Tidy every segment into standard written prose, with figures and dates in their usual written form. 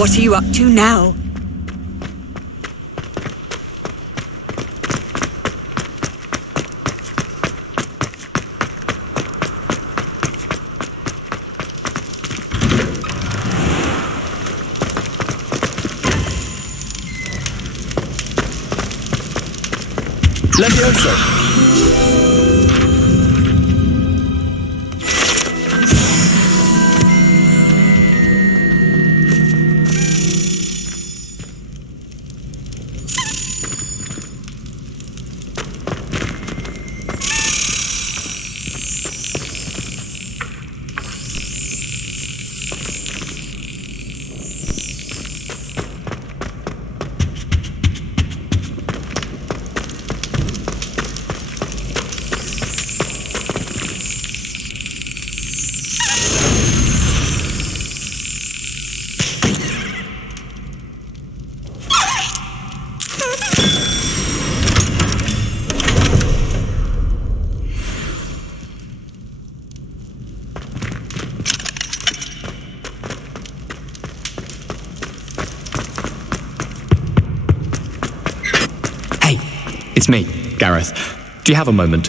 What are you up to now? Levioso! It's me, Gareth. Do you have a moment?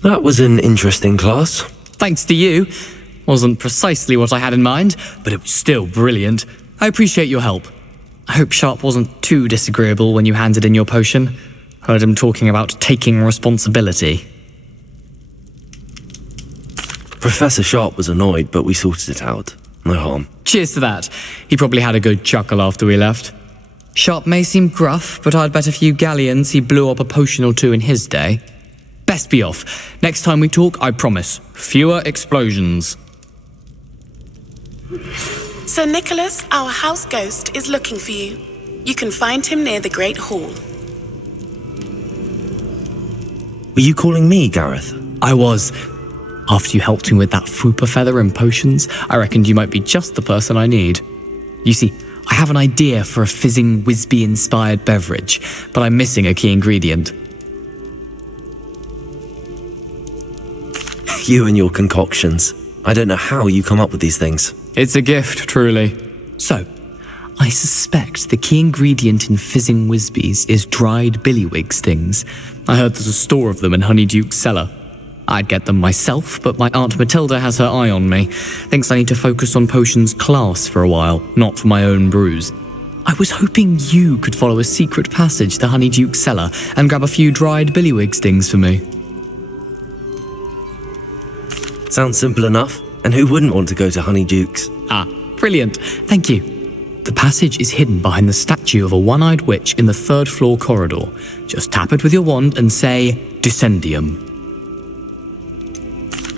That was an interesting class. Thanks to you. Wasn't precisely what I had in mind, but it was still brilliant. I appreciate your help. I hope Sharp wasn't too disagreeable when you handed in your potion. Heard him talking about taking responsibility. Professor Sharp was annoyed, but we sorted it out. No harm. Cheers to that. He probably had a good chuckle after we left. Sharp may seem gruff, but I'd bet a few galleons he blew up a potion or two in his day. Best be off. Next time we talk, I promise, fewer explosions. Sir Nicholas, our house ghost, is looking for you. You can find him near the Great Hall. Were you calling me, Gareth? I was. After you helped me with that Fupa feather and potions, I reckoned you might be just the person I need. You see, I have an idea for a fizzing Whizbee-inspired beverage, but I'm missing a key ingredient. You and your concoctions. I don't know how you come up with these things. It's a gift, truly. So, I suspect the key ingredient in fizzing Whizbees is dried billywig stings. I heard there's a store of them in Honeyduke's cellar. I'd get them myself, but my Aunt Matilda has her eye on me. Thinks I need to focus on potions class for a while, not for my own brews. I was hoping you could follow a secret passage to Honeyduke's cellar and grab a few dried billywig stings for me. Sounds simple enough. And who wouldn't want to go to Honeyduke's? Ah, brilliant. Thank you. The passage is hidden behind the statue of a one-eyed witch in the third-floor corridor. Just tap it with your wand and say, Descendium.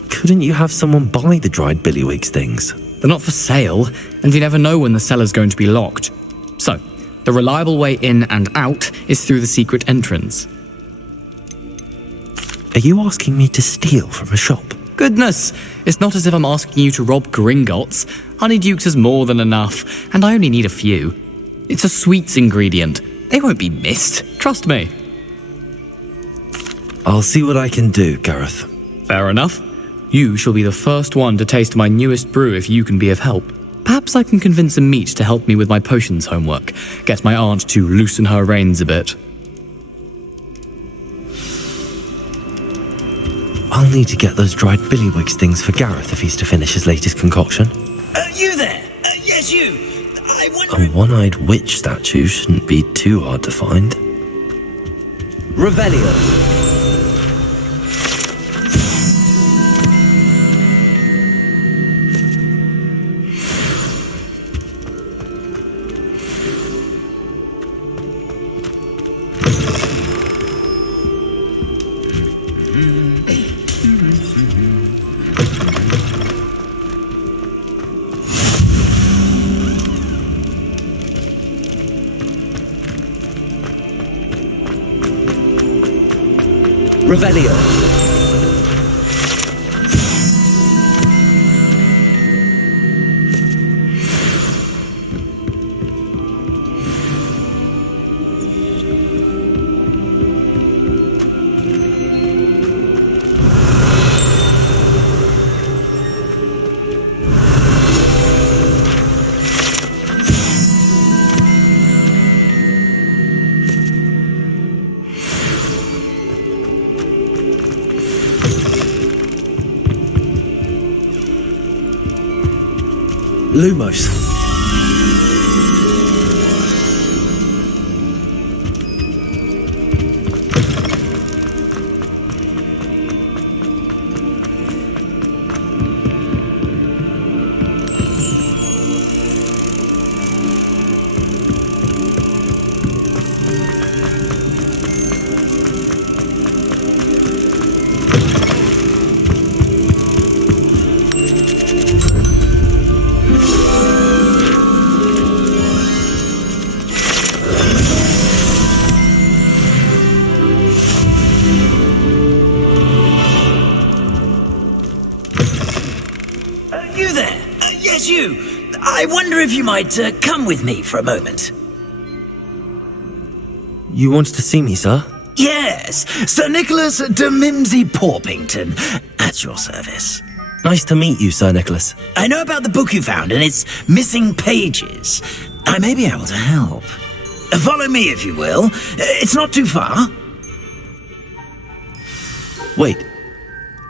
Couldn't you have someone buy the dried billywig stings? They're not for sale, and you never know when the cellar's going to be locked. So, the reliable way in and out is through the secret entrance. Are you asking me to steal from a shop? Goodness, it's not as if I'm asking you to rob Gringotts. Honeyduke's is more than enough, and I only need a few. It's a sweets ingredient. They won't be missed, trust me. I'll see what I can do, Gareth. Fair enough. You shall be the first one to taste my newest brew if you can be of help. Perhaps I can convince a meat to help me with my potions homework. Get my aunt to loosen her reins a bit. I'll need to get those dried billywig stings for Gareth if he's to finish his latest concoction. You there? Yes, you. I wonder... A one-eyed witch statue shouldn't be too hard to find. Revelio. Revelio. Lumos. You there? Yes, you. I wonder if you might come with me for a moment. You wanted to see me, sir? Yes, Sir Nicholas de Mimsy Porpington, at your service. Nice to meet you, Sir Nicholas. I know about the book you found and its missing pages. I may be able to help. Follow me, if you will. It's not too far. Wait,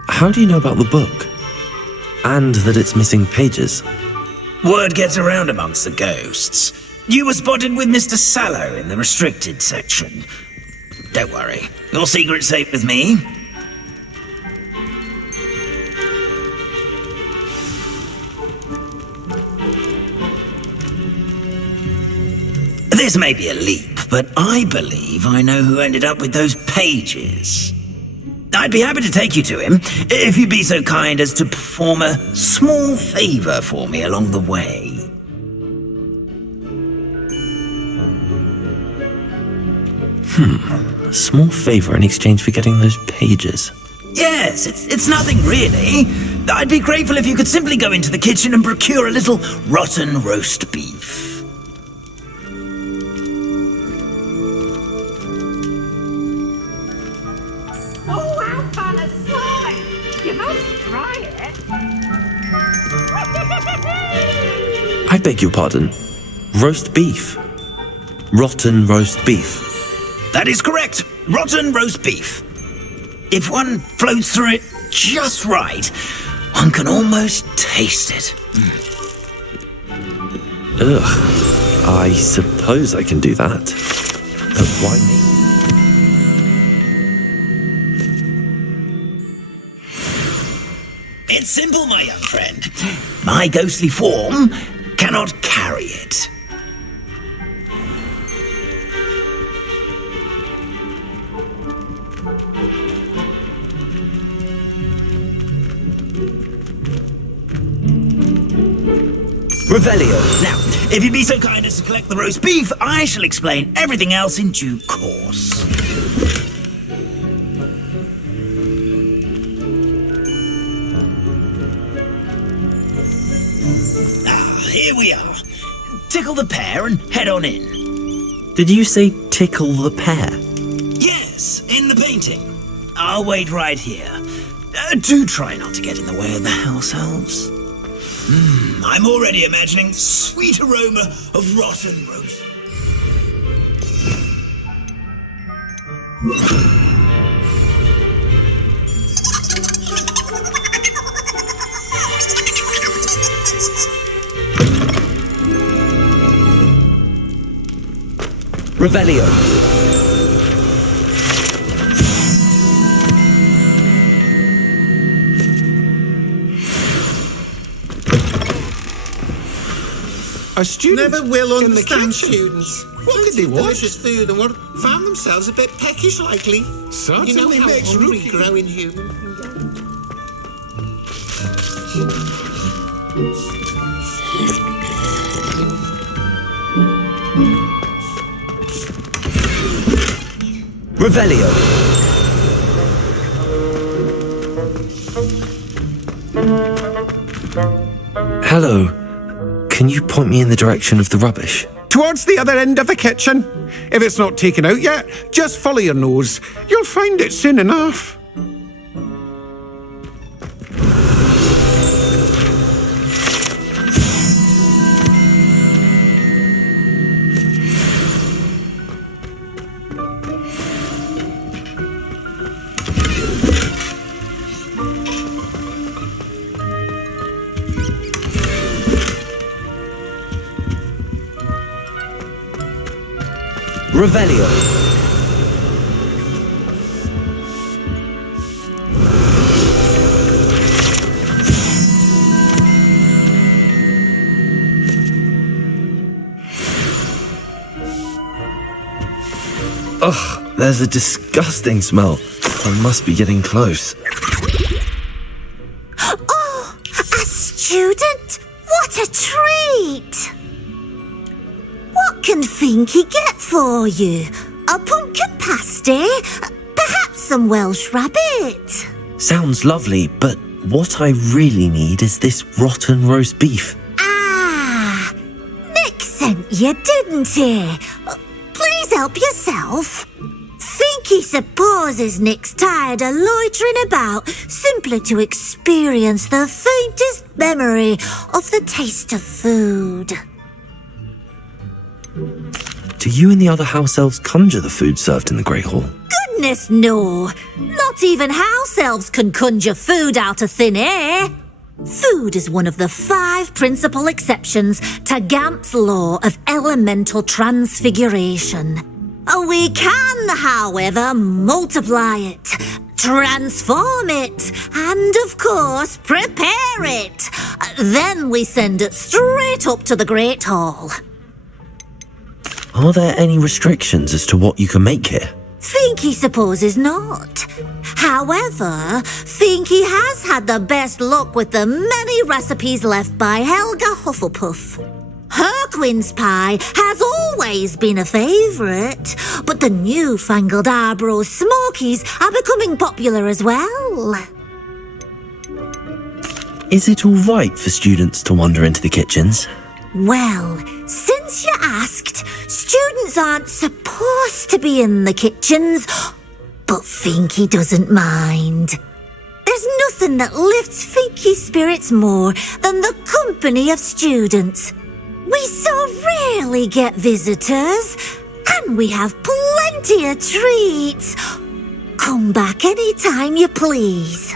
how do you know about the book? And that it's missing pages? Word gets around amongst the ghosts. You were spotted with Mr. Sallow in the restricted section. Don't worry, your secret's safe with me. This may be a leap, but I believe I know who ended up with those pages. I'd be happy to take you to him, if you'd be so kind as to perform a small favor for me along the way. A small favor in exchange for getting those pages. Yes, it's nothing really. I'd be grateful if you could simply go into the kitchen and procure a little rotten roast beef. Oh, how fun a sight! You must try it. I beg your pardon. Roast beef. Rotten roast beef. That is correct. Rotten roast beef. If one floats through it just right, one can almost taste it. Ugh. I suppose I can do that. But why me? It's simple, my young friend. My ghostly form cannot carry it. Revelio. Now, if you'd be so kind as to collect the roast beef, I shall explain everything else in due course. Here we are. Tickle the pear and head on in. Did you say tickle the pear? Yes, in the painting. I'll wait right here. Do try not to get in the way of the house elves. I'm already imagining sweet aroma of rotten roast. Revelio. A student Never will in the understand kitchen. students. What could they want? Delicious food and what found themselves a bit peckish likely. Certainly you know how makes hungry rookie- growing humans can get. Revelio. Hello. Can you point me in the direction of the rubbish? Towards the other end of the kitchen. If it's not taken out yet, just follow your nose. You'll find it soon enough. Revelio. Ugh, there's a disgusting smell. I must be getting close. Oh, a student? What a treat! What can Finky get for you? A pumpkin pasty? Perhaps some Welsh rabbit? Sounds lovely, but what I really need is this rotten roast beef. Ah, Nick sent you, didn't he? Please help yourself. Finky supposes Nick's tired of loitering about simply to experience the faintest memory of the taste of food. Do you and the other house elves conjure the food served in the Great Hall? Goodness, no. Not even house elves can conjure food out of thin air. Food is one of the 5 principal exceptions to Gamp's law of elemental transfiguration. We can, however, multiply it, transform it, and, of course, prepare it. Then we send it straight up to the Great Hall. Are there any restrictions as to what you can make here? Finky supposes not. However, Finky has had the best luck with the many recipes left by Helga Hufflepuff. Her quince pie has always been a favourite, but the newfangled Arbroath Smokies are becoming popular as well. Is it all right for students to wander into the kitchens? Well, since you asked, students aren't supposed to be in the kitchens, but Finky doesn't mind. There's nothing that lifts Finky's spirits more than the company of students. We so rarely get visitors, and we have plenty of treats. Come back any time you please.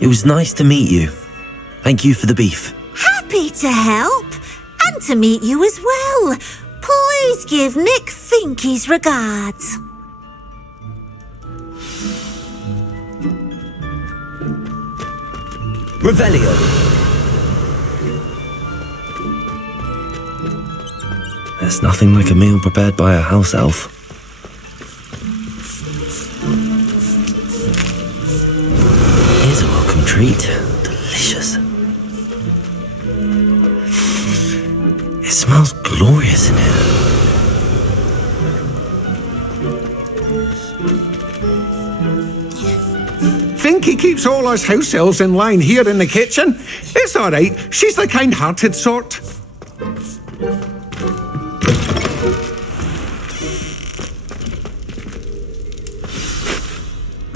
It was nice to meet you. Thank you for the beef. Happy to help, and to meet you as well. Please give Nick Finky's regards. Revelio. There's nothing like a meal prepared by a house elf. Here's a welcome treat. Delicious. It smells glorious in here. Finky keeps all us house elves in line here in the kitchen. It's all right. She's the kind-hearted sort.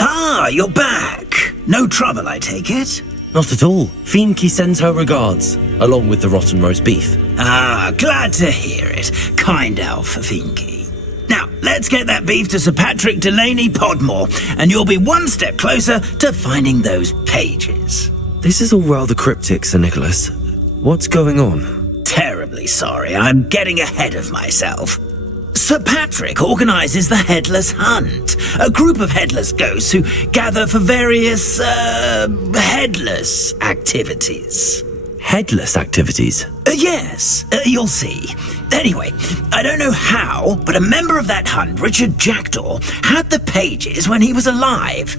Ah, you're back. No trouble, I take it? Not at all. Finky sends her regards, along with the rotten roast beef. Ah, glad to hear it. Kind elf for Finky. Now, let's get that beef to Sir Patrick Delaney Podmore, and you'll be one step closer to finding those pages. This is all rather cryptic, Sir Nicholas. What's going on? Terribly sorry, I'm getting ahead of myself. Sir Patrick organises the Headless Hunt, a group of headless ghosts who gather for various, headless activities. Headless activities? Yes, you'll see. Anyway, I don't know how, but a member of that hunt, Richard Jackdaw, had the pages when he was alive.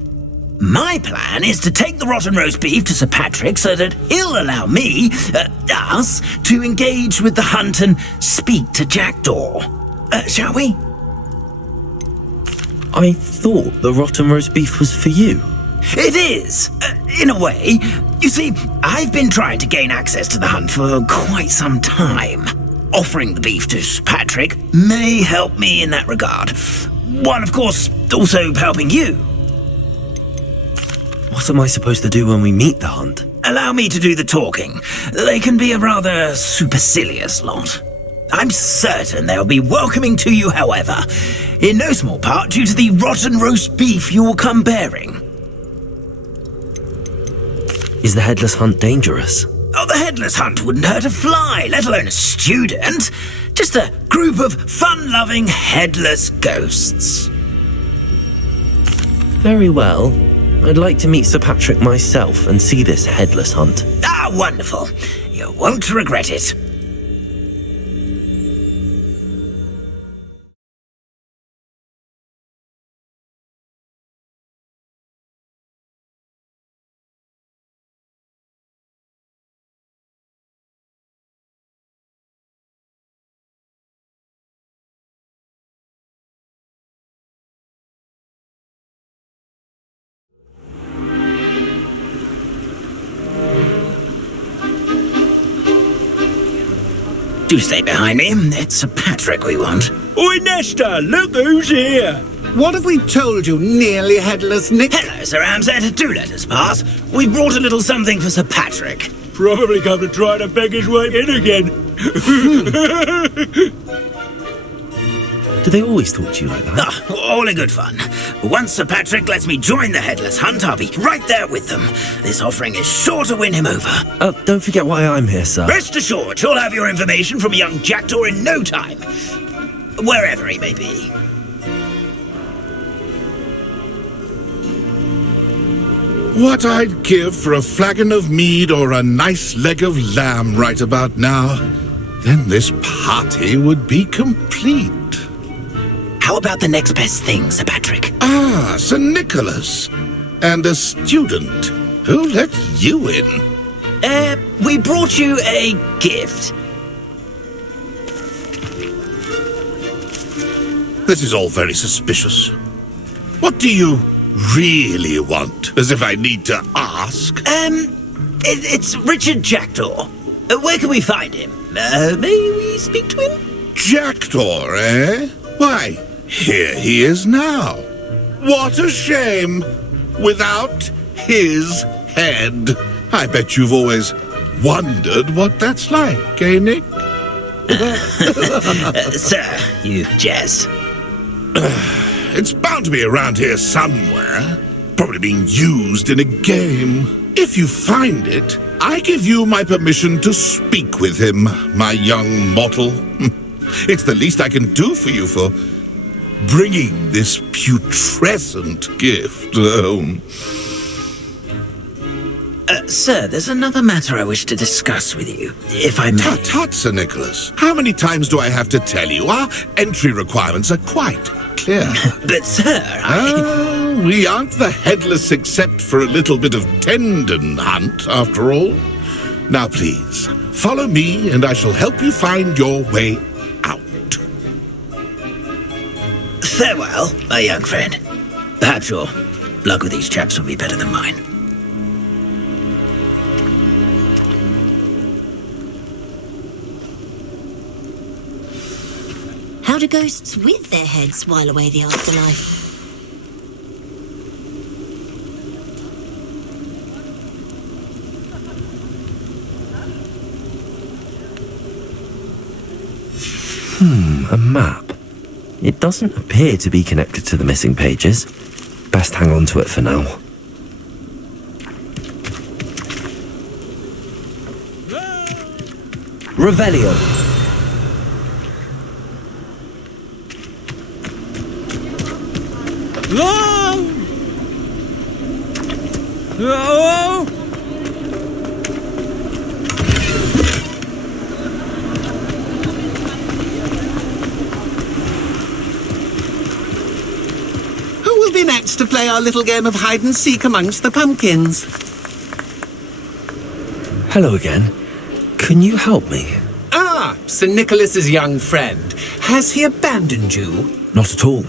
My plan is to take the rotten roast beef to Sir Patrick so that he'll allow me, us, to engage with the hunt and speak to Jackdaw. Shall we? I thought the rotten roast beef was for you. It is, in a way. You see, I've been trying to gain access to the hunt for quite some time. Offering the beef to Sir Patrick may help me in that regard. While, of course, also helping you. What am I supposed to do when we meet the hunt? Allow me to do the talking. They can be a rather supercilious lot. I'm certain they'll be welcoming to you, however, in no small part due to the rotten roast beef you will come bearing. Is the headless hunt dangerous? Oh, the headless hunt wouldn't hurt a fly, let alone a student. Just a group of fun-loving headless ghosts. Very well. I'd like to meet Sir Patrick myself and see this headless hunt. Ah, wonderful. You won't regret it. Do stay behind me. It's Sir Patrick we want. Oi, Nesta, look who's here. What have we told you, nearly headless Nick? Hello, Sir Amset. Do let us pass. We brought a little something for Sir Patrick. Probably come to try to beg his way in again. Do they always talk to you like that? Ah, all in good fun. Once Sir Patrick lets me join the headless hunt, I'll be right there with them. This offering is sure to win him over. Don't forget why I'm here, sir. Rest assured, you'll have your information from a young jackdaw in no time. Wherever he may be. What I'd give for a flagon of mead or a nice leg of lamb right about now. Then this party would be complete. How about the next best thing, Sir Patrick? Ah, Sir Nicholas. And a student. Who let you in? We brought you a gift. This is all very suspicious. What do you really want? As if I need to ask. It's Richard Jackdaw. Where can we find him? May we speak to him? Jackdaw, eh? Why, here he is now. What a shame. Without his head. I bet you've always wondered what that's like, eh, Nick? Sir, you jest. It's bound to be around here somewhere. Probably being used in a game. If you find it, I give you my permission to speak with him, my young mortal. It's the least I can do for you for bringing this putrescent gift home. Sir, there's another matter I wish to discuss with you, if I may. Tut, tut, Sir Nicholas. How many times do I have to tell you? Our entry requirements are quite clear. But, sir, we aren't the headless except for a little bit of tendon hunt, after all. Now, please, follow me and I shall help you find your way out. Farewell, my young friend. Perhaps your luck with these chaps will be better than mine. How do ghosts with their heads while away the afterlife? A map. It doesn't appear to be connected to the missing pages. Best hang on to it for now. Revelio. Who will be next to play our little game of hide and seek amongst the pumpkins? Hello again. Can you help me? Ah, Sir Nicholas's young friend. Has he abandoned you? Not at all.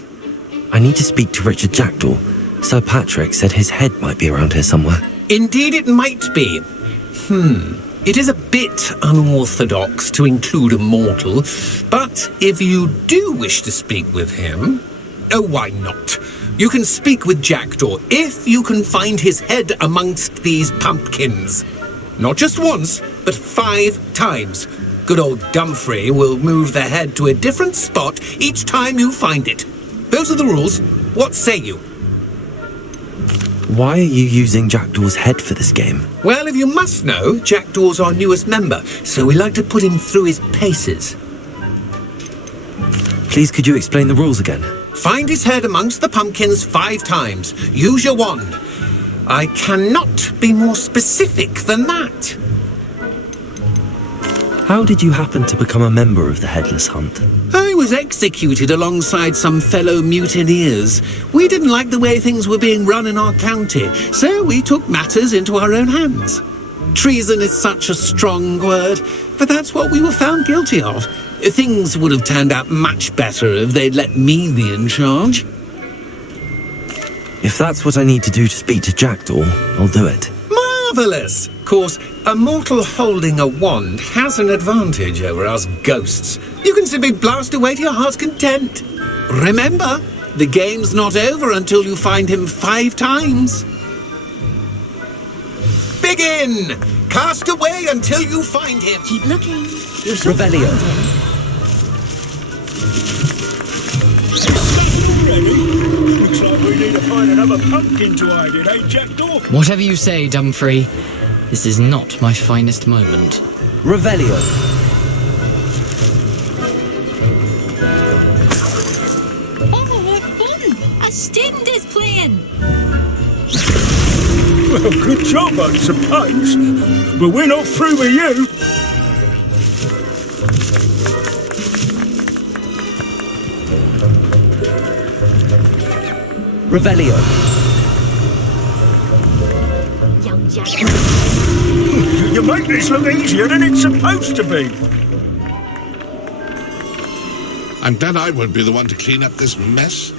I need to speak to Richard Jackdaw. Sir Patrick said his head might be around here somewhere. Indeed it might be. It is a bit unorthodox to include a mortal, but if you do wish to speak with him, why not? You can speak with Jackdaw if you can find his head amongst these pumpkins. Not just once, but 5 times. Good old Dumfrey will move the head to a different spot each time you find it. Those are the rules. What say you? Why are you using Jackdaw's head for this game? Well, if you must know, Jackdaw's our newest member, so we like to put him through his paces. Please, could you explain the rules again? Find his head amongst the pumpkins 5 times. Use your wand. I cannot be more specific than that. How did you happen to become a member of the Headless Hunt? I was executed alongside some fellow mutineers. We didn't like the way things were being run in our county, so we took matters into our own hands. Treason is such a strong word, but that's what we were found guilty of. Things would have turned out much better if they'd let me be in charge. If that's what I need to do to speak to Jackdaw, I'll do it. Marvellous! Of course, a mortal holding a wand has an advantage over us ghosts. You can simply blast away to your heart's content. Remember, the game's not over until you find him 5 times. Begin! Cast away until you find him. Keep looking. You're sure to Revelio. find him. Looks like we need to find another pumpkin to hide in, eh, Jackdaw? Whatever you say, Dumfrey. This is not my finest moment. Revelio. Oh, what fun! A stint is playing. Well, good job, I suppose. But we're not through with you. Revelio. Young Jack. You make this look easier than it's supposed to be. I'm glad I won't be the one to clean up this mess.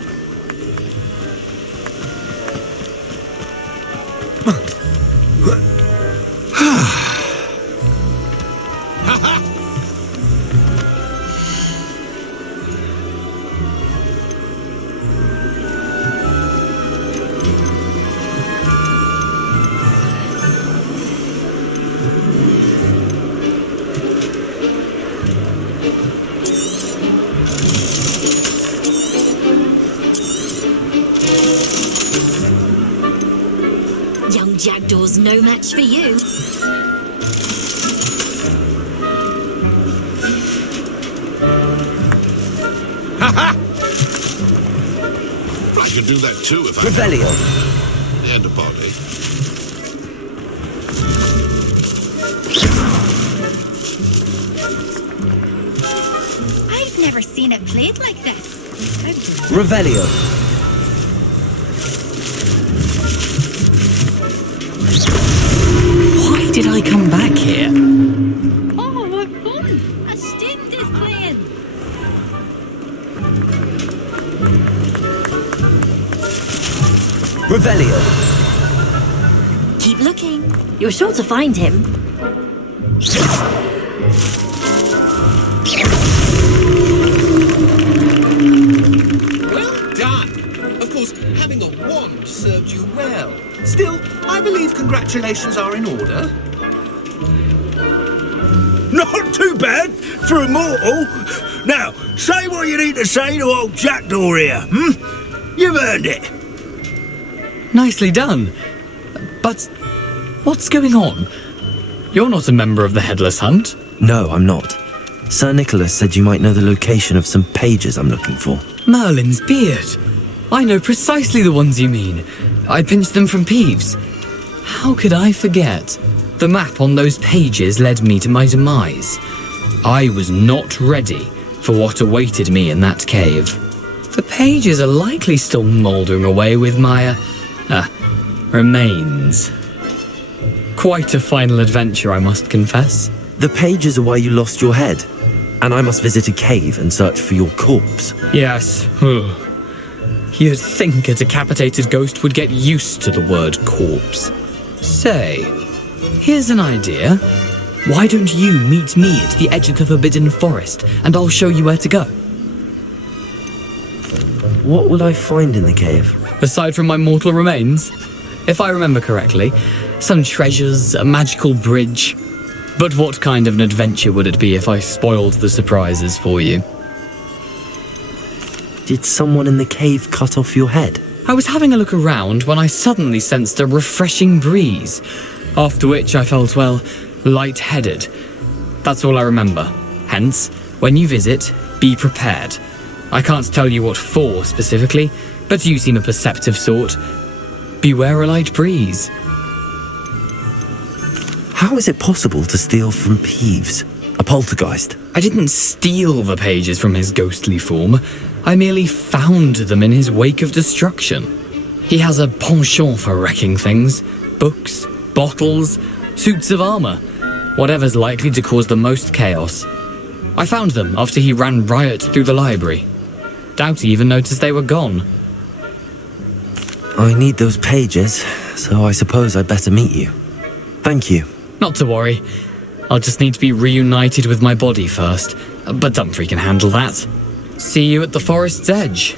Young Jackdaw's no match for you. I could do that too if I... Revelio. And a body. I've never seen it played like this. Revelio. Why did I come back here? Oh, what fun! A stint is playing. Revelio. Keep looking. You're sure to find him. Well done! Of course, having a wand served you well. Still, I believe congratulations are in order. Not too bad for a mortal. Now, say what you need to say to old Jackdaw here, You've earned it. Nicely done. But what's going on? You're not a member of the Headless Hunt. No, I'm not. Sir Nicholas said you might know the location of some pages I'm looking for. Merlin's beard. I know precisely the ones you mean. I pinched them from Peeves. How could I forget? The map on those pages led me to my demise. I was not ready for what awaited me in that cave. The pages are likely still mouldering away with my, remains. Quite a final adventure, I must confess. The pages are why you lost your head, and I must visit a cave and search for your corpse. Yes. You'd think a decapitated ghost would get used to the word corpse. Say, here's an idea. Why don't you meet me at the edge of the Forbidden Forest, and I'll show you where to go? What will I find in the cave? Aside from my mortal remains, if I remember correctly, some treasures, a magical bridge. But what kind of an adventure would it be if I spoiled the surprises for you? Did someone in the cave cut off your head? I was having a look around when I suddenly sensed a refreshing breeze, after which I felt, well, lightheaded. That's all I remember. Hence, when you visit, be prepared. I can't tell you what for specifically, but you seem a perceptive sort. Beware a light breeze. How is it possible to steal from Peeves, a poltergeist? I didn't steal the pages from his ghostly form. I merely found them in his wake of destruction. He has a penchant for wrecking things. Books, bottles, suits of armor. Whatever's likely to cause the most chaos. I found them after he ran riot through the library. Doubt he even noticed they were gone. I need those pages, so I suppose I'd better meet you. Thank you. Not to worry. I'll just need to be reunited with my body first. But Dumfries can handle that. See you at the forest's edge.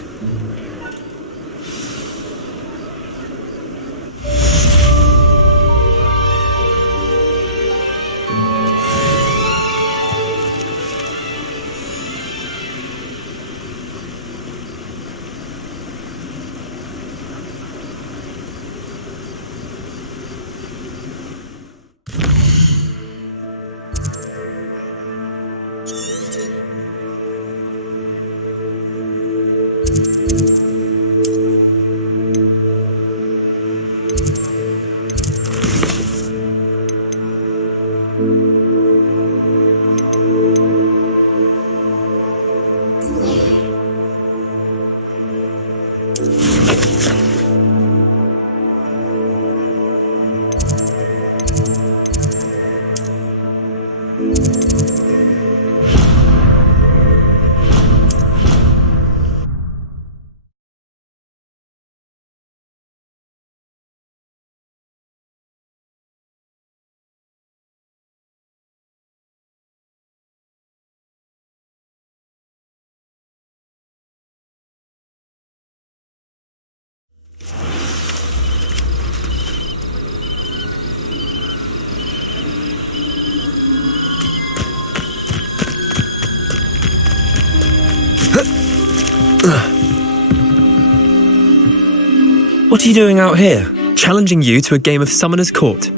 What are you doing out here? Challenging you to a game of Summoner's Court.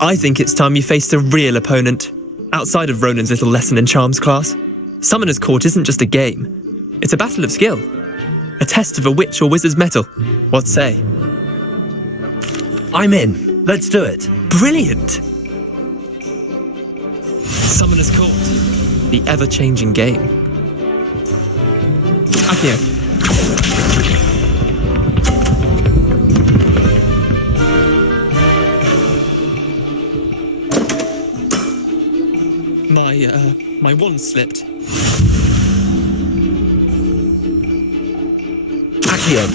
I think it's time you faced a real opponent, outside of Ronan's little lesson in charms class. Summoner's Court isn't just a game. It's a battle of skill. A test of a witch or wizard's mettle. What say? I'm in. Let's do it. Brilliant! Summoner's Court. The ever-changing game. Akio. My wand slipped. Akio.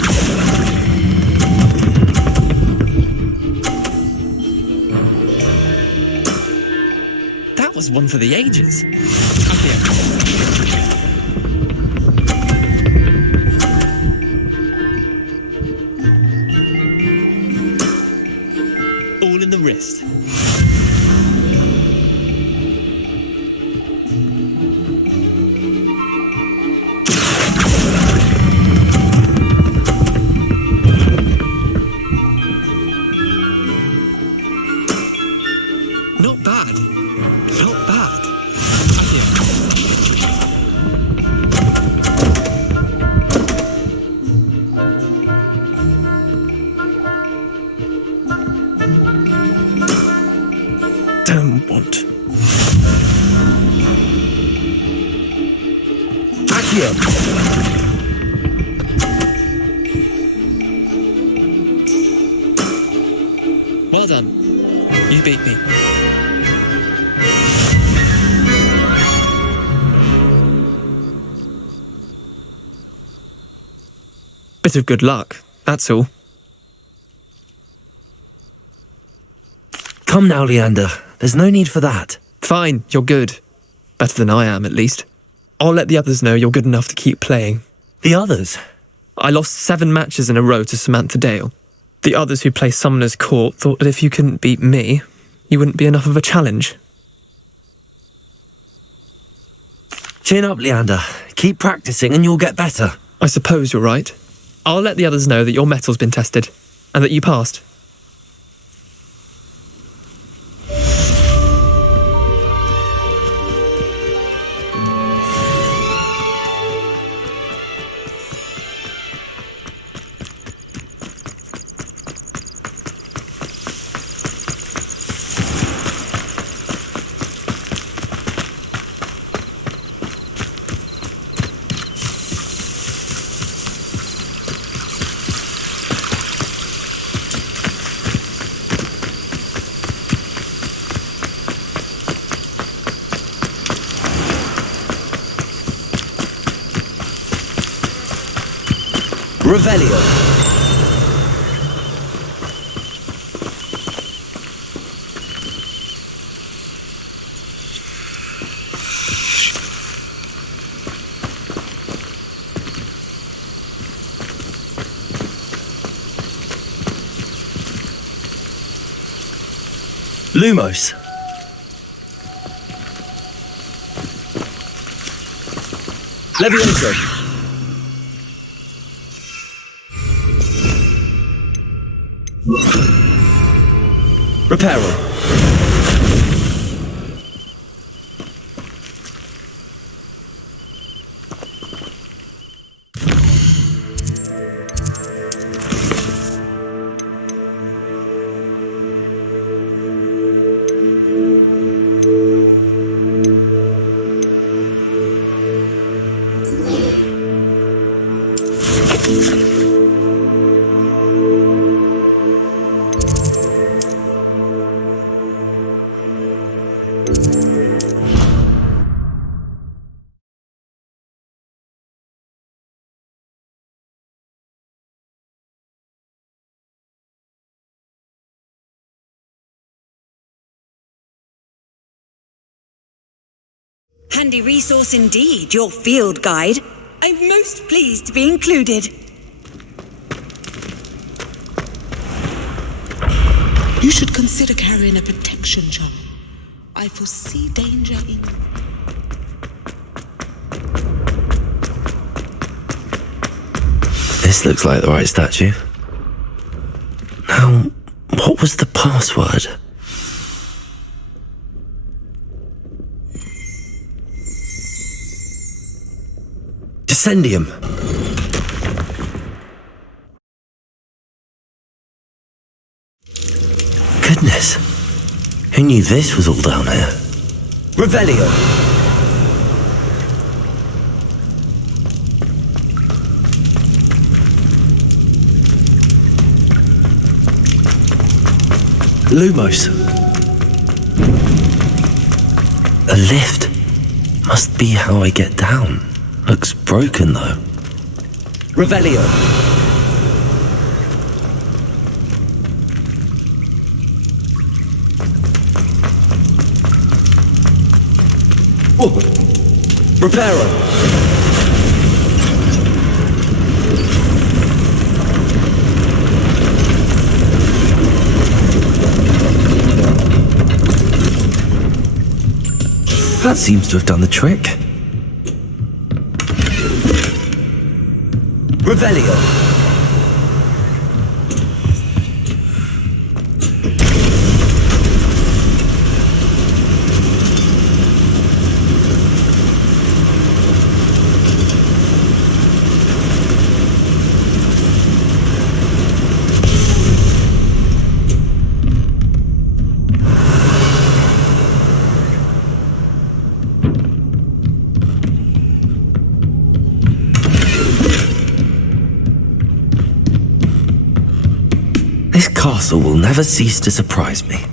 That was one for the ages. All in the wrist. Not bad. Not bad. Don't want. Akio. Well done. You beat me. Bit of good luck, that's all. Come now, Leander. There's no need for that. Fine, you're good. Better than I am, at least. I'll let the others know you're good enough to keep playing. The others? I lost 7 matches in a row to Samantha Dale. The others who play Summoner's Court thought that if you couldn't beat me, you wouldn't be enough of a challenge. Chin up, Leander. Keep practicing and you'll get better. I suppose you're right. I'll let the others know that your metal's been tested, and that you passed. Revelio. Lumos. Levioso. Reparo. Handy resource indeed, your field guide. I'm most pleased to be included. You should consider carrying a protection charm. I foresee danger in... This looks like the right statue. Now, what was the password? Descendium. Goodness. Who knew this was all down here? Revelio. Lumos. A lift. Must be how I get down. Looks broken though. Revelio. Oh. Reparo. That seems to have done the trick. Revelio. This castle will never cease to surprise me.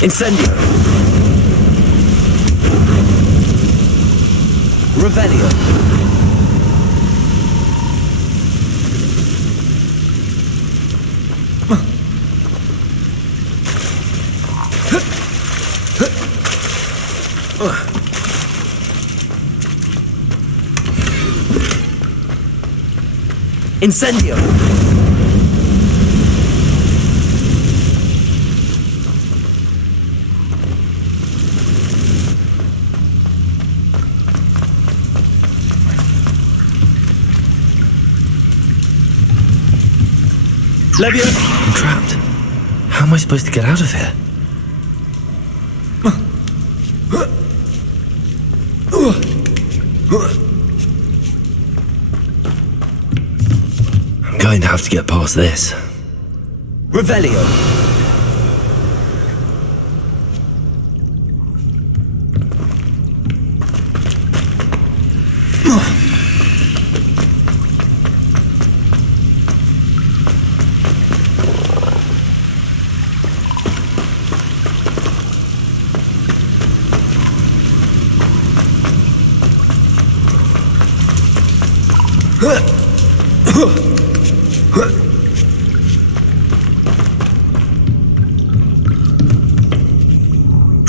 Incendio. Revelio. Incendio. I'm trapped. How am I supposed to get out of here? I'm going to have to get past this. Revelio.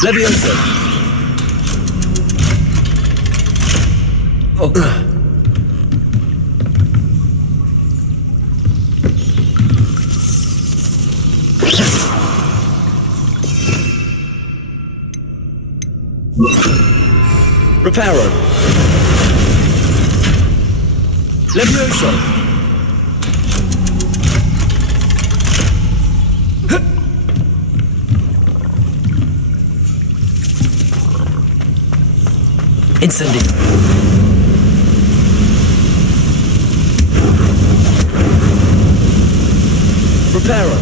Levioso. Oh. Reparo. Levioso. Incendio. Reparo.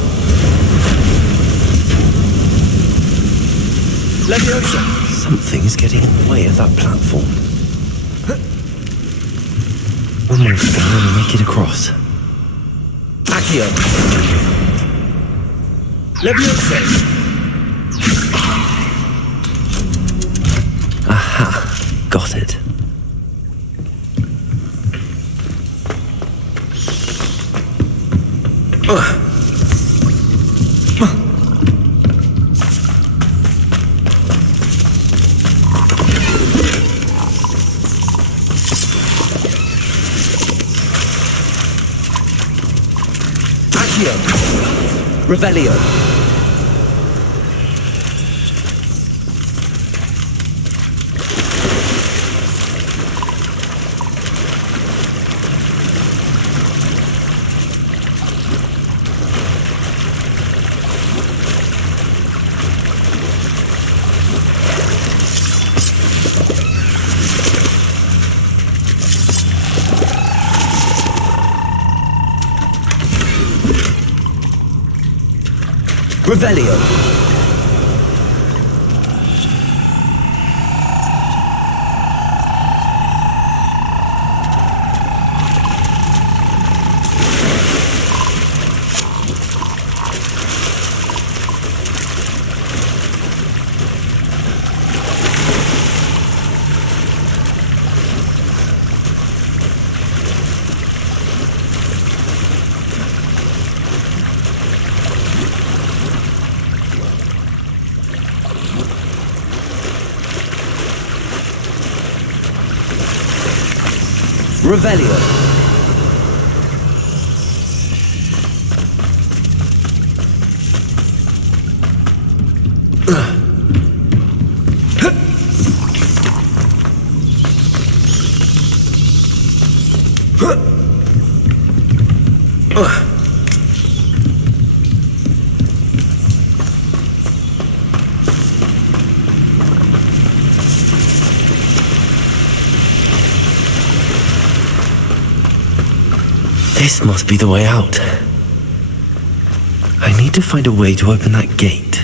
Leviosa. Something's getting in the way of that platform. One more to go and we make it across. Accio. Leviosa. Aha. Got it. Accio. Revelio. Revelio. Revelio. This must be the way out. I need to find a way to open that gate.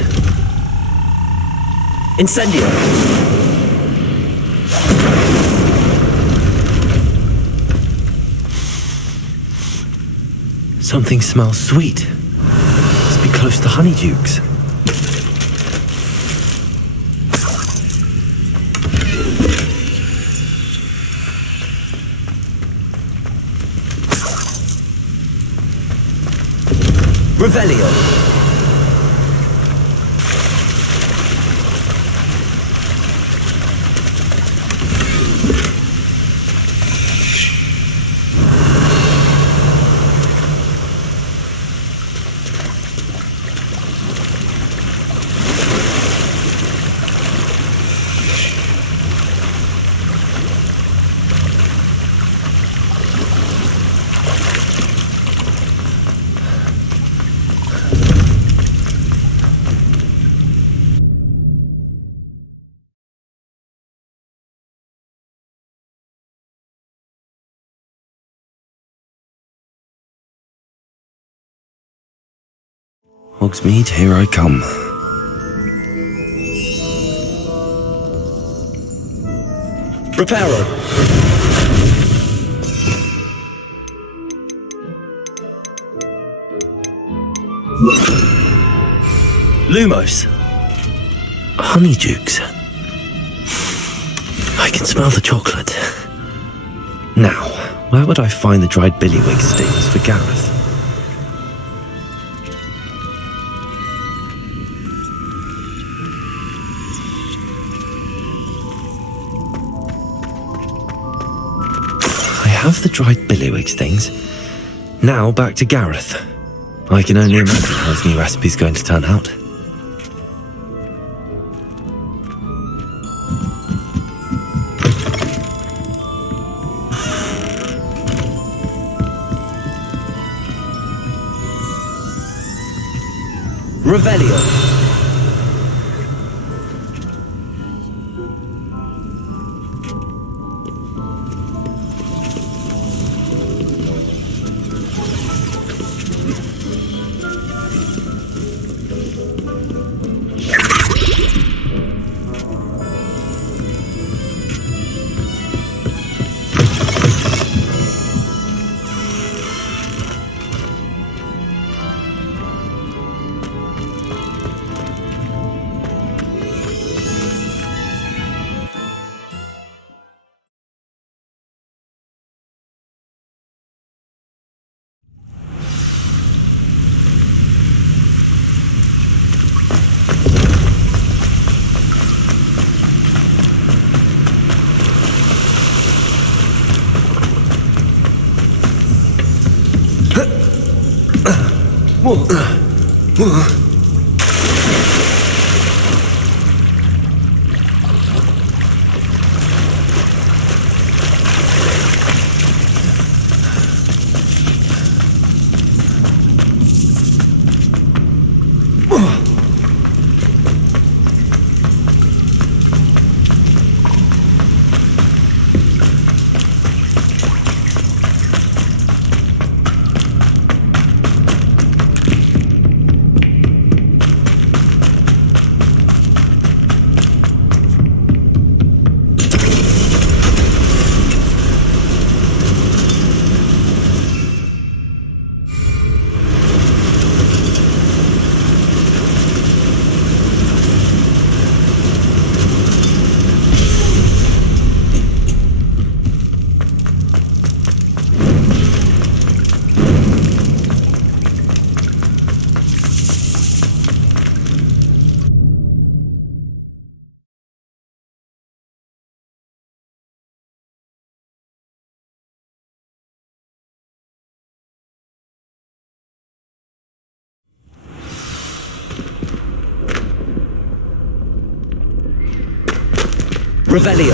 Incendio! Something smells sweet. Must be close to Honeydukes. Revelio. Hogsmeade, here I come. Reparo. Lumos. Honeydukes. I can smell the chocolate. Now, where would I find the dried billywig stings for Gareth? I have the dried billywig stings. Now back to Gareth. I can only imagine how his new recipe's going to turn out. Revelio. Revelio.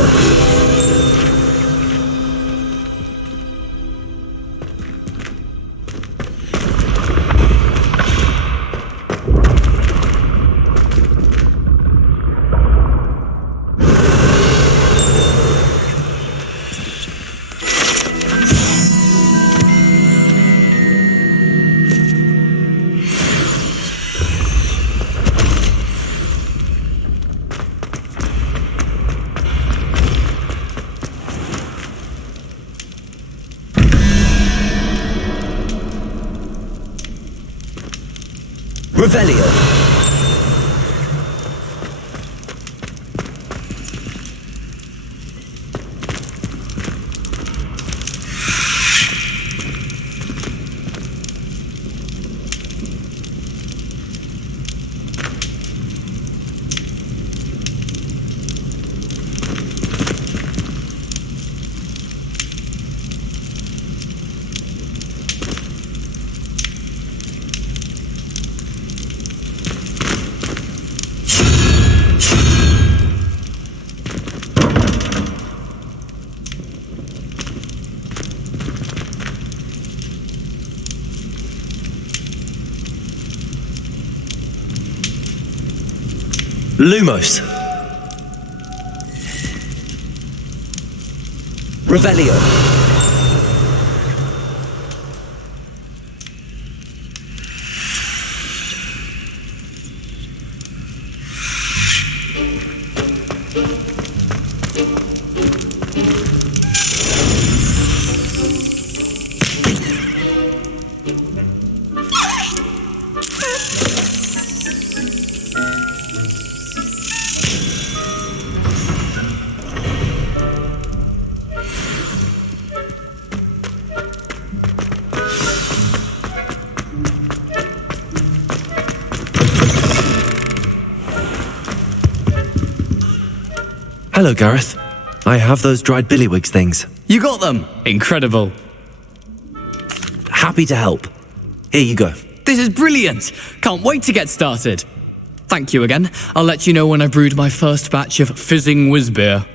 Revelio. Lumos. Revelio. Hello, Gareth. I have those dried billywigs things. You got them! Incredible. Happy to help. Here you go. This is brilliant! Can't wait to get started. Thank you again. I'll let you know when I've brewed my first batch of fizzing whizbeer.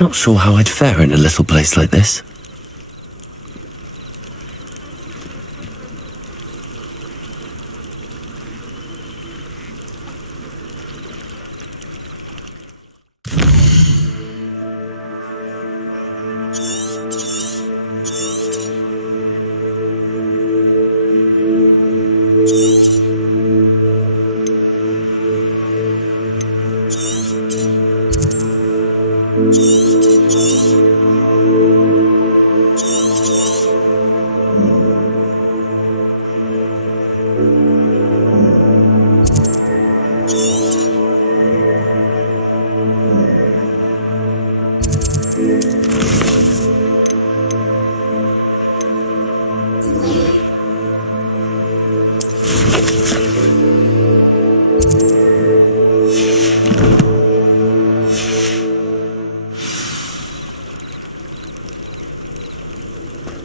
Not sure how I'd fare in a little place like this.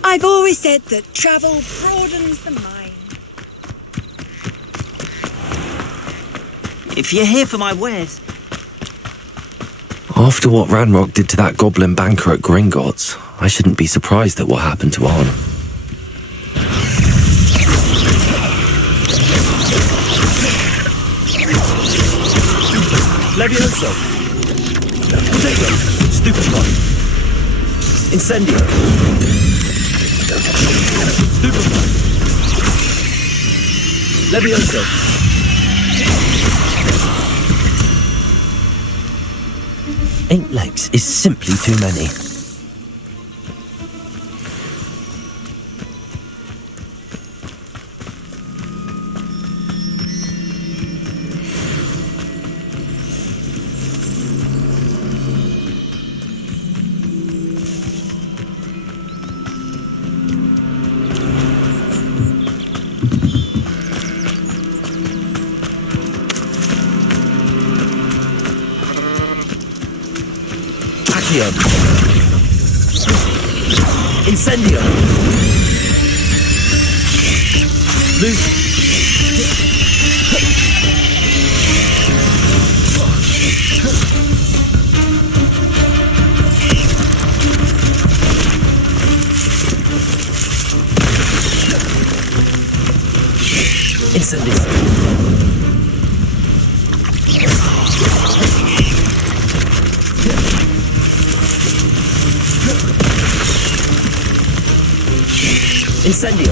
I've always said that travel broadens the mind. If you're here for my wares. After what Ranrock did to that goblin banker at Gringotts, I shouldn't be surprised at what happened to Arn. Levioso! Potato! Stupefy! Incendio! Stupefy! Levioso! 8 legs is simply too many. Incendio! Loose! Incendio! Incendio!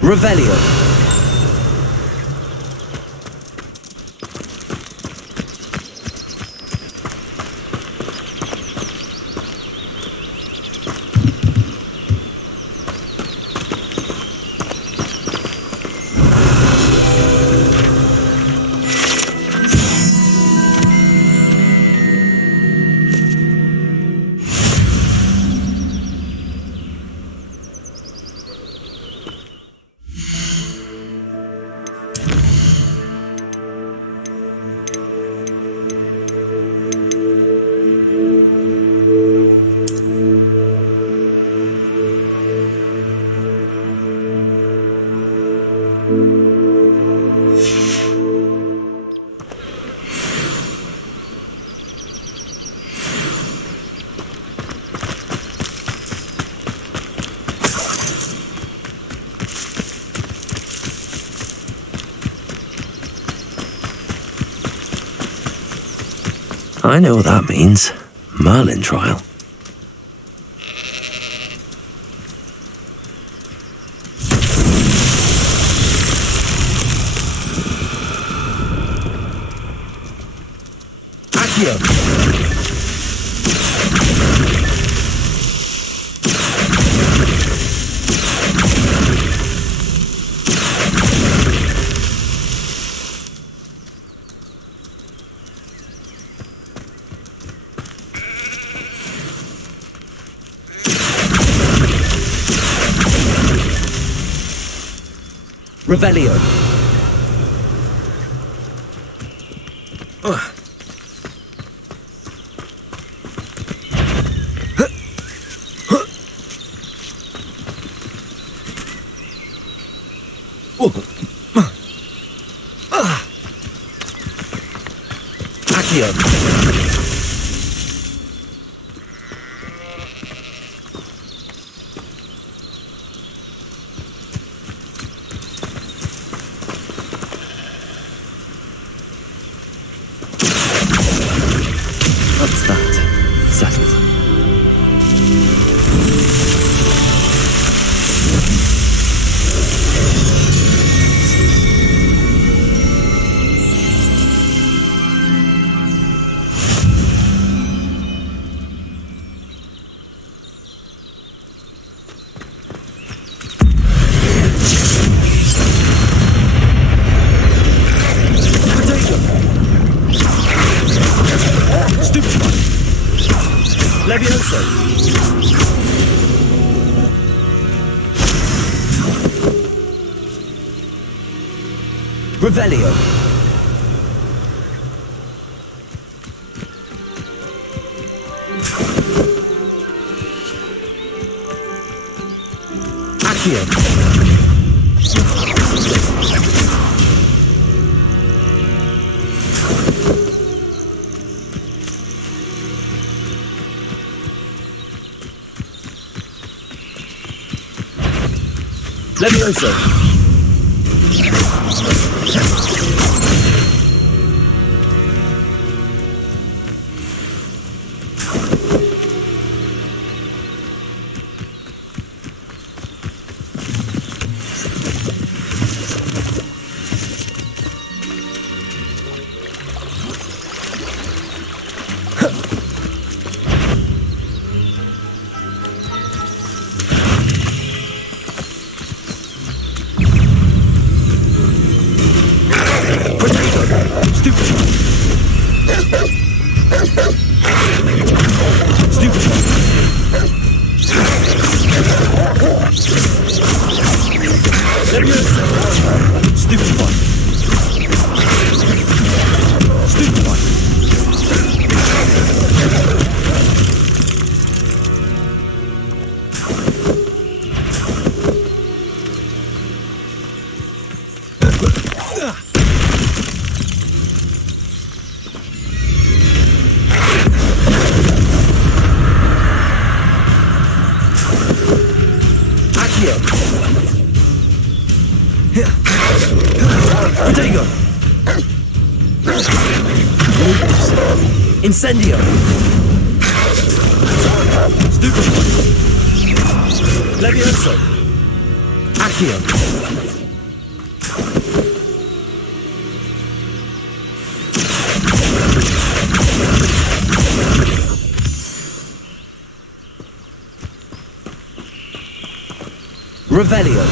Revelio! I know what that means. Merlin trial. Revelio. Accio. What's that? Settled. Levioso. Revelio. Accio. Levioso. Incendio! Stupefy! Levioso! Accio! Revelio!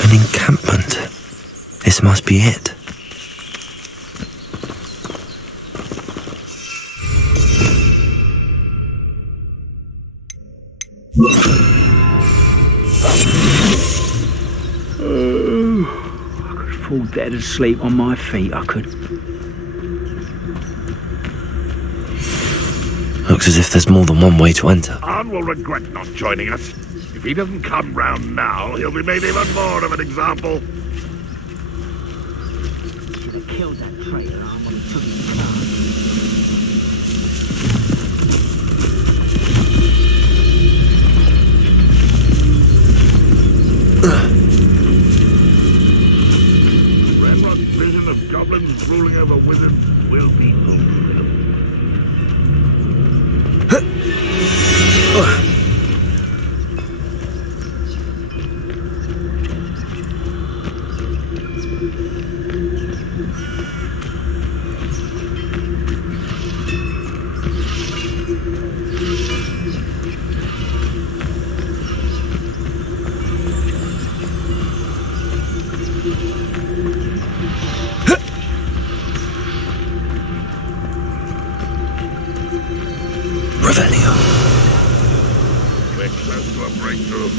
An encampment. This must be it. I could fall dead asleep on my feet, I could. Looks as if there's more than one way to enter. Arn will regret not joining us. If he doesn't come round now, he'll be made even more of an example. Should have killed that traitor Arn when he took his part. Renrock's vision of goblins ruling over wizards will be fulfilled. Revelio. We're close to a breakthrough.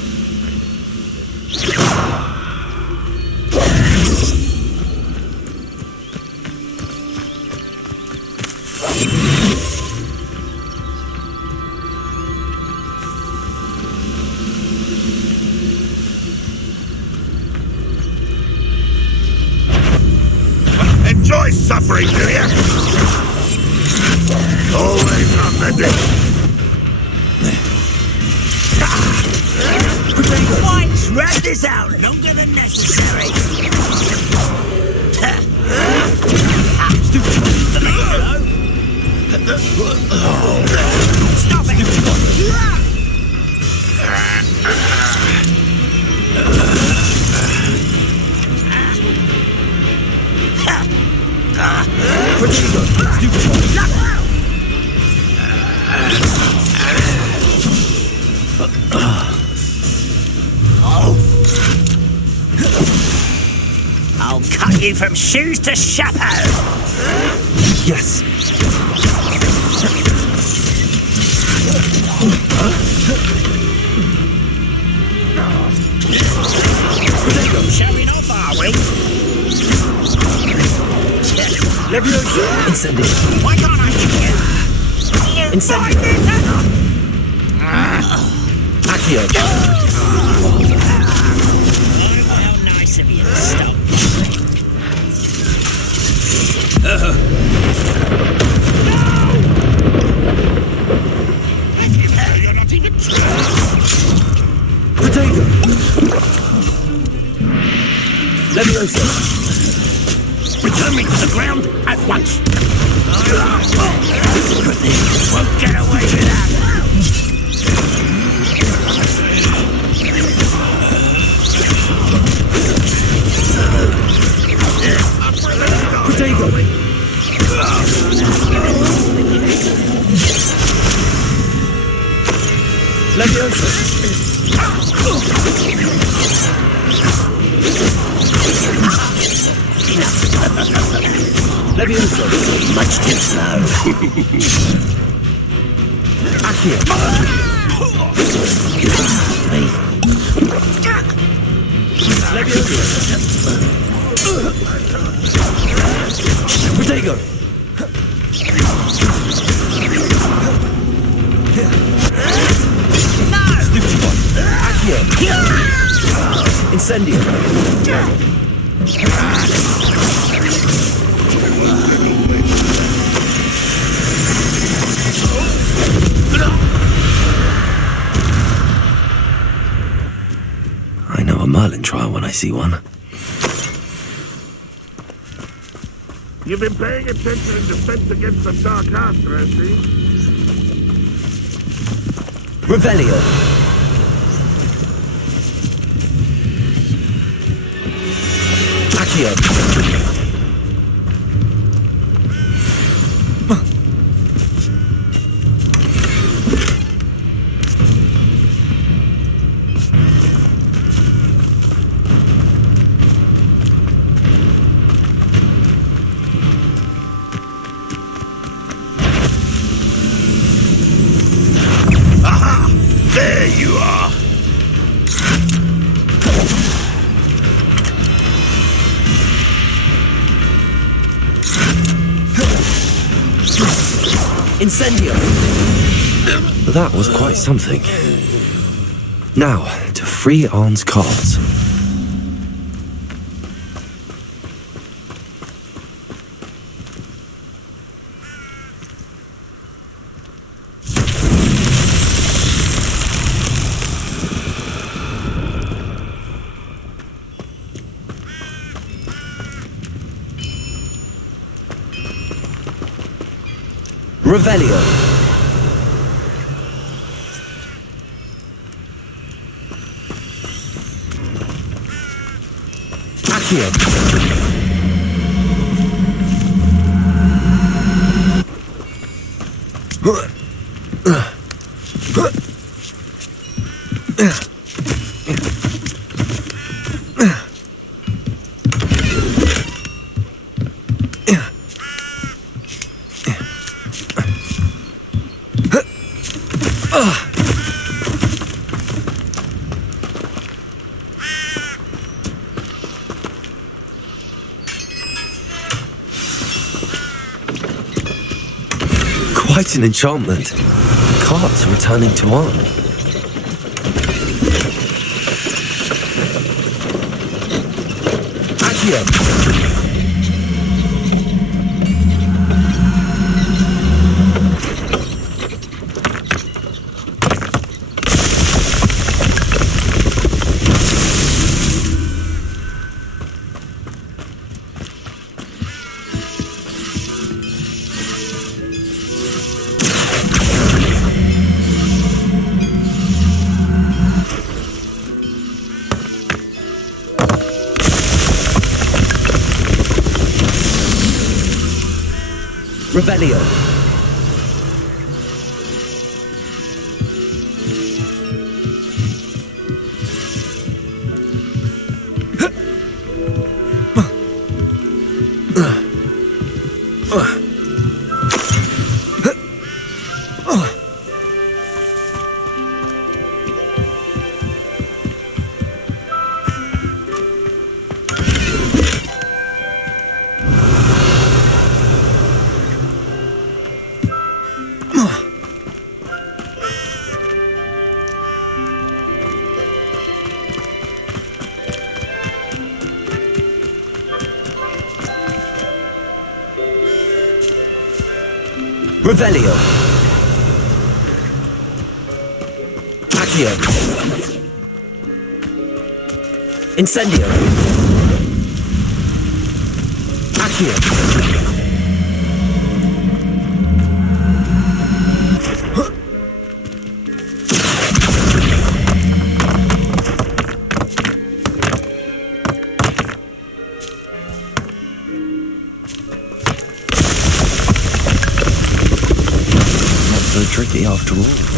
Enjoy suffering, do you? Always on the dish. Why drag this out longer than necessary? Stupid for me, hello? Stop it! I'll cut you from shoes to chapeau. Yes. Showing off, are we? Incendio. Why can't I hit you? Incendio. Accio. How nice of you to stop. You're not even Potato. Leviosa. return me to the ground at once. Won't get away with that. Potato. Leviosa. Leviosa. Much too slow. Accio. Leviosa. Potato. Stupid one. Accio. Incendio. I know a Merlin trial when I see one. You've been paying attention in defense against the Dark Arts, I see. Revelio. Accio. There you are. Incendio. That was quite something. Now, to free Arn's cards. Revelio. Accio. Quite an enchantment. The cards are returning to Arn. Accio. Revelio. Revelio. Accio. Incendio. Accio. So tricky after all.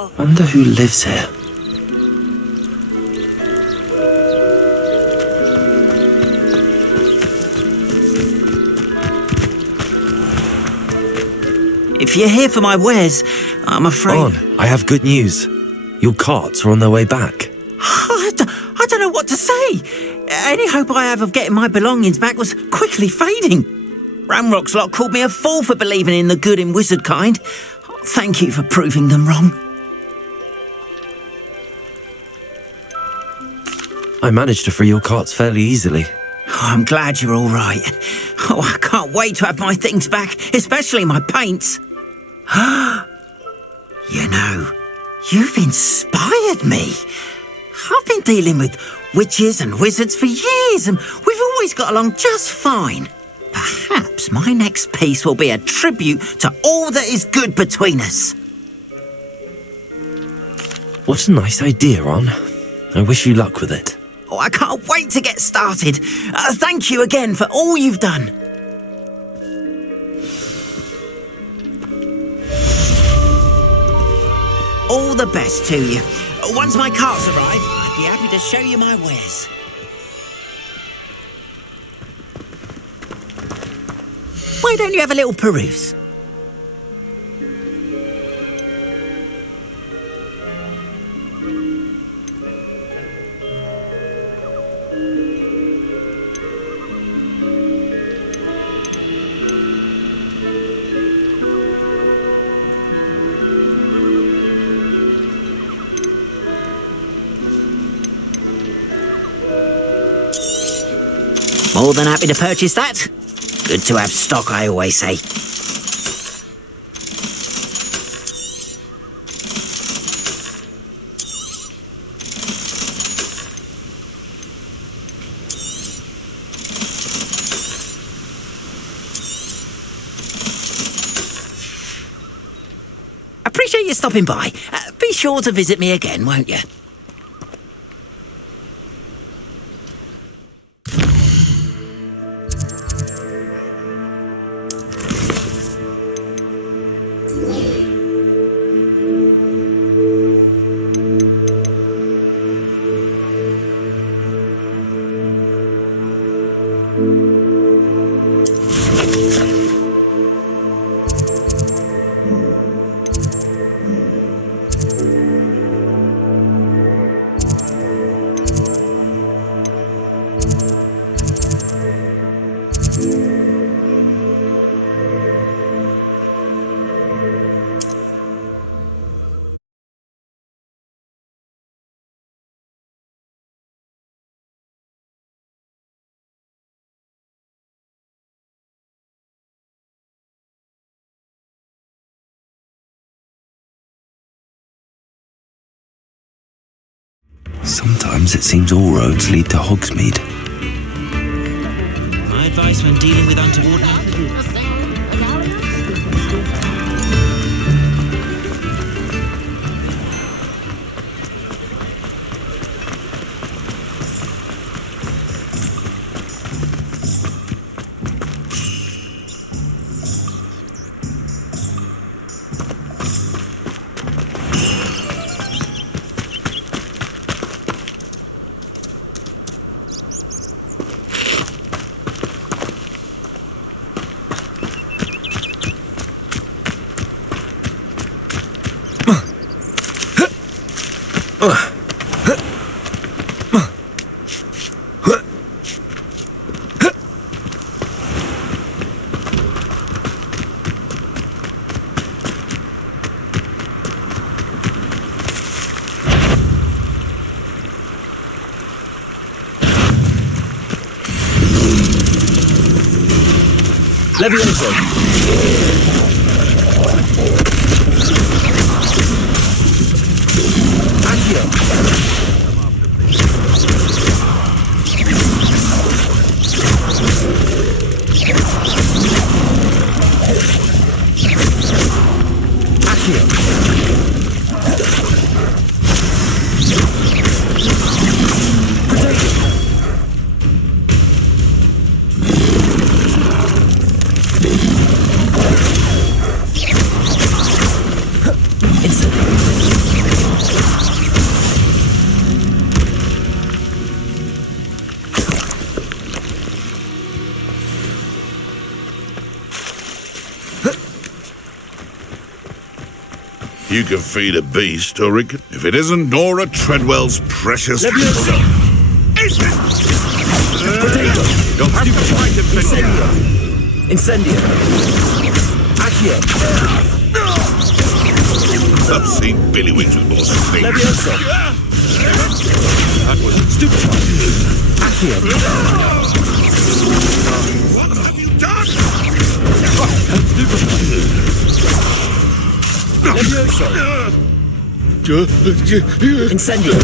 Wonder who lives here. If you're here for my wares, I'm afraid... On, I have good news. Your carts are on their way back. I don't know what to say. Any hope I have of getting my belongings back was quickly fading. Ramrock's lot called me a fool for believing in the good in wizard kind. Thank you for proving them wrong. I managed to free your carts fairly easily. I'm glad you're all right. Oh, I can't wait to have my things back, especially my paints. You know, you've inspired me. I've been dealing with witches and wizards for years, and we've always got along just fine. Perhaps my next piece will be a tribute to all that is good between us. What a nice idea, Ron. I wish you luck with it. Oh, I can't wait to get started. Thank you again for all you've done. All the best to you. Once my carts arrive, I'd be happy to show you my wares. Why don't you have a little peruse? More than happy to purchase that. Good to have stock, I always say. Appreciate you stopping by. Be sure to visit me again, won't you? Sometimes it seems all roads lead to Hogsmeade. My advice when dealing with untoward... Levioso. You can feed a beast, or it can, if it isn't Nora Treadwell's precious. Potato. You'll have to fight it, Incendio. Accio. I've seen Billywings with more sting. Levioso. Stupefy. Accio. What have you done? Levioso. Incendio.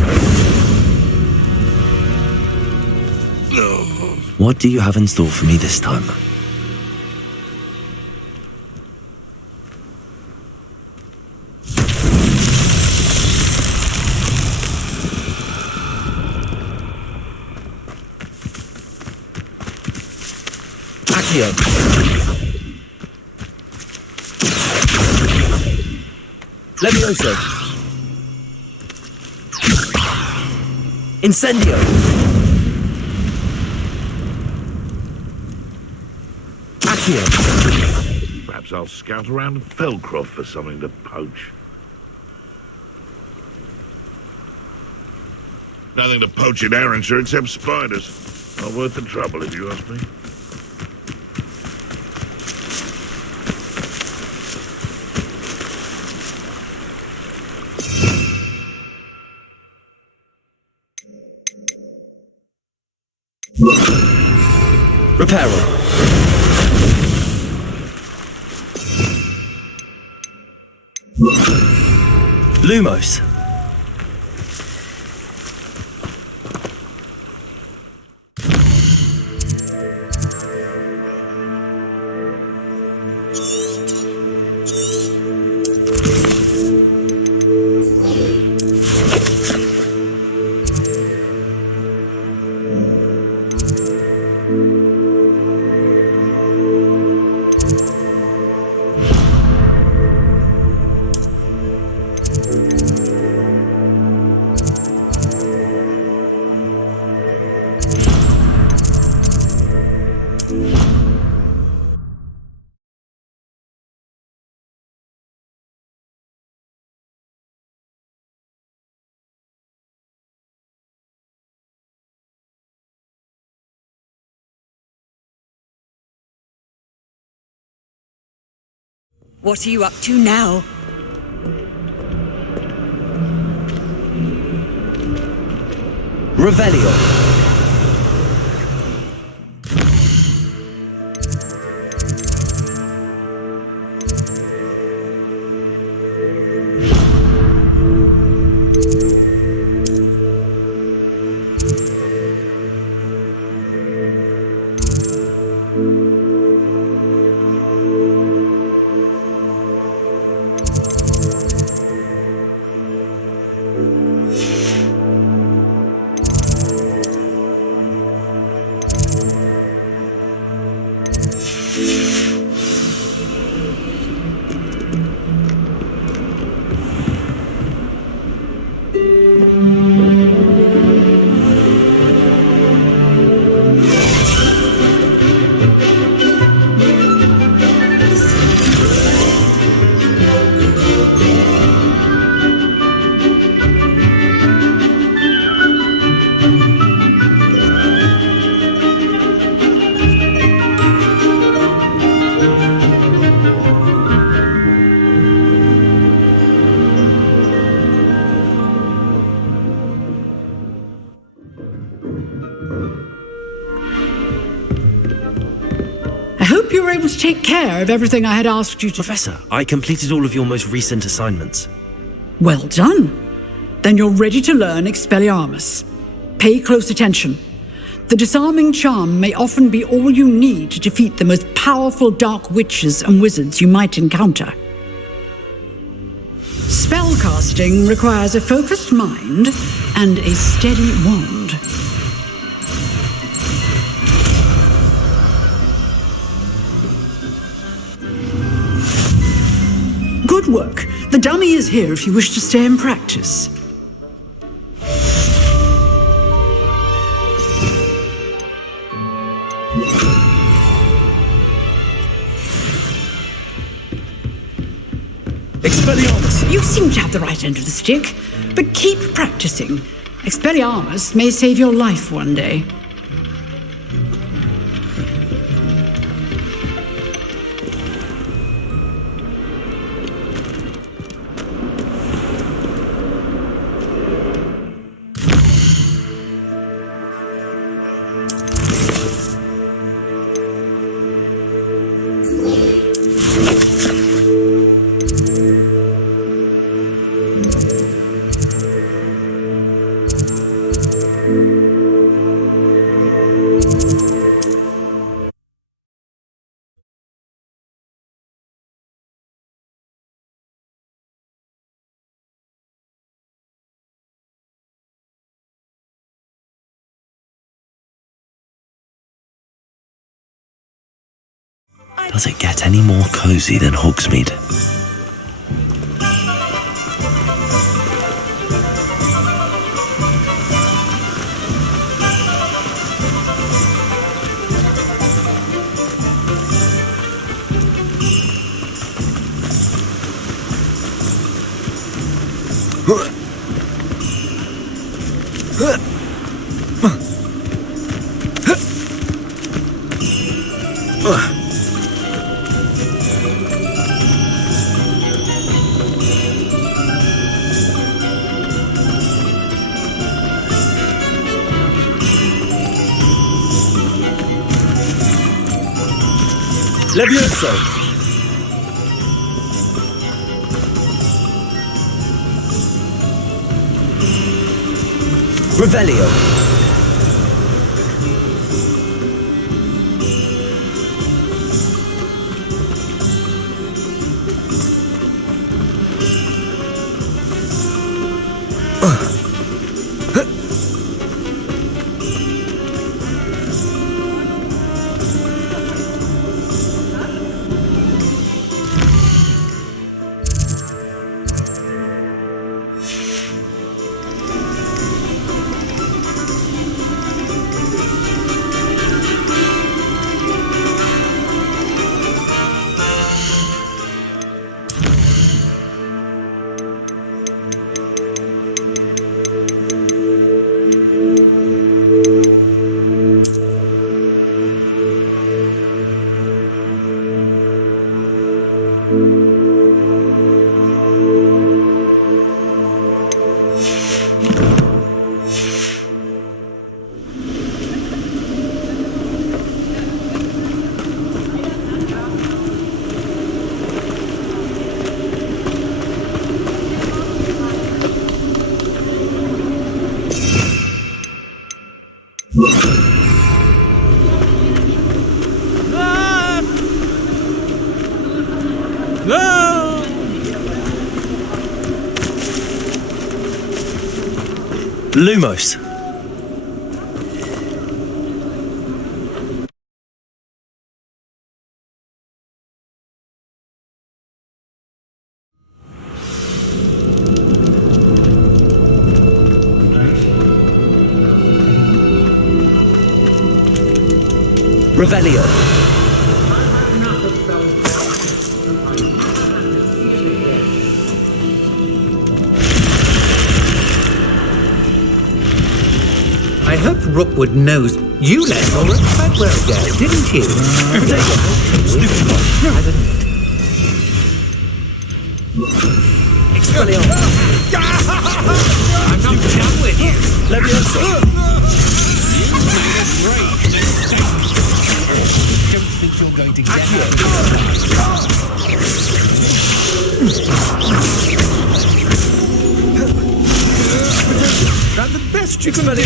What do you have in store for me this time? Accio. Levioso. Incendio. Accio. Perhaps I'll scout around Felcroft for something to poach. Nothing to poach in Arrynshire except spiders. Not worth the trouble, if you ask me. Reparo. Lumos. What are you up to now? Revelio. Able to take care of everything I had asked you to. Professor, I completed all of your most recent assignments. Well done. Then you're ready to learn Expelliarmus. Pay close attention. The disarming charm may often be all you need to defeat the most powerful dark witches and wizards you might encounter. Spellcasting requires a focused mind and a steady wand. Good work. The dummy is here if you wish to stay and practice. Expelliarmus! You seem to have the right end of the stick, but keep practicing. Expelliarmus may save your life one day. Does it get any more cosy than Hogsmeade? Levioso! Revelio! Lumos! Revelio! I hope Rookwood knows you let Laura Treadwell go, didn't you? I didn't. Expelliarmus! I'm not done with you. Levioso! Don't think you're going to get That's the best you can do!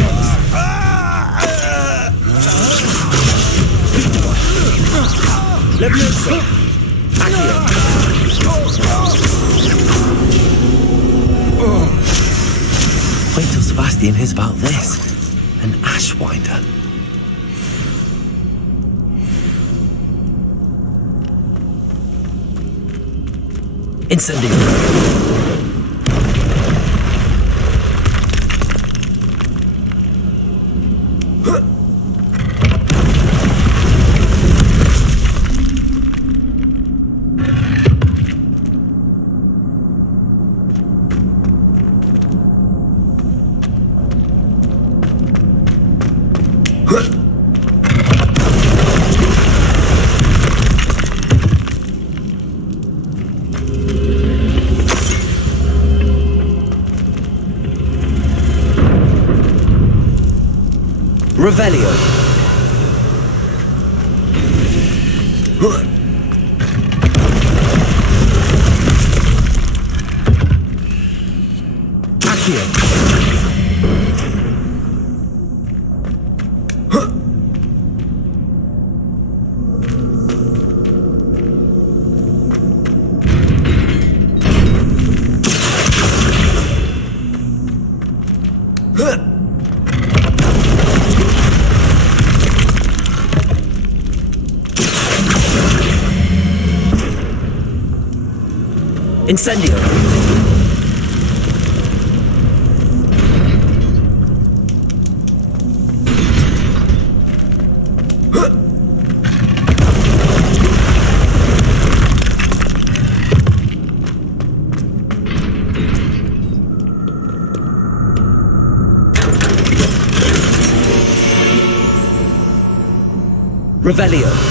Levioso! Wait till Sebastian hears about this. An Ashwinder. Incendio. Revelio. Accio. Incendio. Revelio.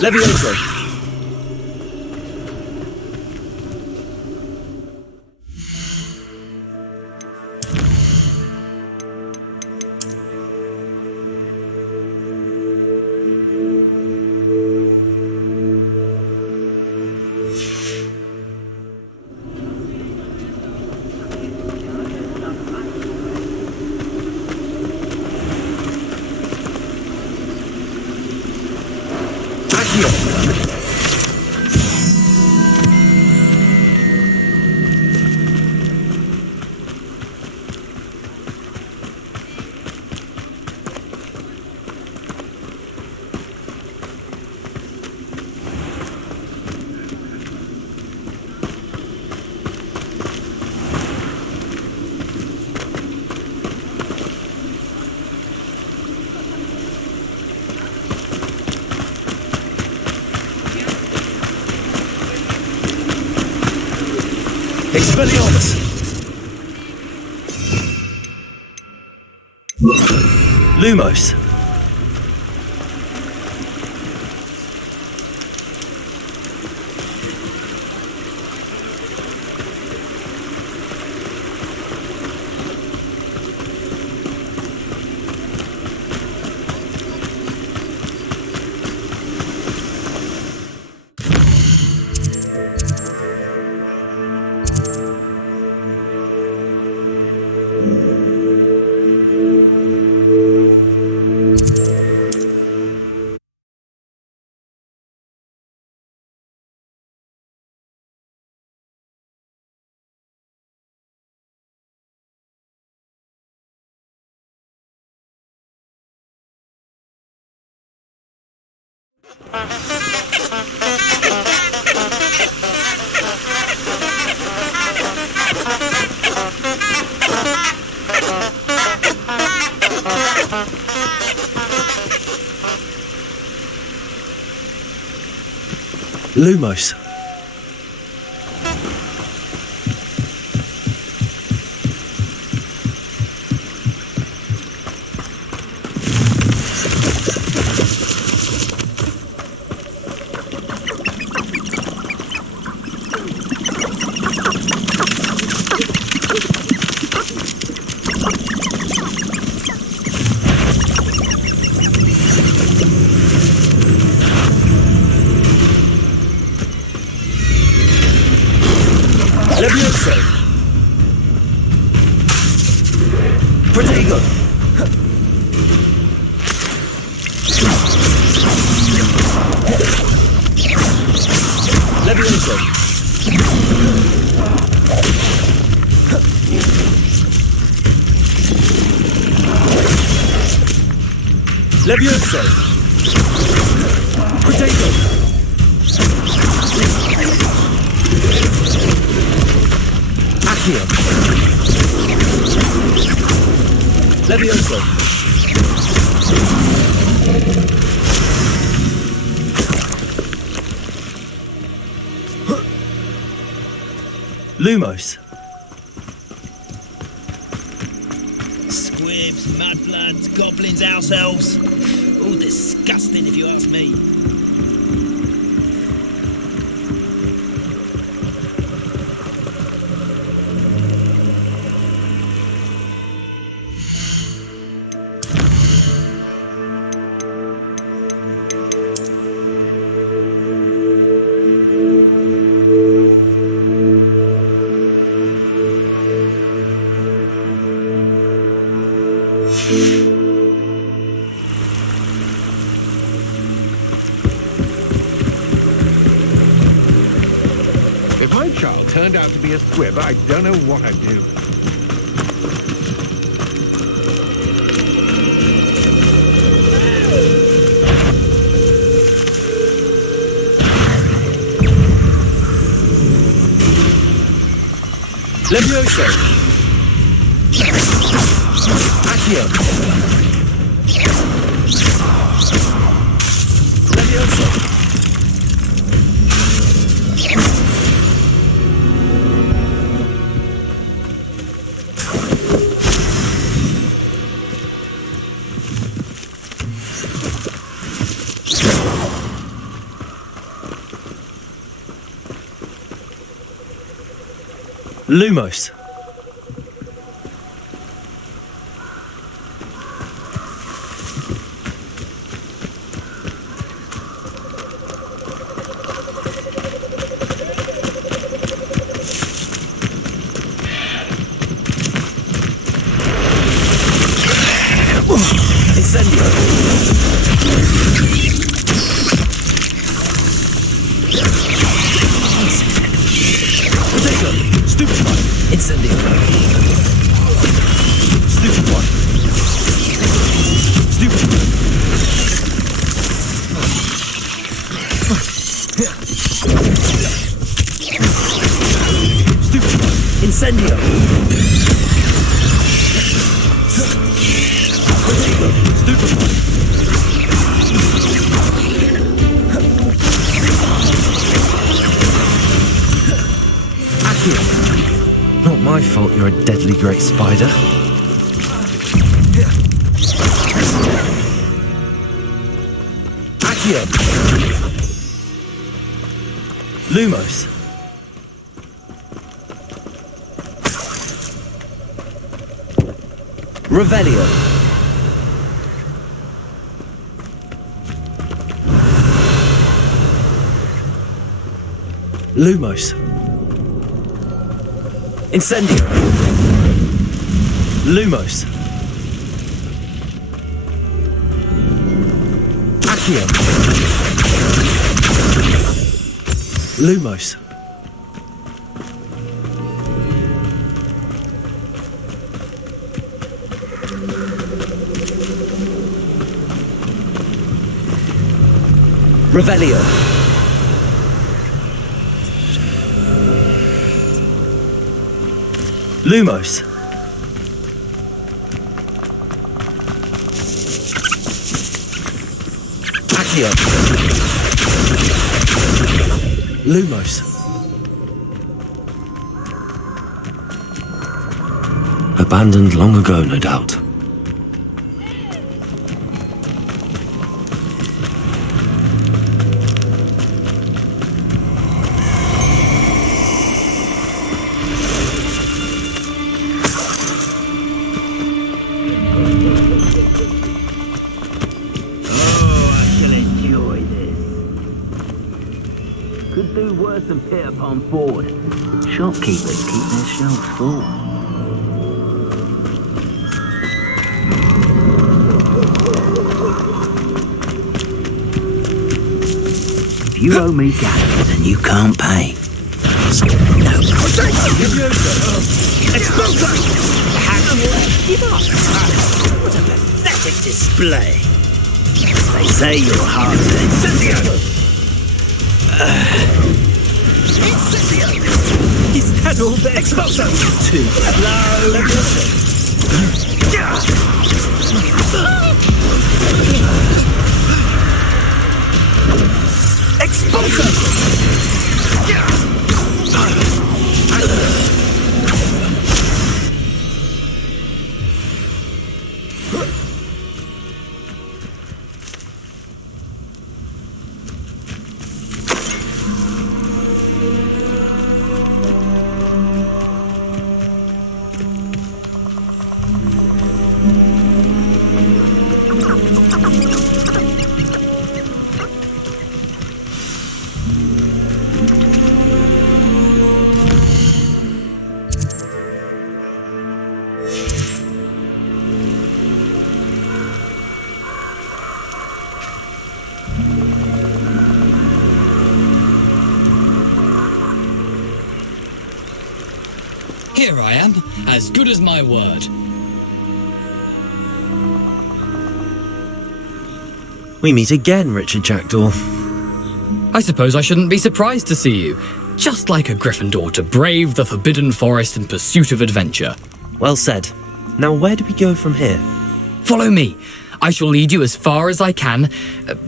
Levioso. Expelliarmus. Lumos. Lumos. Protego! Levioso! Levioso! Protego! Accio! Levioso! Lumos! Squibs, mudbloods, goblins, house elves. All disgusting if you ask me. If my child turned out to be a squib, I don't know what I'd do. Levioso! Accio! Levioso! Lumos! Not my fault you're a deadly great spider. Accio! Lumos! Revelio! Lumos! Incendio! Lumos! Accio! Lumos! Revelio! Lumos! Accio! Lumos! Abandoned long ago, no doubt. Could do worse than pit upon board. Shopkeepers keep their shelves full. You owe me Gareth and you can't pay. So, no. Explosion! Give up. What a pathetic display. They say your heart is Incendio! Is that all there? Explosion! too Here I am, as good as my word. We meet again, Richard Jackdaw. I suppose I shouldn't be surprised to see you. Just like a Gryffindor to brave the Forbidden Forest in pursuit of adventure. Well said. Now where do we go from here? Follow me. I shall lead you as far as I can,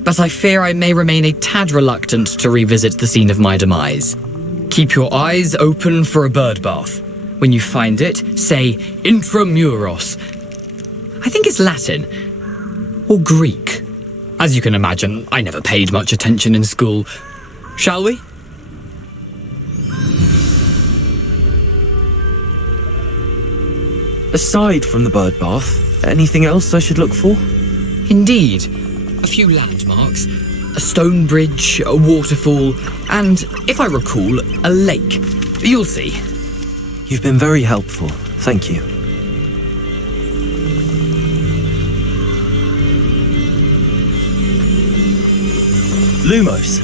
but I fear I may remain a tad reluctant to revisit the scene of my demise. Keep your eyes open for a bird bath. When you find it, say intramuros. I think it's Latin. Or Greek. As you can imagine, I never paid much attention in school. Shall we? Aside from the bird bath, anything else I should look for? Indeed. A few landmarks, a stone bridge, a waterfall, and, if I recall, a lake. You'll see. You've been very helpful. Thank you. Lumos.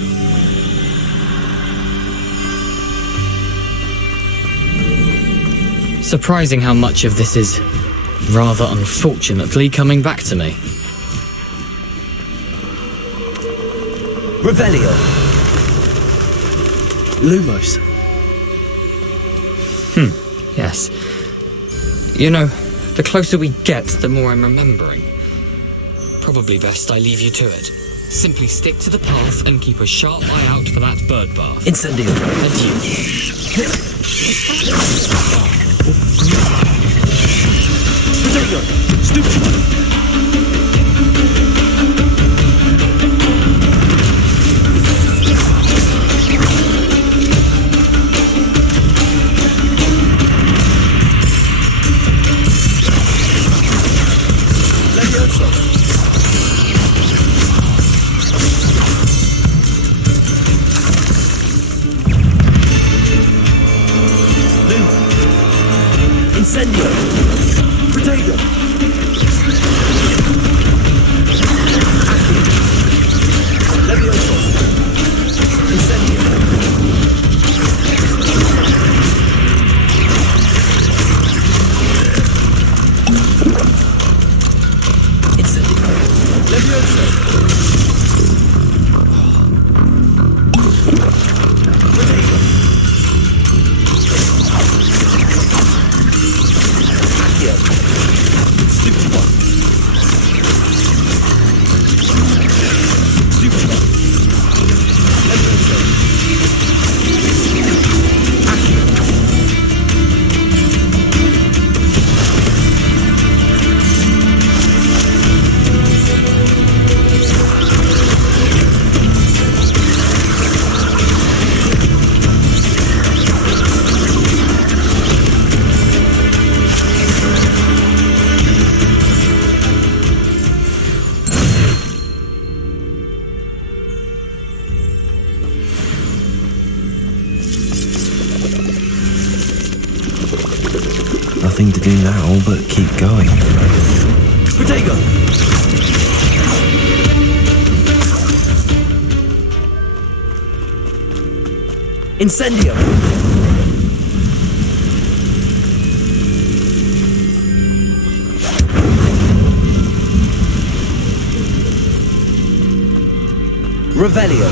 Surprising how much of this is, rather unfortunately, coming back to me. Revelio. Lumos. Yes. You know, the closer we get, the more I'm remembering. Probably best I leave you to it. Simply stick to the path and keep a sharp eye out for that bird bath. Incendio. Adieu. Potato! Stupid! Incendio. Potato. Levioso. Incendio. Incendio. Levioso. Nothing to do now but keep going. Potato. Incendio! Revelio.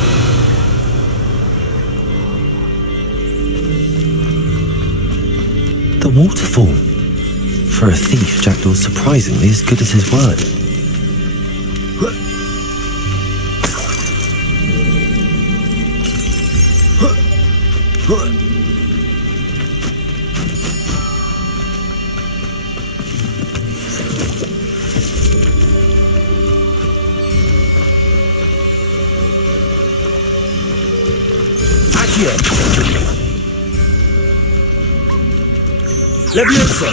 The waterfall. For a thief, Jackdaw's surprisingly as good as his word. Levioso!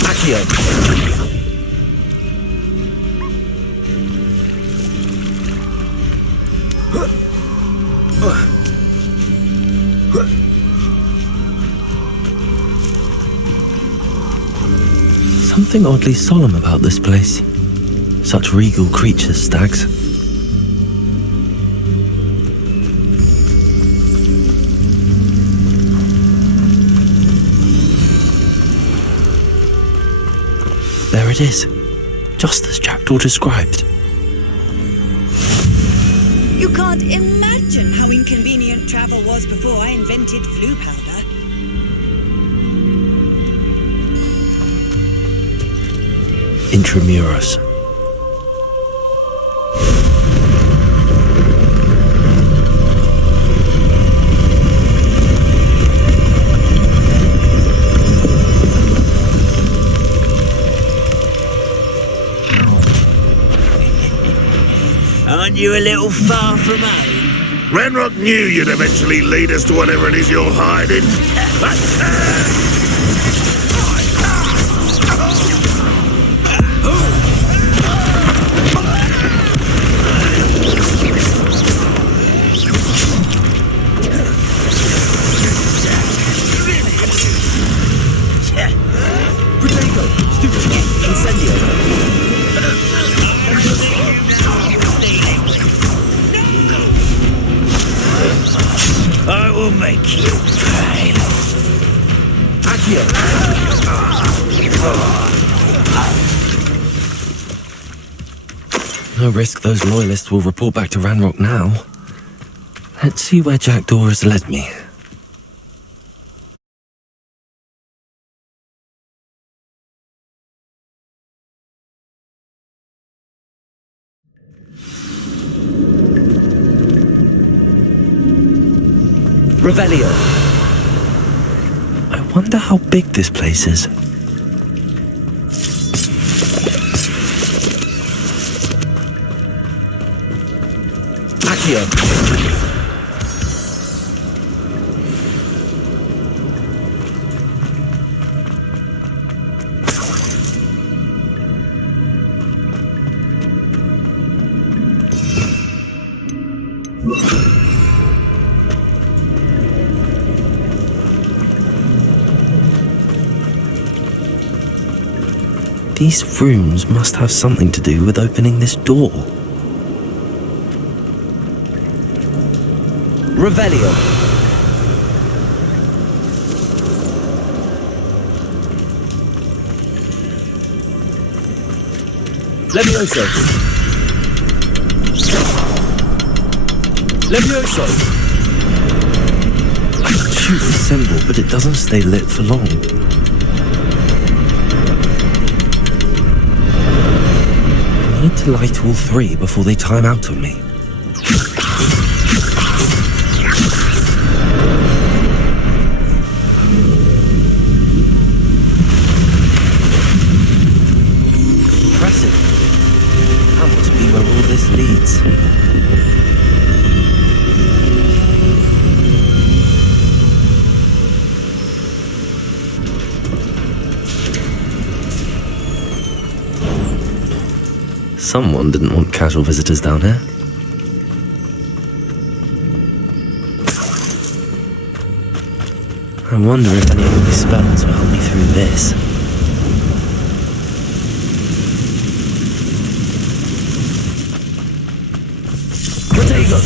Accio! Something oddly solemn about this place. Such regal creatures, stags. There it is, just as Jackdaw described. You can't imagine how inconvenient travel was before I invented flu powder. Intramuros. Aren't you a little far from home? Ranrock knew you'd eventually lead us to whatever it is you're hiding. I will make you pay. No risk those loyalists will report back to Ranrock now. Let's see where Jackdaw has led me. Revelio. I wonder how big this place is. Accio. These rooms must have something to do with opening this door. Revelio. Levioso. Levioso. I can shoot the symbol, but it doesn't stay lit for long. I need to light all three before they time out on me. Impressive. That must be where all this leads. Someone didn't want casual visitors down here. I wonder if any of these spells will help me through this. go.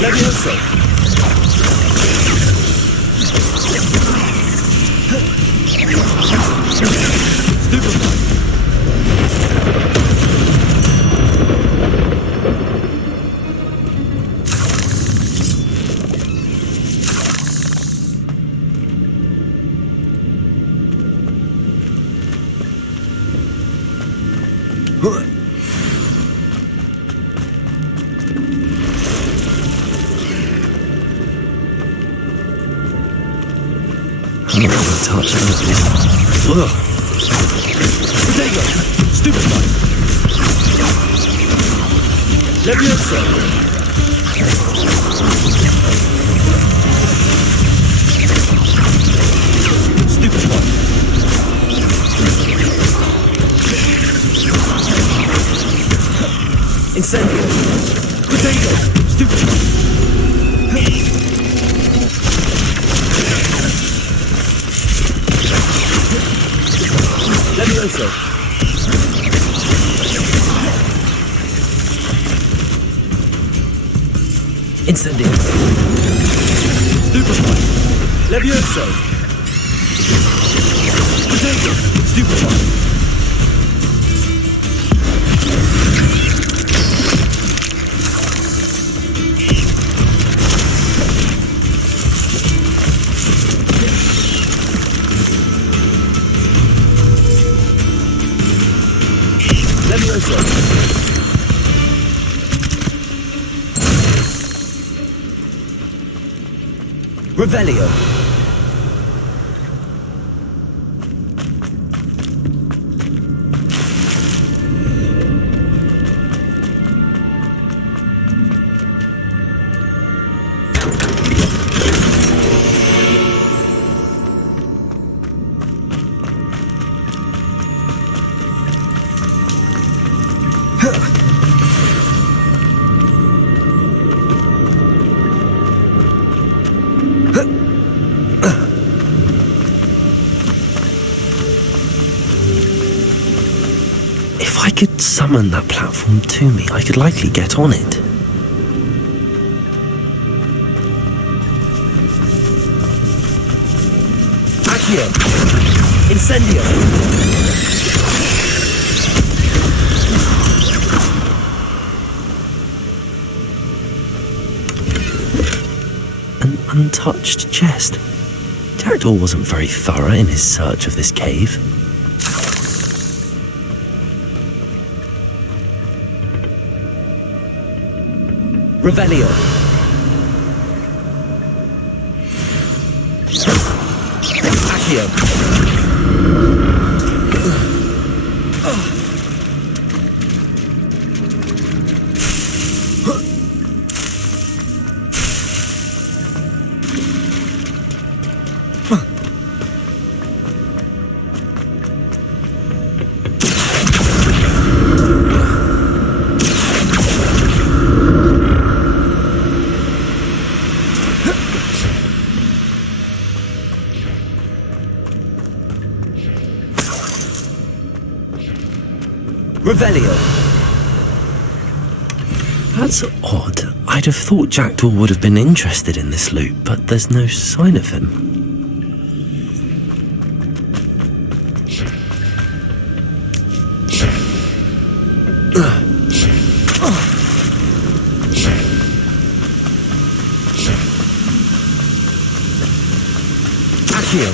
Levioso. Touch that. Ugh. Potato. Stupid one. Levioso. Stupid one. Incendio. Potato. Stupid one. Levioso. Incendio. Stupid one. Levioso. Potato. Stupid one. Revelio. If I could summon that platform to me, I could likely get on it. Accio. Incendio. An untouched chest. Jackdaw wasn't very thorough in his search of this cave. Revelio. Accio. Revelio. That's odd. I'd have thought Jackdaw would have been interested in this loot, but there's no sign of him. Accio.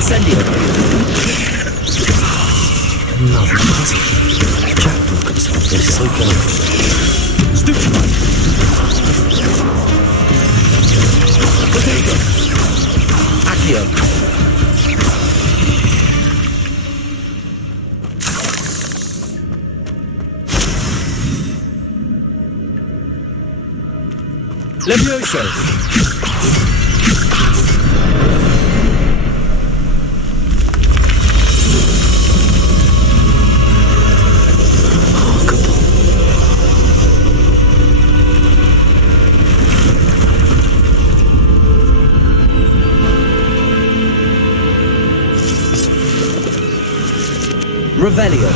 Incendio. Another puzzle. Jackdaw could solve this so well. Stupid one. Potato. Accio. Levioso. Revelio.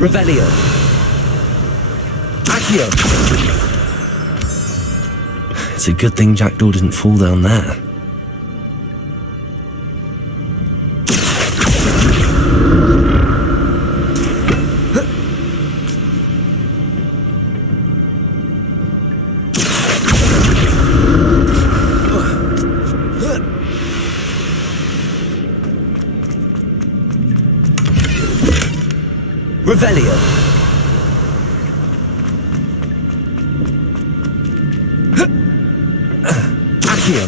Revelio. Accio. It's a good thing Jackdaw didn't fall down there. Revelio. Accio.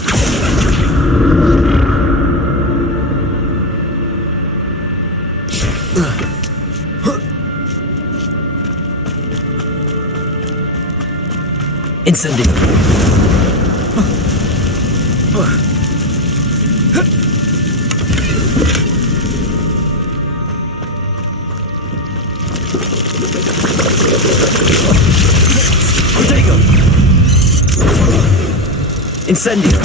Incendio. Incendio.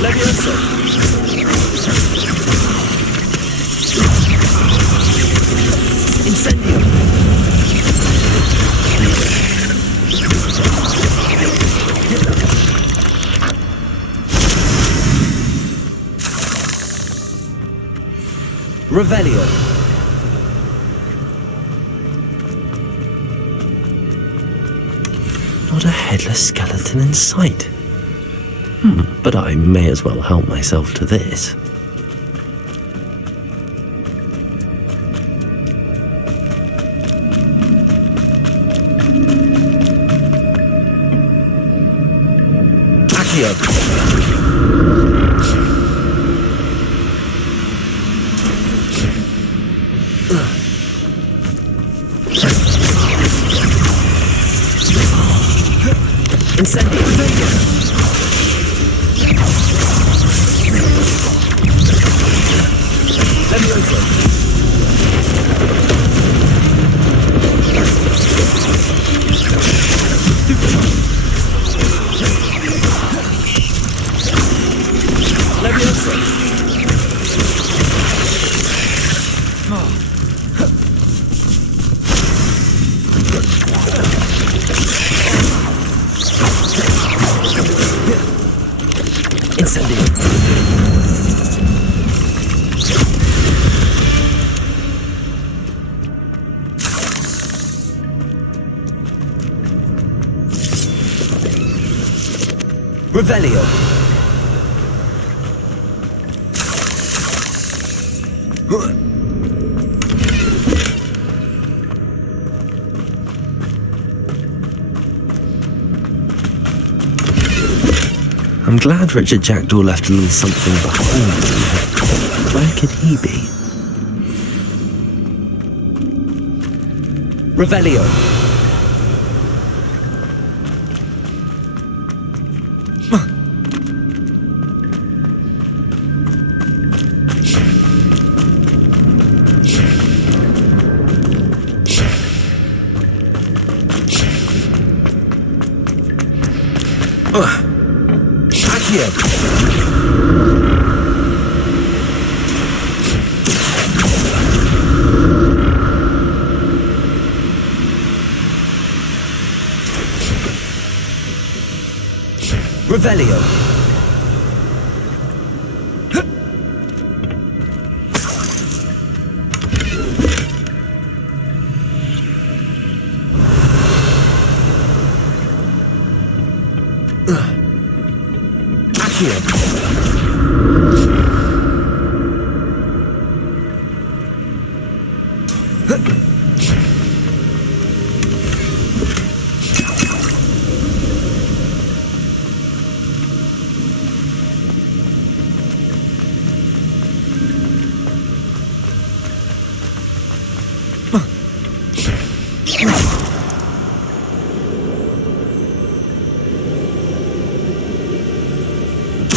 Levioso. Incendio. Revelio. Not a headless skeleton in sight. But I may as well help myself to this. Accio. Incendio. Levioso. Levioso. Incendio. Revelio. I'm glad Richard Jackdaw left a little something behind. Where could he be? Revelio. Accio. Revelio.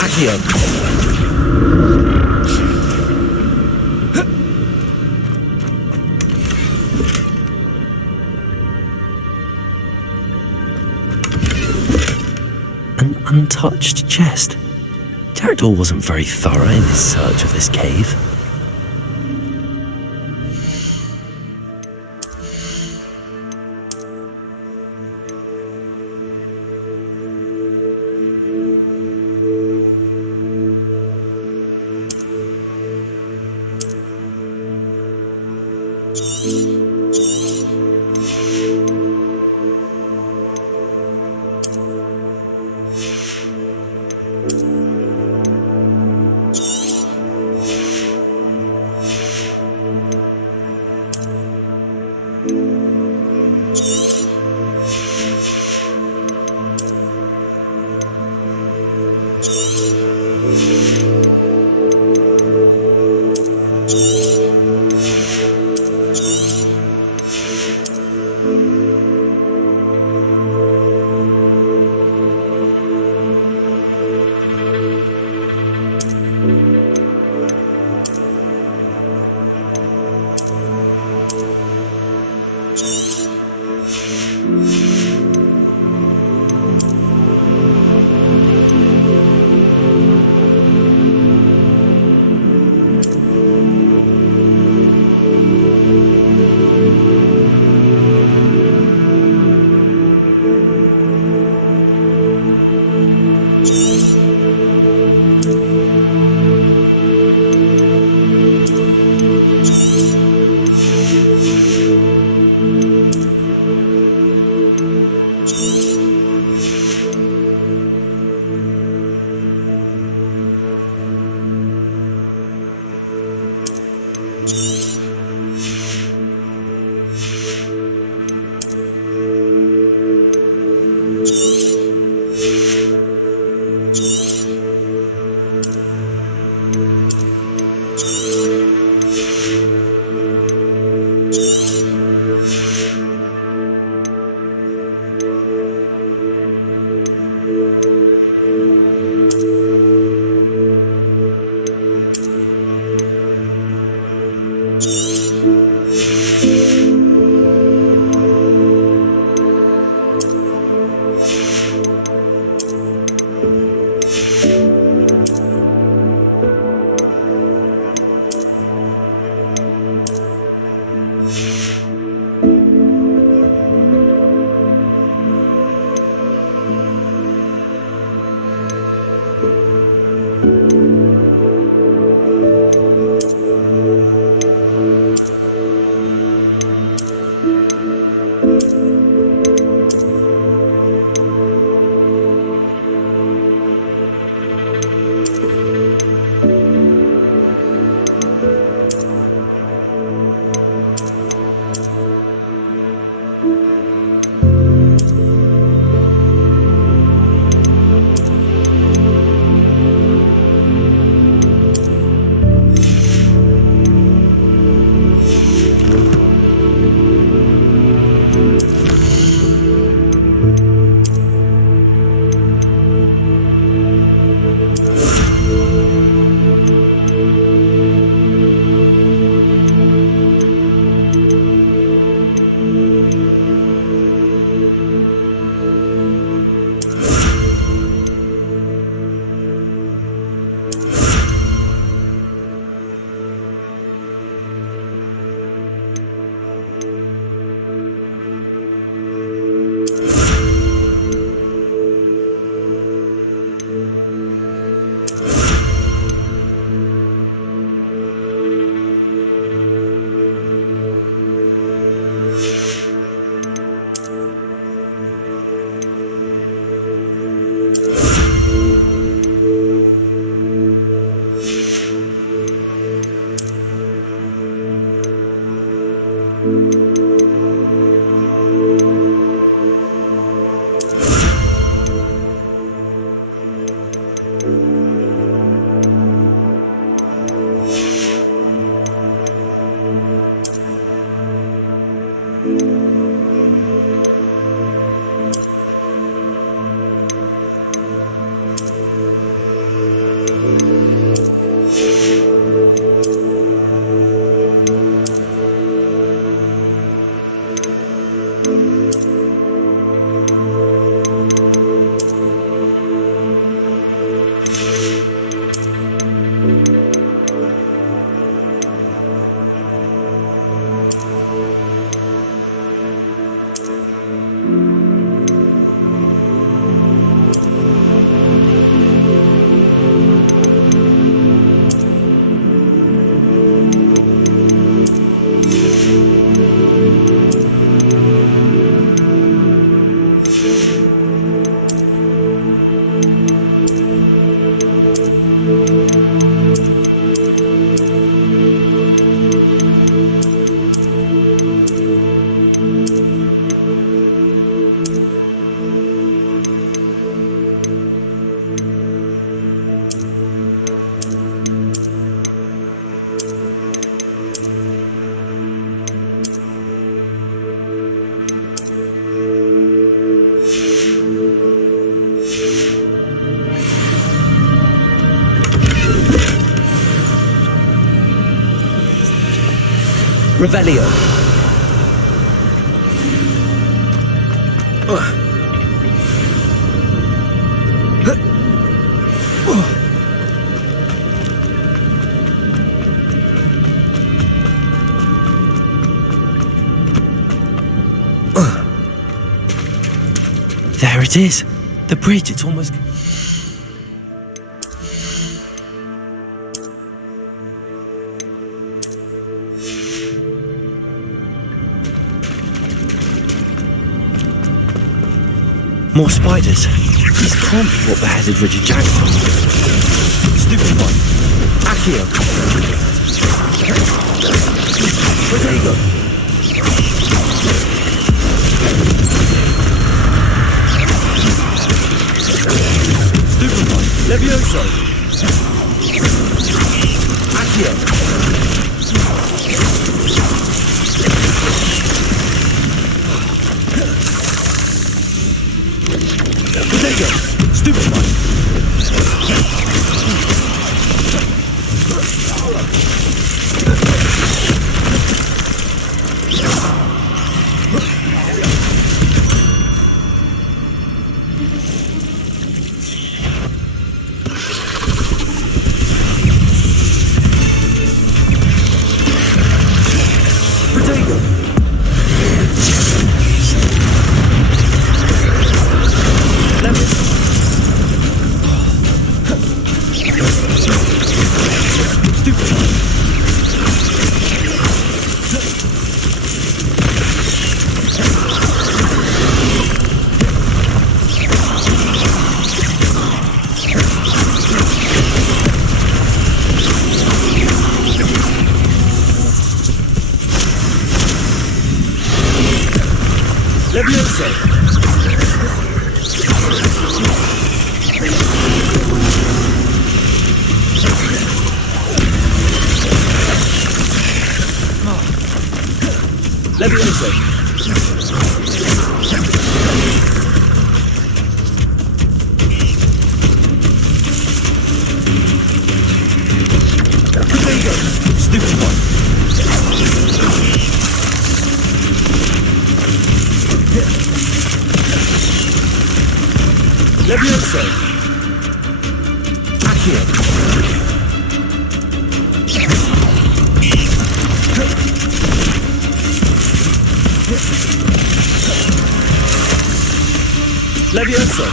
Accio. An untouched chest. Jackdaw wasn't very thorough in his search of this cave. Revelio. There it is. The bridge, it's almost... More spiders. These can't be what beheaded Richard Jackson. Stupid one. Accio. Protego. Stupid one. Levioso. Accio. Protego. Stupid one. Levioso.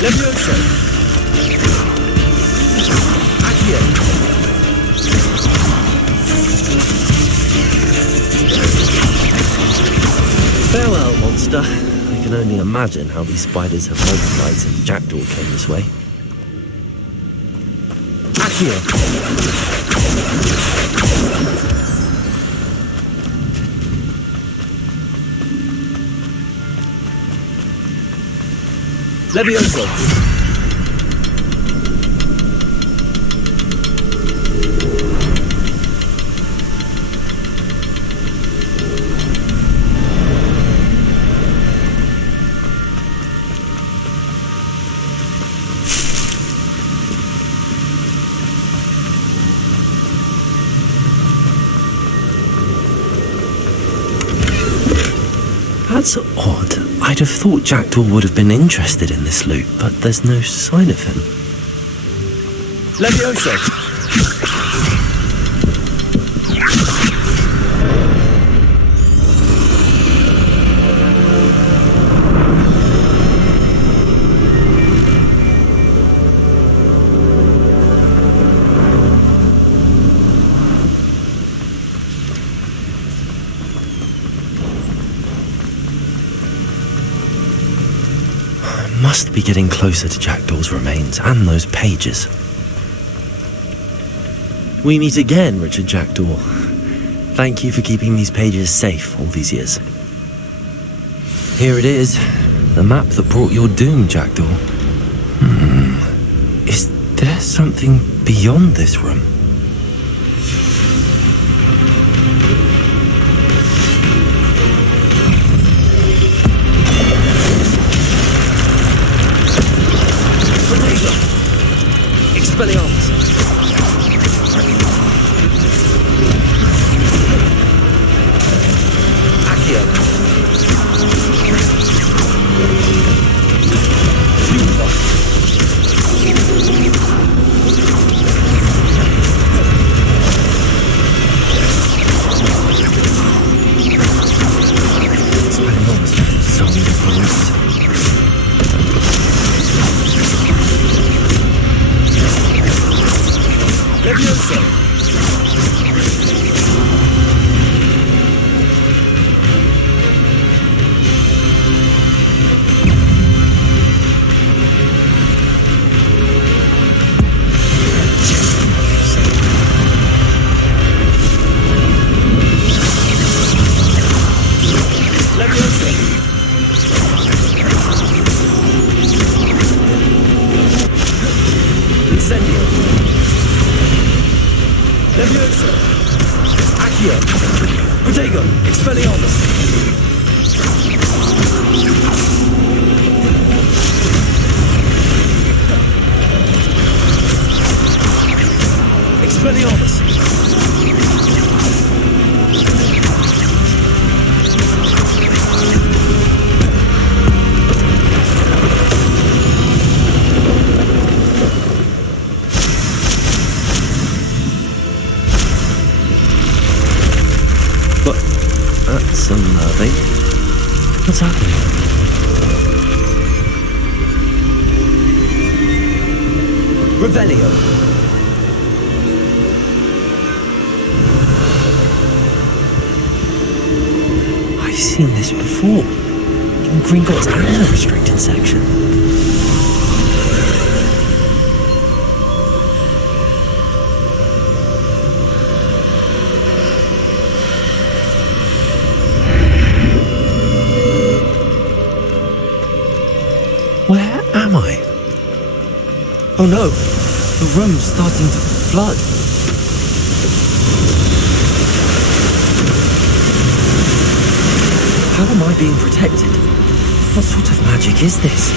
Levioso. Accio. Farewell, monster. I can only imagine how these spiders have multiplied since Jackdaw came this way. Accio. Levioso. That's odd. I'd have thought Jackdaw would have been interested in this loot, but there's no sign of him. Levioso. Must be getting closer to Jackdaw's remains and those pages. We meet again, Richard Jackdaw. Thank you for keeping these pages safe all these years. Here it is, the map that brought your doom, Jackdaw. Is there something beyond this room? Incendio. Levioso. Accio. Protego. Expelliarmus. Expelliarmus. That's unnerving. What's happening? Revelio. I've seen this before. In Gringotts and the restricted section. Where am I? Oh no, the room's starting to flood. How am I being protected? What sort of magic is this?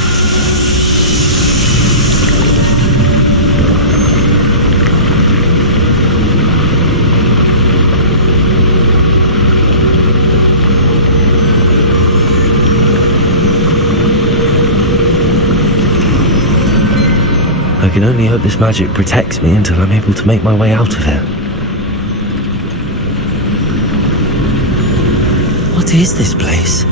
I can only hope this magic protects me until I'm able to make my way out of here. What is this place?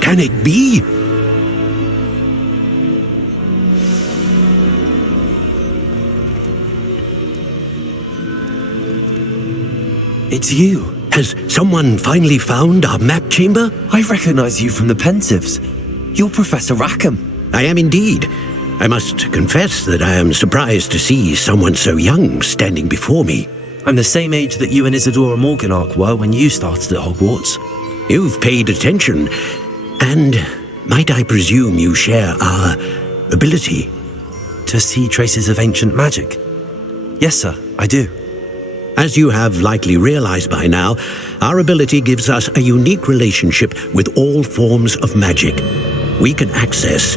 Can it be? It's you. Has someone finally found our map chamber? I recognize you from the Pensives. You're Professor Rackham. I am indeed. I must confess that I am surprised to see someone so young standing before me. I'm the same age that you and Isadora Morganach were when you started at Hogwarts. You've paid attention, and might I presume you share our ability? To see traces of ancient magic? Yes, sir, I do. As you have likely realized by now, our ability gives us a unique relationship with all forms of magic. We can access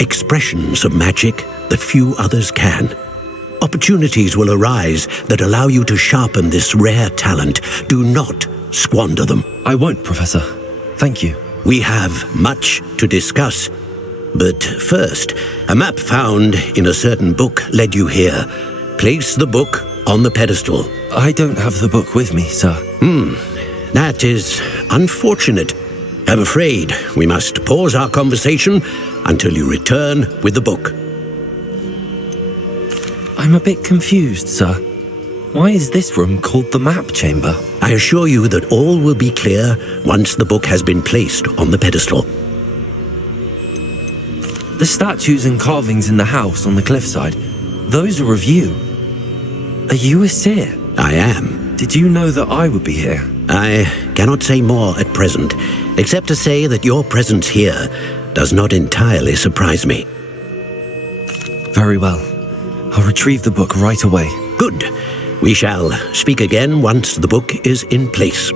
expressions of magic that few others can. Opportunities will arise that allow you to sharpen this rare talent. Do not squander them. I won't, Professor. Thank you. We have much to discuss. But first, a map found in a certain book led you here. Place the book on the pedestal. I don't have the book with me, sir. That is unfortunate. I'm afraid we must pause our conversation until you return with the book. I'm a bit confused, sir. Why is this room called the map chamber? I assure you that all will be clear once the book has been placed on the pedestal. The statues and carvings in the house on the cliffside, those are of you. Are you a seer? I am. Did you know that I would be here? I cannot say more at present, except to say that your presence here does not entirely surprise me. Very well. I'll retrieve the book right away. Good. We shall speak again once the book is in place.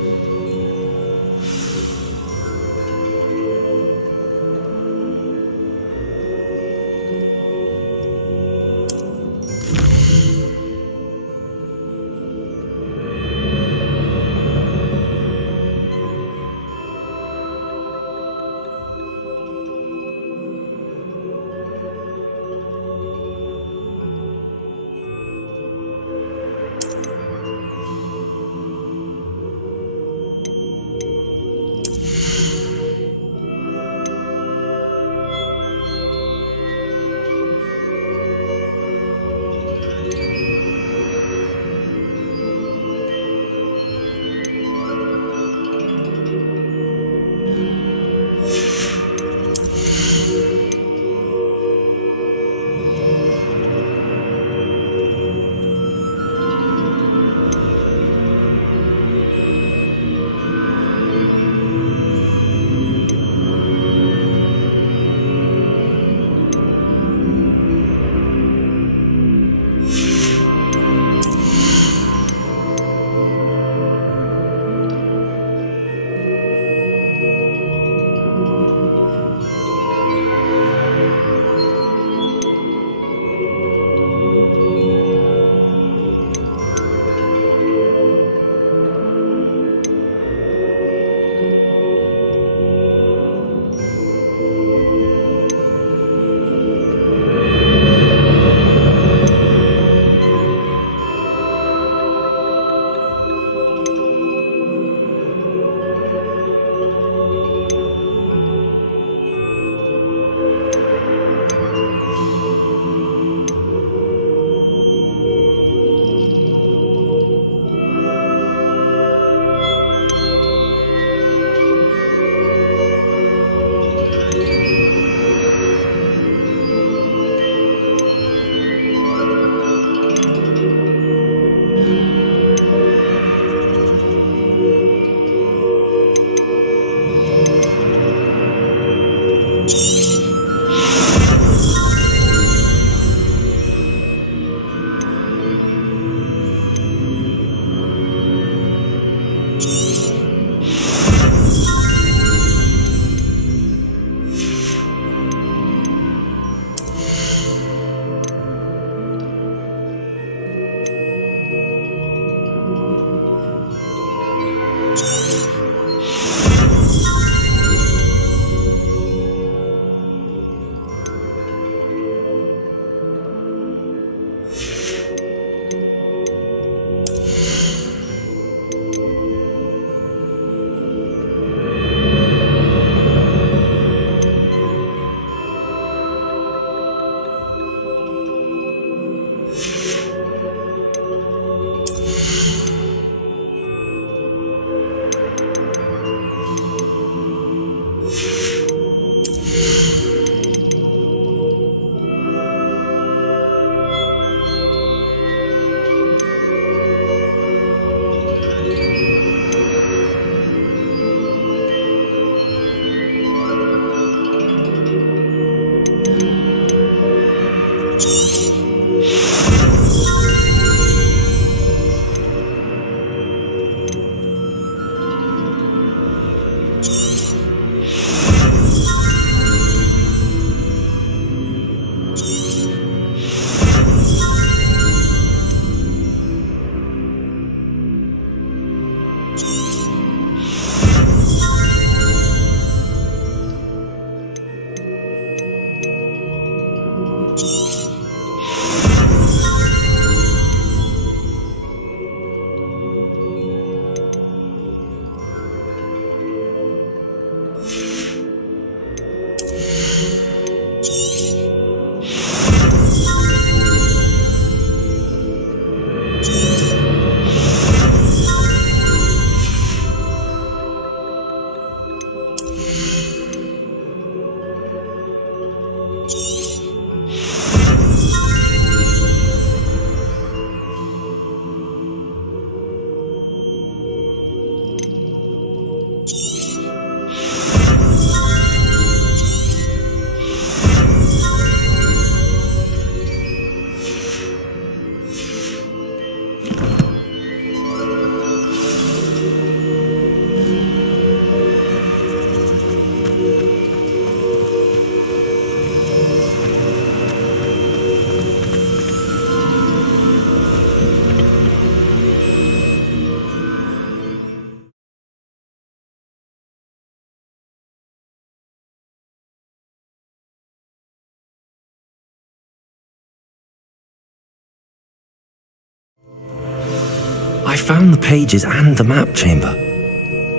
I found the pages and the map chamber.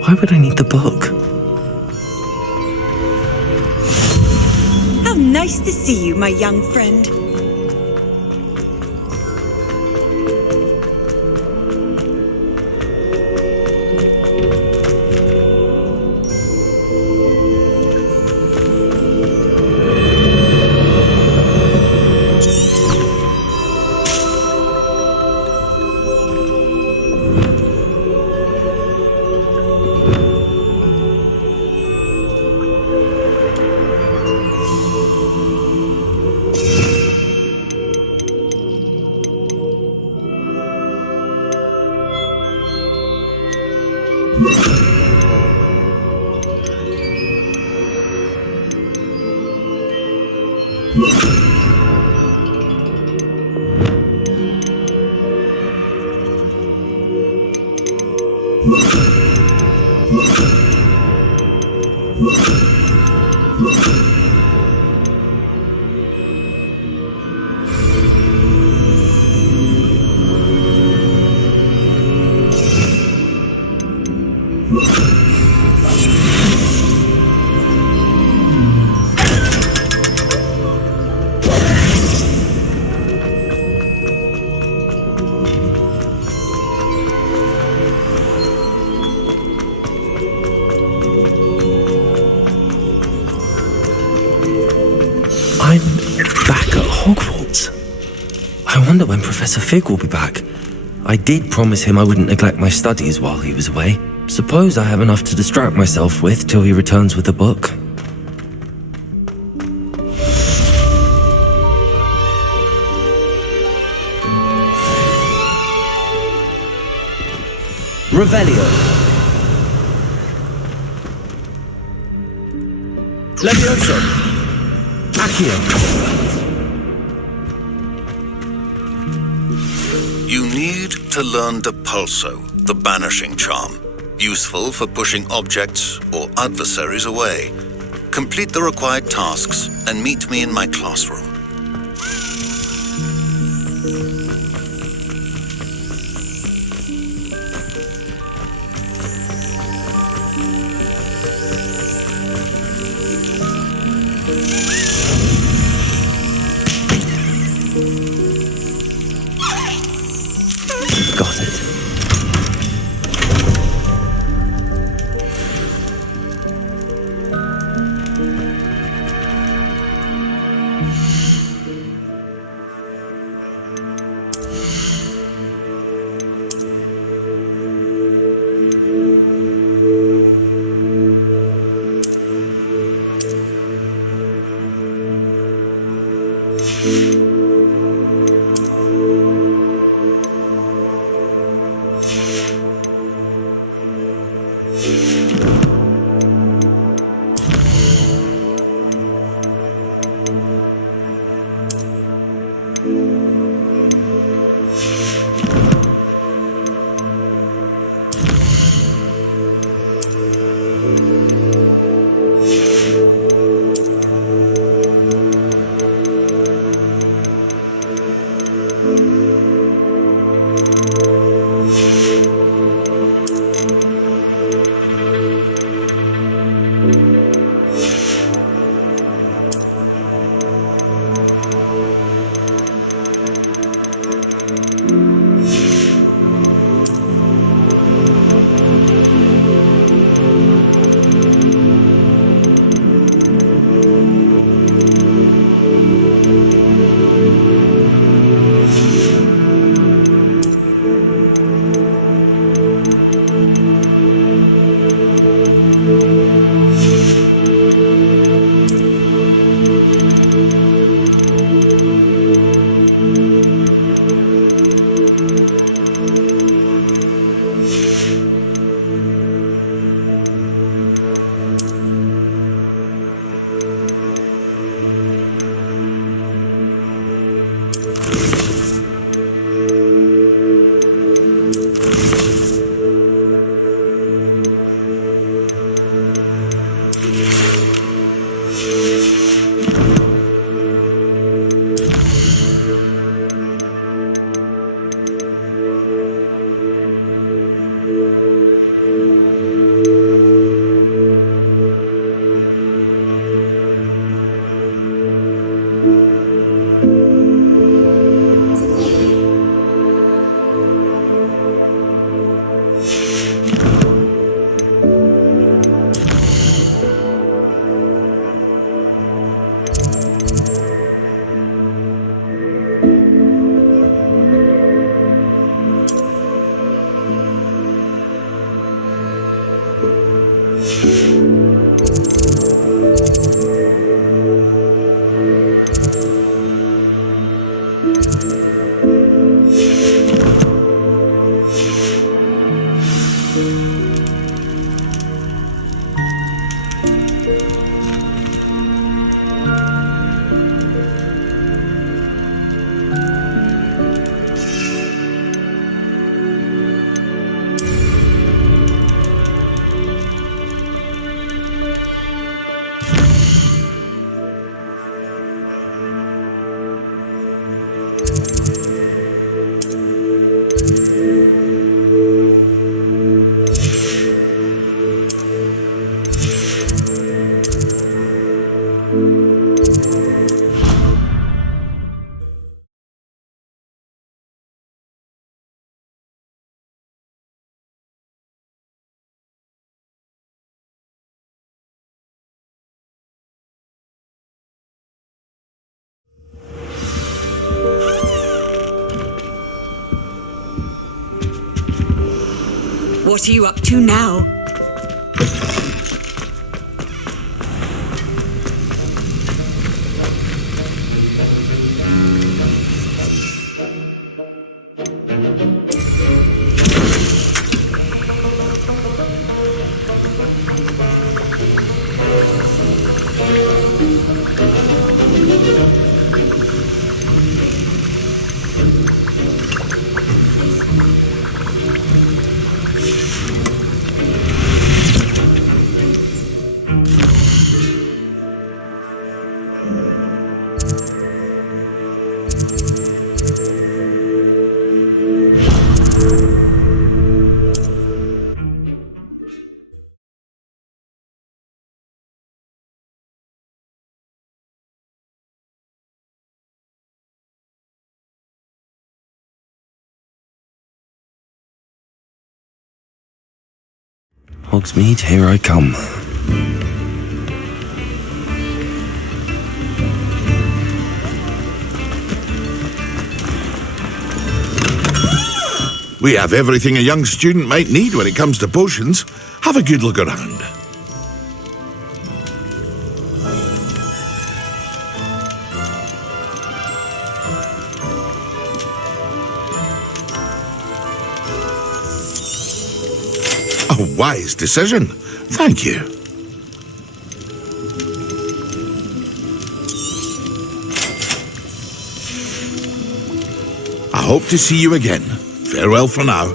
Why would I need the book? How nice to see you, my young friend. I'm back at Hogwarts. I wonder when Professor Fig will be back. I did promise him I wouldn't neglect my studies while he was away. Suppose I have enough to distract myself with till he returns with the book. Revelio. Levioso. Accio. You need to learn Depulso, the banishing charm. Useful for pushing objects or adversaries away. Complete the required tasks and meet me in my classroom. Got it. What are you up to now? Hogsmeade, here I come. We have everything a young student might need when it comes to potions. Have a good look around. A wise decision. Thank you. I hope to see you again. Farewell for now.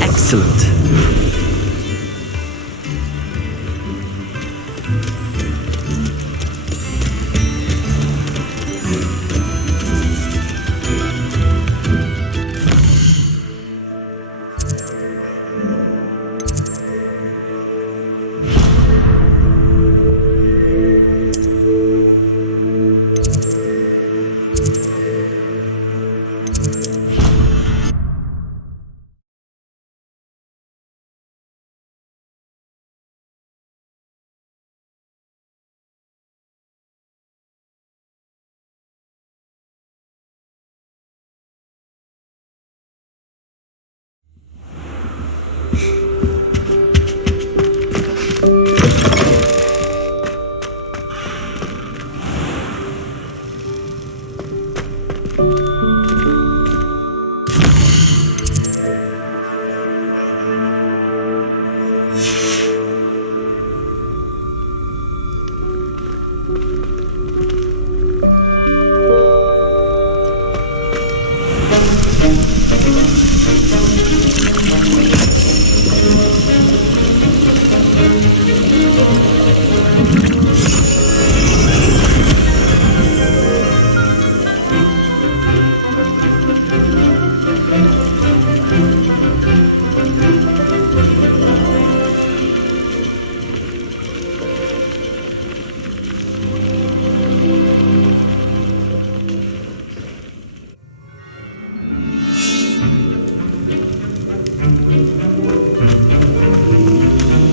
Excellent.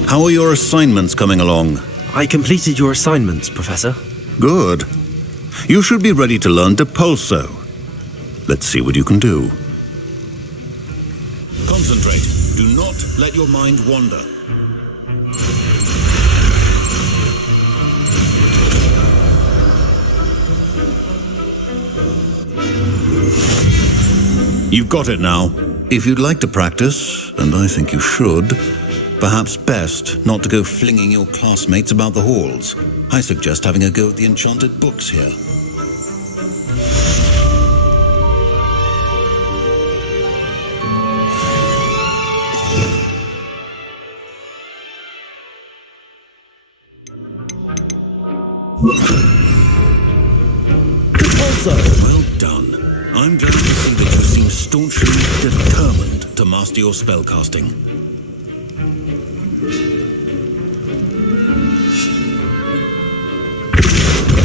How are your assignments coming along? I completed your assignments, Professor. Good. You should be ready to learn Depulso. Let's see what you can do. Concentrate. Do not let your mind wander. You've got it now. If you'd like to practice, and I think you should, perhaps best not to go flinging your classmates about the halls. I suggest having a go at the enchanted books here. Also, well done. I'm glad to see that you seem staunchly determined to master your spellcasting.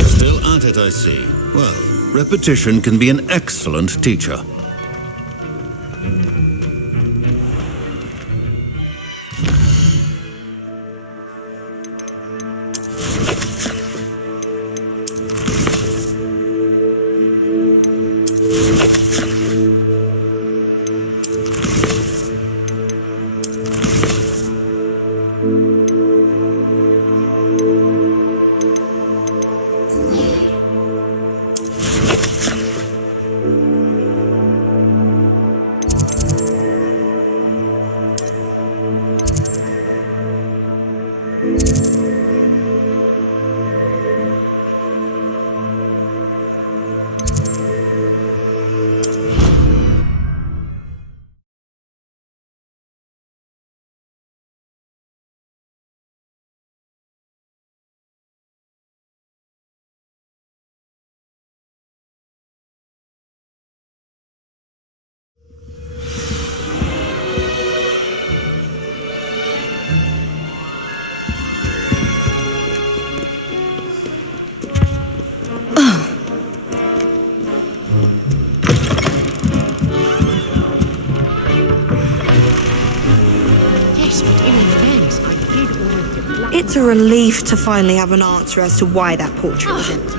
Still at it, I see. Well, repetition can be an excellent teacher. It's a relief to finally have an answer as to why that portrait was empty.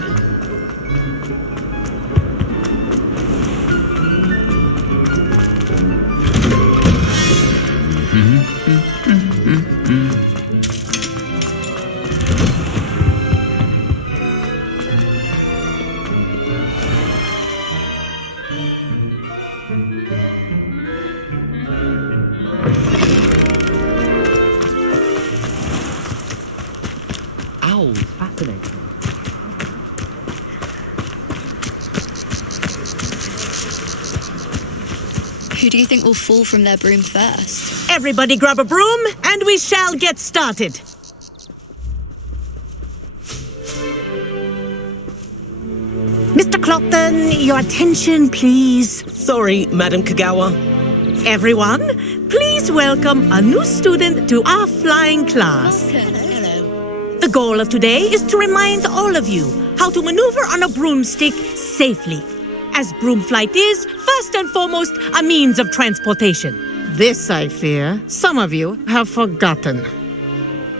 Who do you think will fall from their broom first? Everybody grab a broom, and we shall get started. Mr. Clopton, your attention, please. Sorry, Madam Kagawa. Everyone, please welcome a new student to our flying class. Hello. The goal of today is to remind all of you how to maneuver on a broomstick safely, as broom flight is, first and foremost, a means of transportation. This, I fear, some of you have forgotten.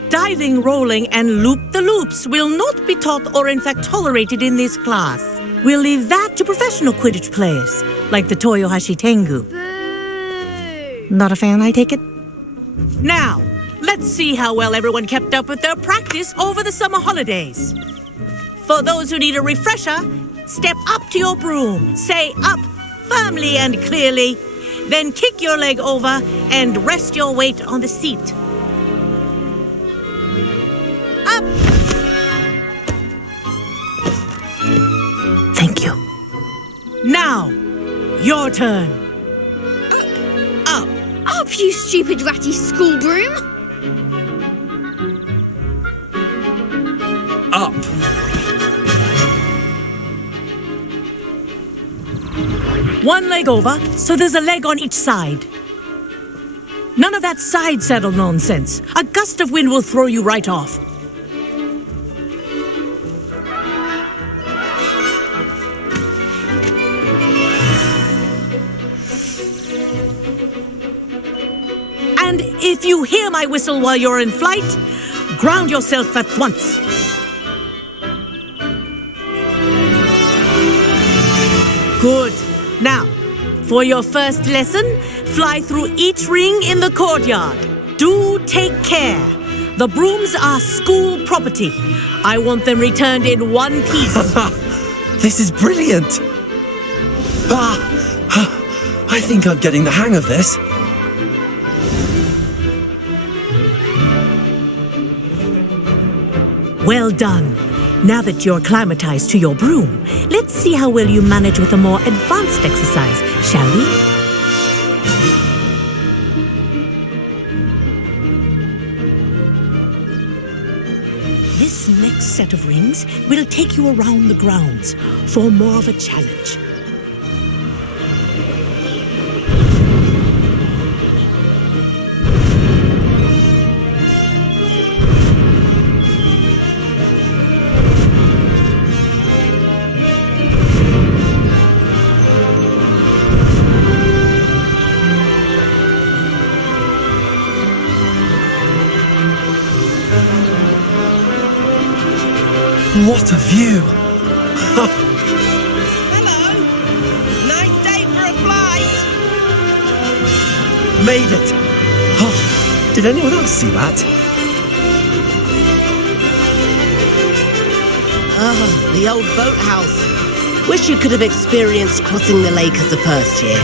Diving, rolling, and loop-the-loops will not be taught or in fact tolerated in this class. We'll leave that to professional Quidditch players, like the Toyohashi Tengu. Boo! Not a fan, I take it? Now, let's see how well everyone kept up with their practice over the summer holidays. For those who need a refresher, step up to your broom, say up firmly and clearly, then kick your leg over and rest your weight on the seat. Up! Thank you. Now, your turn. Up. Up, you stupid ratty school broom. Up. One leg over, so there's a leg on each side. None of that side saddle nonsense. A gust of wind will throw you right off. And if you hear my whistle while you're in flight, ground yourself at once. Good. Now, for your first lesson, fly through each ring in the courtyard. Do take care. The brooms are school property. I want them returned in one piece. This is brilliant! I think I'm getting the hang of this. Well done. Now that you're acclimatized to your broom, let's see how well you manage with a more advanced exercise, shall we? This next set of rings will take you around the grounds for more of a challenge. What a view! Hello! Nice day for a flight! Made it! Oh, did anyone else see that? Ah, the old boathouse. Wish you could have experienced crossing the lake as a first year.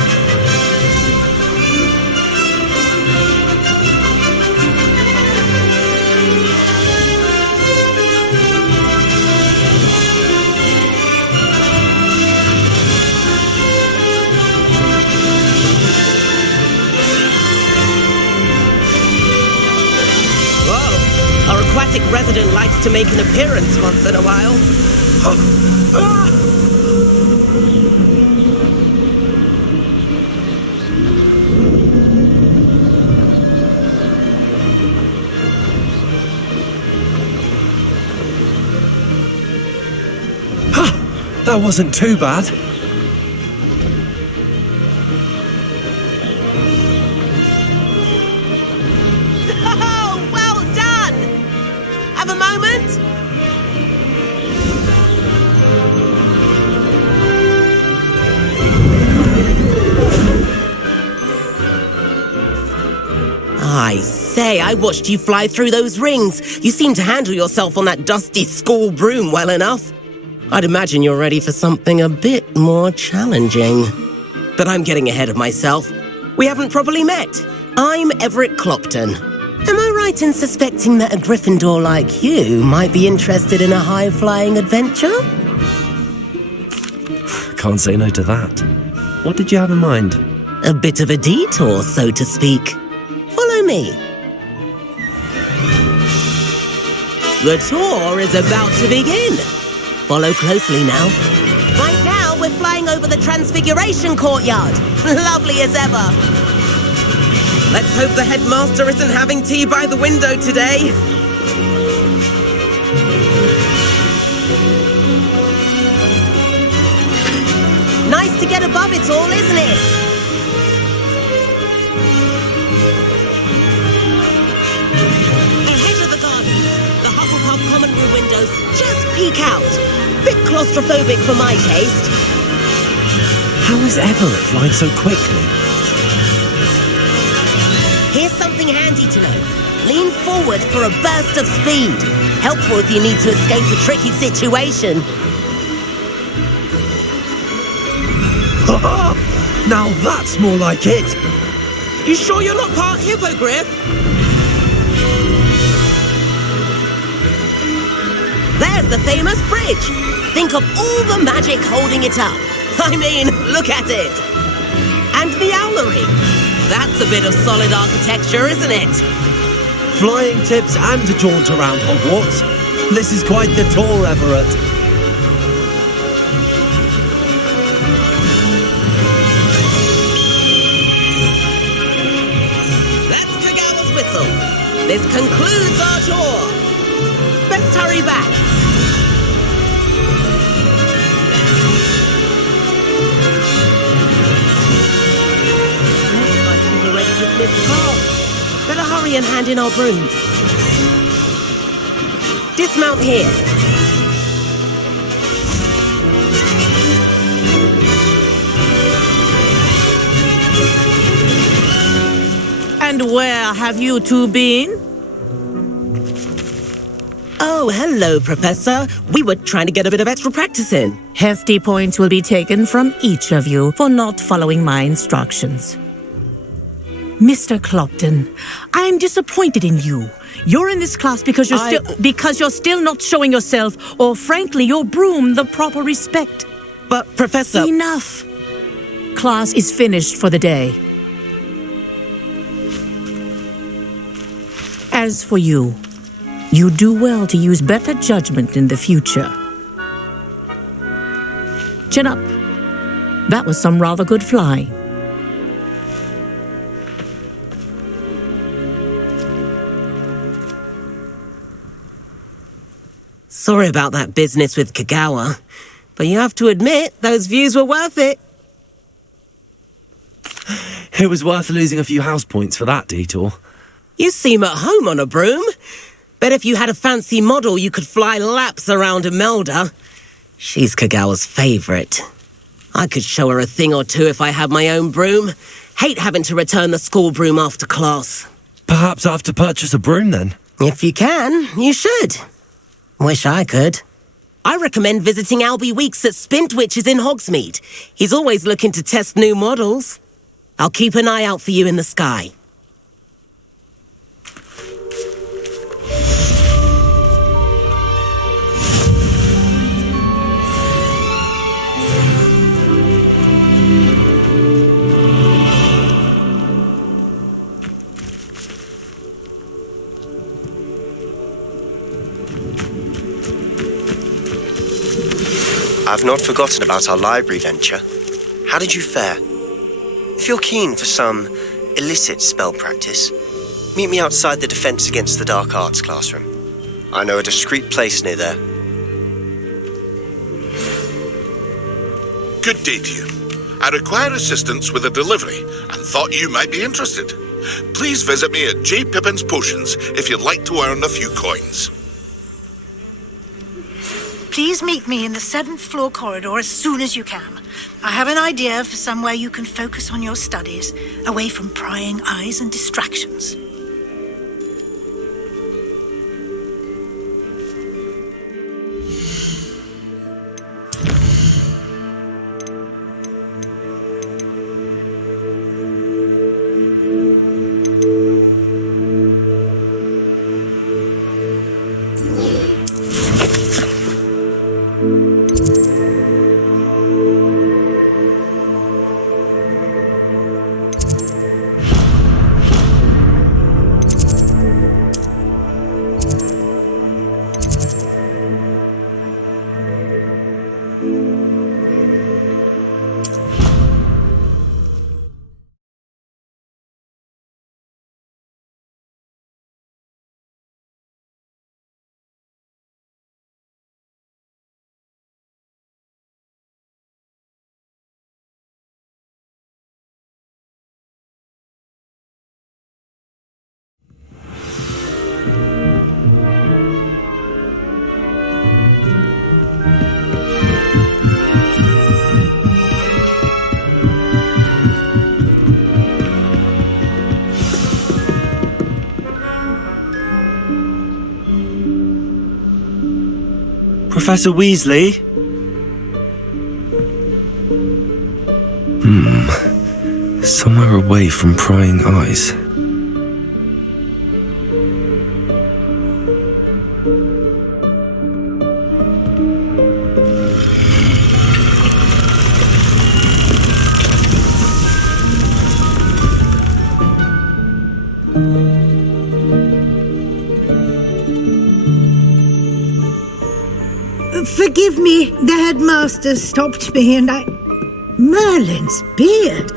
Our aquatic resident likes to make an appearance once in a while. That wasn't too bad. Oh, well done! Have a moment? I say, I watched you fly through those rings. You seem to handle yourself on that dusty school broom well enough. I'd imagine you're ready for something a bit more challenging. But I'm getting ahead of myself. We haven't properly met. I'm Everett Clopton. Am I right in suspecting that a Gryffindor like you might be interested in a high-flying adventure? Can't say no to that. What did you have in mind? A bit of a detour, so to speak. Follow me. The tour is about to begin. Follow closely now. Right now, we're flying over the Transfiguration Courtyard. Lovely as ever. Let's hope the headmaster isn't having tea by the window today. Nice to get above it all, isn't it? Ahead of the gardens, the Hufflepuff common room windows just peek out. Bit claustrophobic for my taste. How is Everett flying so quickly? Here's something handy to know. Lean forward for a burst of speed. Helpful if you need to escape a tricky situation. Now that's more like it. You sure you're not part hippogriff? There's the famous bridge. Think of all the magic holding it up. I mean, look at it. And the owlery. That's a bit of solid architecture, isn't it? Flying tips and a jaunt around Hogwarts. This is quite the tour, Everett. That's Kagawa's whistle. This concludes our tour. Best hurry back. Better hurry and hand in our brooms. Dismount here. And where have you two been? Oh, hello, Professor. We were trying to get a bit of extra practice in. Hefty points will be taken from each of you for not following my instructions. Mr. Clopton, I am disappointed in you. You're in this class because you're still not showing yourself, or frankly, your broom the proper respect. But, Professor... Enough. Class is finished for the day. As for you, You do well to use better judgment in the future. Chin up. That was some rather good flying. Sorry about that business with Kagawa, but you have to admit those views were worth it. It was worth losing a few house points for that detour. You seem at home on a broom. Bet if you had a fancy model, you could fly laps around Imelda. She's Kagawa's favourite. I could show her a thing or two if I had my own broom. Hate having to return the school broom after class. Perhaps I have to purchase a broom then? If you can, you should. Wish I could. I recommend visiting Albie Weeks at Spintwitches in Hogsmeade. He's always looking to test new models. I'll keep an eye out for you in the sky. I've not forgotten about our library venture. How did you fare? If you're keen for some illicit spell practice, meet me outside the Defense Against the Dark Arts classroom. I know a discreet place near there. Good day to you. I require assistance with a delivery and thought you might be interested. Please visit me at J. Pippin's Potions if you'd like to earn a few coins. Please meet me in the 7th floor corridor as soon as you can. I have an idea for somewhere you can focus on your studies, away from prying eyes and distractions. Professor Weasley? Somewhere away from prying eyes. Forgive me, the headmaster stopped me and I... Merlin's beard.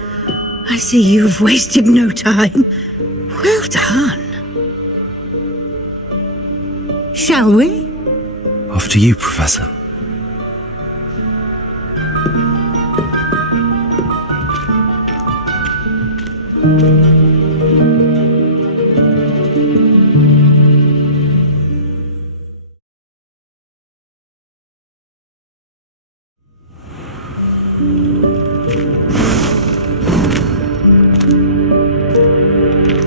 I see you've wasted no time. Well done. Shall we? After you, Professor.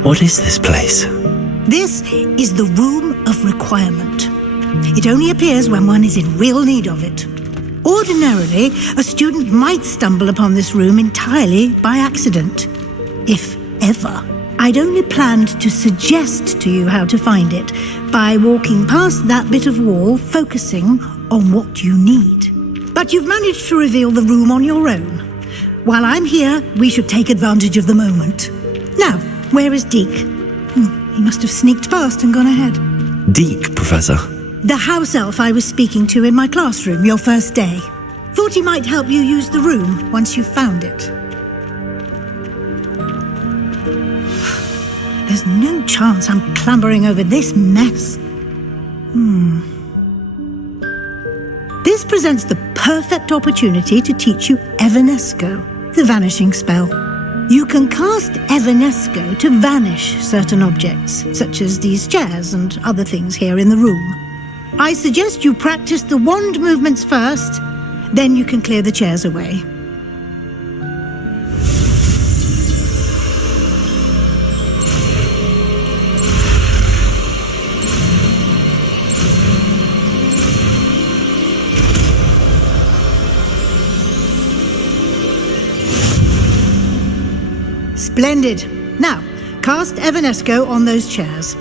What is this place? This is the Room of Requirement. It only appears when one is in real need of it. Ordinarily, a student might stumble upon this room entirely by accident, if ever. I'd only planned to suggest to you how to find it by walking past that bit of wall, focusing on what you need. But you've managed to reveal the room on your own. While I'm here, we should take advantage of the moment. Now, where is Deke? He must have sneaked past and gone ahead. Deke, Professor. The house elf I was speaking to in my classroom your first day. Thought he might help you use the room once you've found it. There's no chance I'm clambering over this mess. This presents the perfect opportunity to teach you Evanesco, the vanishing spell. You can cast Evanesco to vanish certain objects, such as these chairs and other things here in the room. I suggest you practice the wand movements first, then you can clear the chairs away. Splendid. Now, cast Evanesco on those chairs.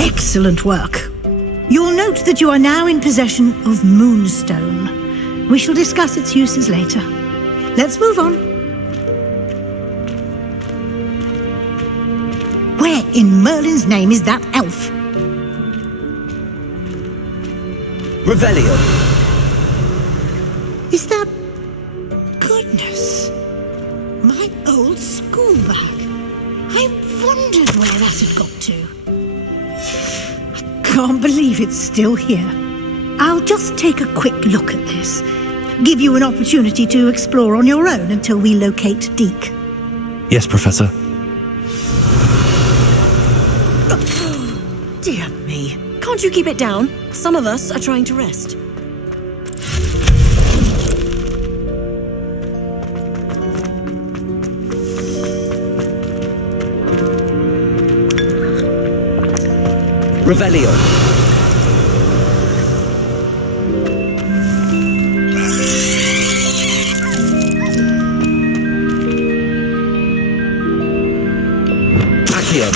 Excellent work. You'll note that you are now in possession of Moonstone. We shall discuss its uses later. Let's move on. Where in Merlin's name is that elf? Revelio. Is that... Goodness. My old school bag. I wondered where that had got to. Can't believe it's still here. I'll just take a quick look at this. Give you an opportunity to explore on your own until we locate Deke. Yes, Professor. Dear me. Can't you keep it down? Some of us are trying to rest. Revelio. Accio.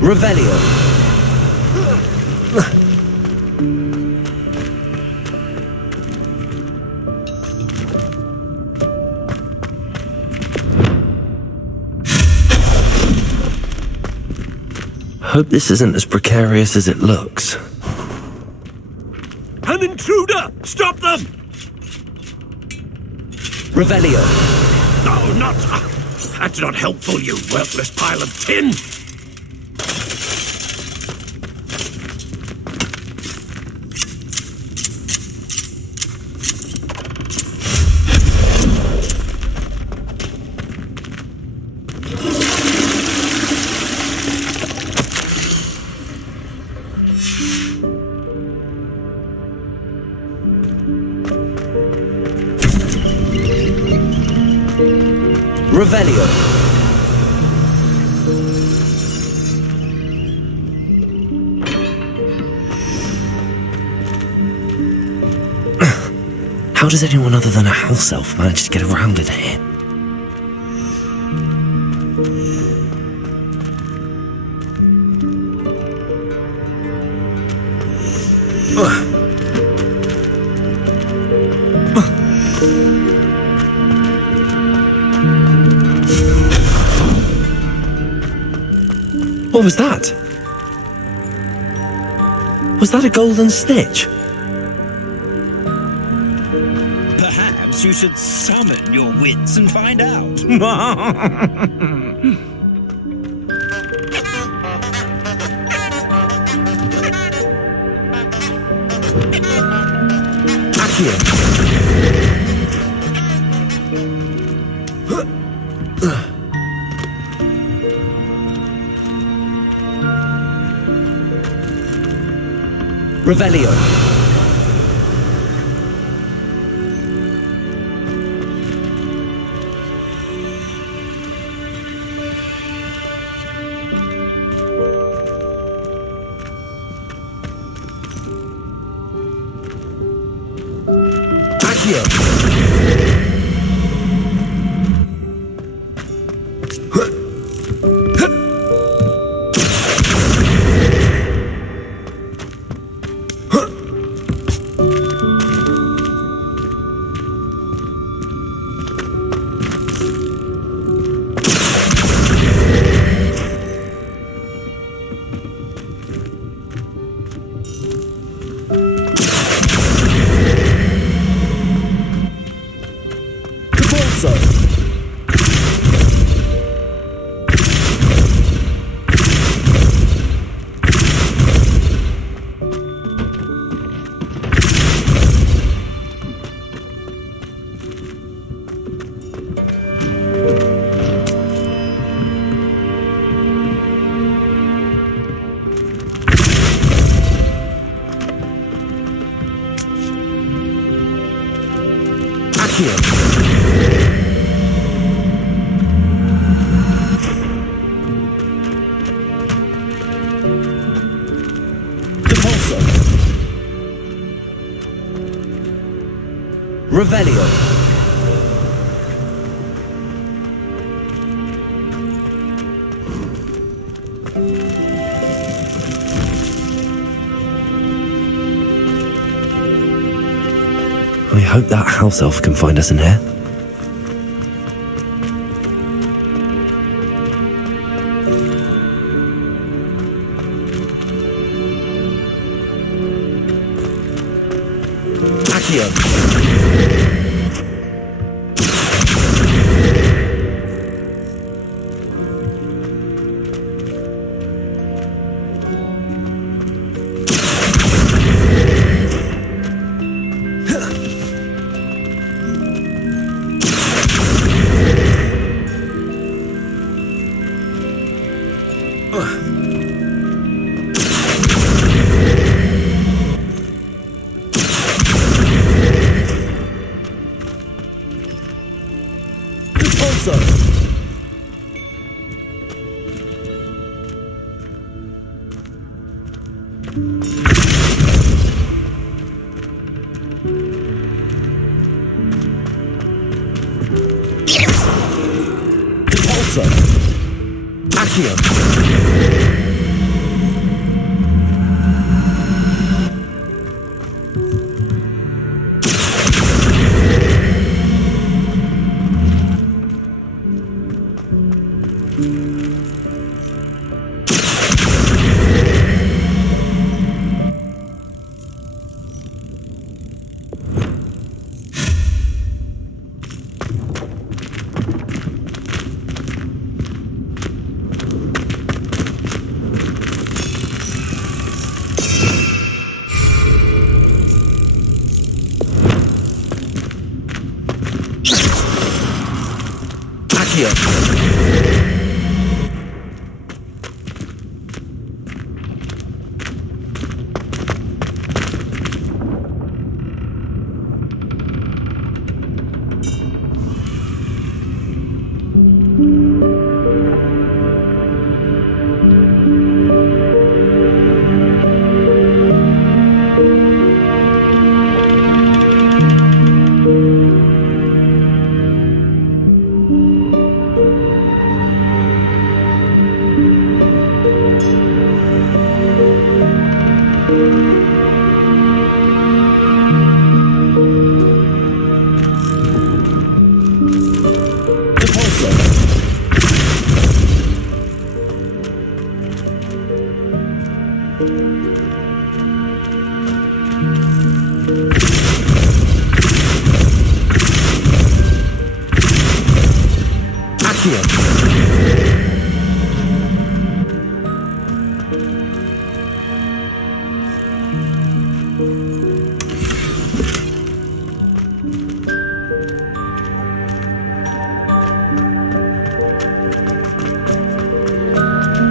Revelio. Hope this isn't as precarious as it looks. An intruder! Stop them! Revelio. No, not... That's not helpful, you worthless pile of tin! Revelio. How does anyone other than a house elf manage to get around in here? What was that? Was that a golden stitch? Perhaps you should summon your wits and find out. Revelio. Revelio. I hope that house elf can find us in here.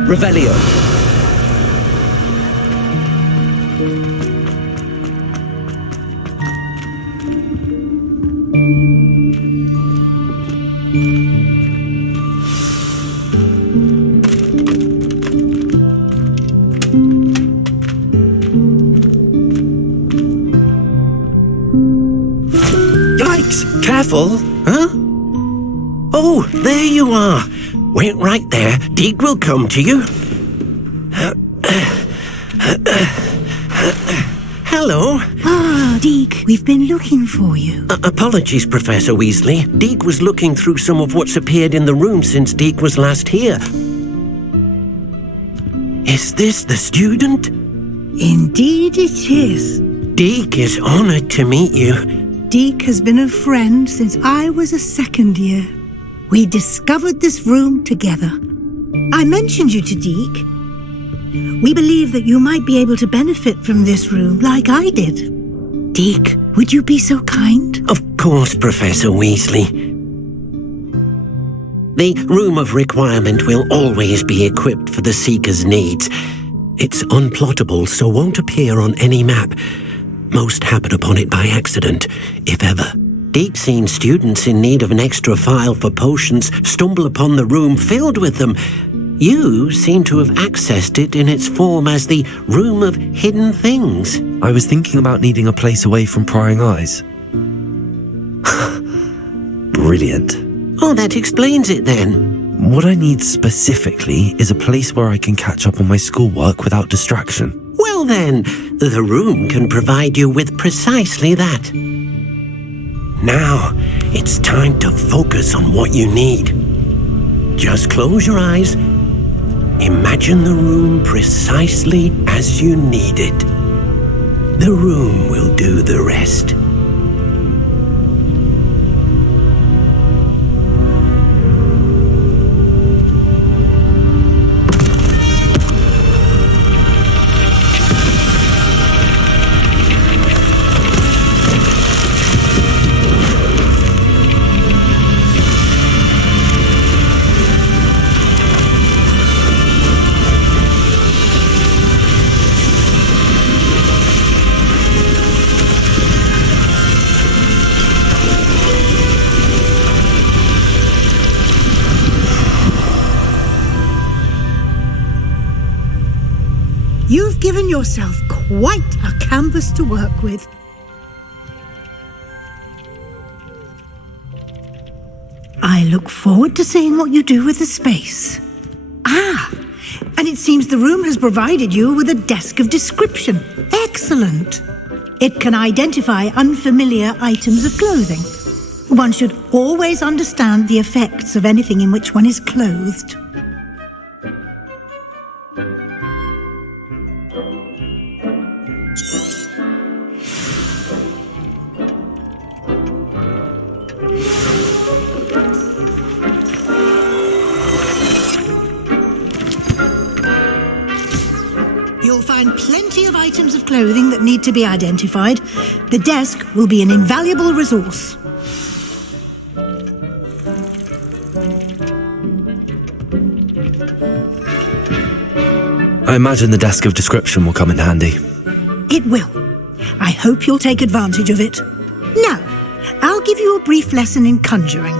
Revelio. Yikes! Careful! Huh? Oh, there you are. Wait right there. Deek will come to you. Hello. Ah, Deek, we've been looking for you. Apologies, Professor Weasley. Deek was looking through some of what's appeared in the room since Deek was last here. Is this the student? Indeed it is. Deek is honored to meet you. Deek has been a friend since I was a second year. We discovered this room together. I mentioned you to Deek. We believe that you might be able to benefit from this room like I did. Deek, would you be so kind? Of course, Professor Weasley. The Room of Requirement will always be equipped for the Seeker's needs. It's unplottable, so won't appear on any map. Most happen upon it by accident, if ever. Deek's seen students in need of an extra file for potions stumble upon the room filled with them. You seem to have accessed it in its form as the Room of Hidden Things. I was thinking about needing a place away from prying eyes. Brilliant. Oh, that explains it then. What I need specifically is a place where I can catch up on my schoolwork without distraction. Well then, the room can provide you with precisely that. Now, it's time to focus on what you need. Just close your eyes. Imagine the room precisely as you need it. The room will do the rest. You've given yourself quite a canvas to work with. I look forward to seeing what you do with the space. Ah, and it seems the room has provided you with a desk of description. Excellent. It can identify unfamiliar items of clothing. One should always understand the effects of anything in which one is clothed. You'll find plenty of items of clothing that need to be identified. The desk will be an invaluable resource. I imagine the desk of description will come in handy. It will. I hope you'll take advantage of it. Now, I'll give you a brief lesson in conjuring.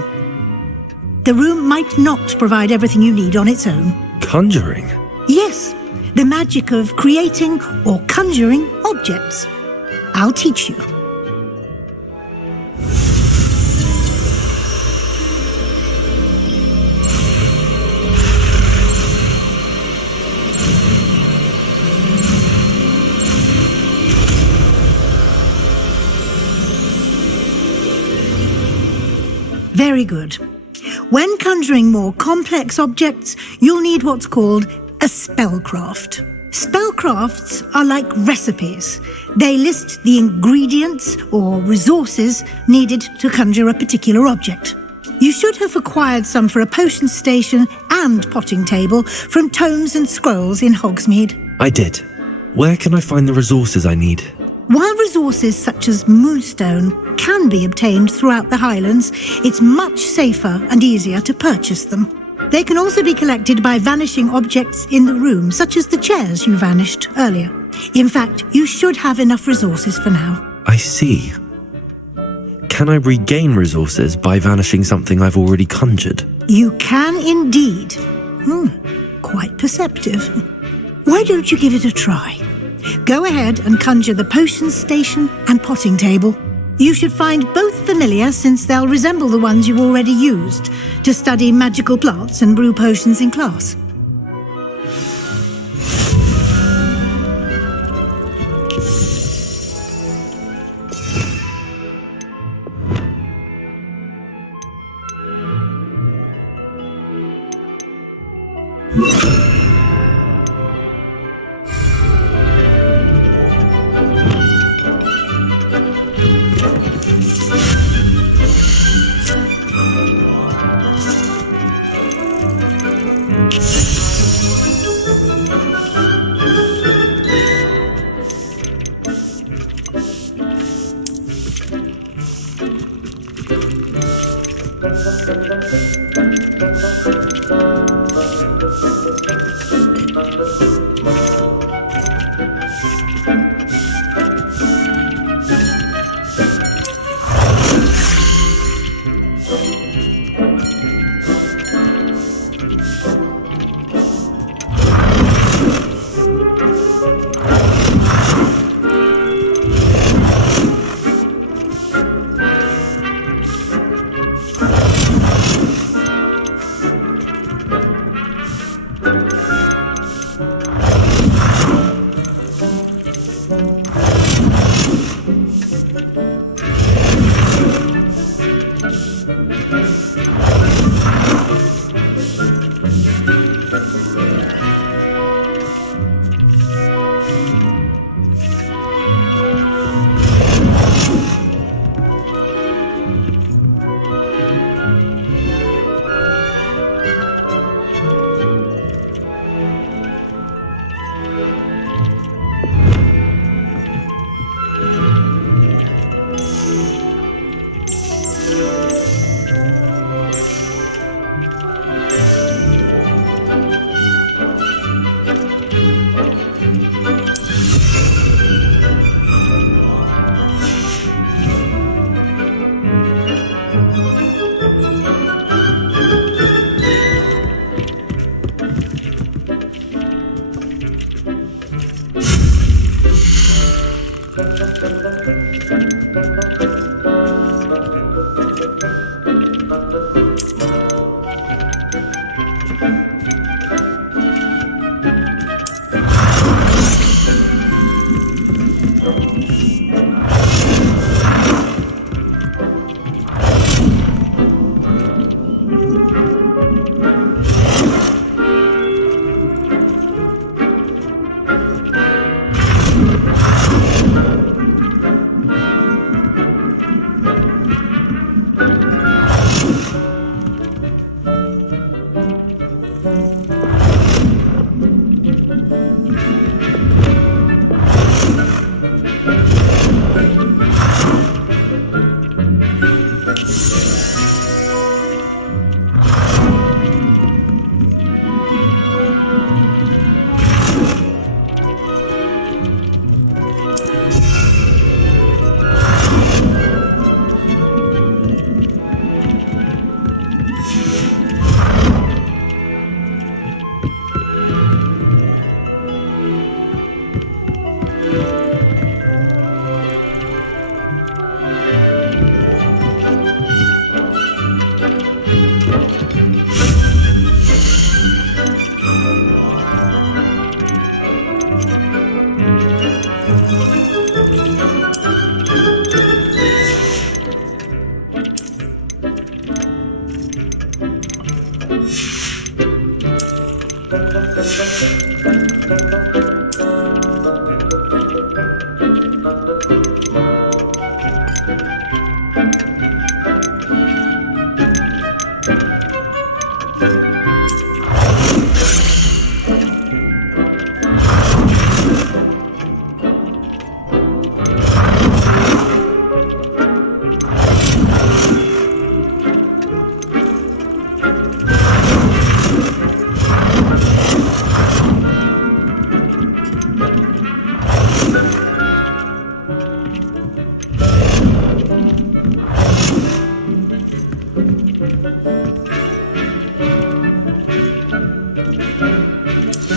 The room might not provide everything you need on its own. Conjuring? Yes, the magic of creating or conjuring objects. I'll teach you. Very good. When conjuring more complex objects, you'll need what's called a spellcraft. Spellcrafts are like recipes. They list the ingredients or resources needed to conjure a particular object. You should have acquired some for a potion station and potting table from tomes and scrolls in Hogsmeade. I did. Where can I find the resources I need? While resources such as moonstone can be obtained throughout the Highlands, it's much safer and easier to purchase them. They can also be collected by vanishing objects in the room, such as the chairs you vanished earlier. In fact, you should have enough resources for now. I see. Can I regain resources by vanishing something I've already conjured? You can indeed. Quite perceptive. Why don't you give it a try? Go ahead and conjure the potion station and potting table. You should find both familiar, since they'll resemble the ones you've already used to study magical plants and brew potions in class.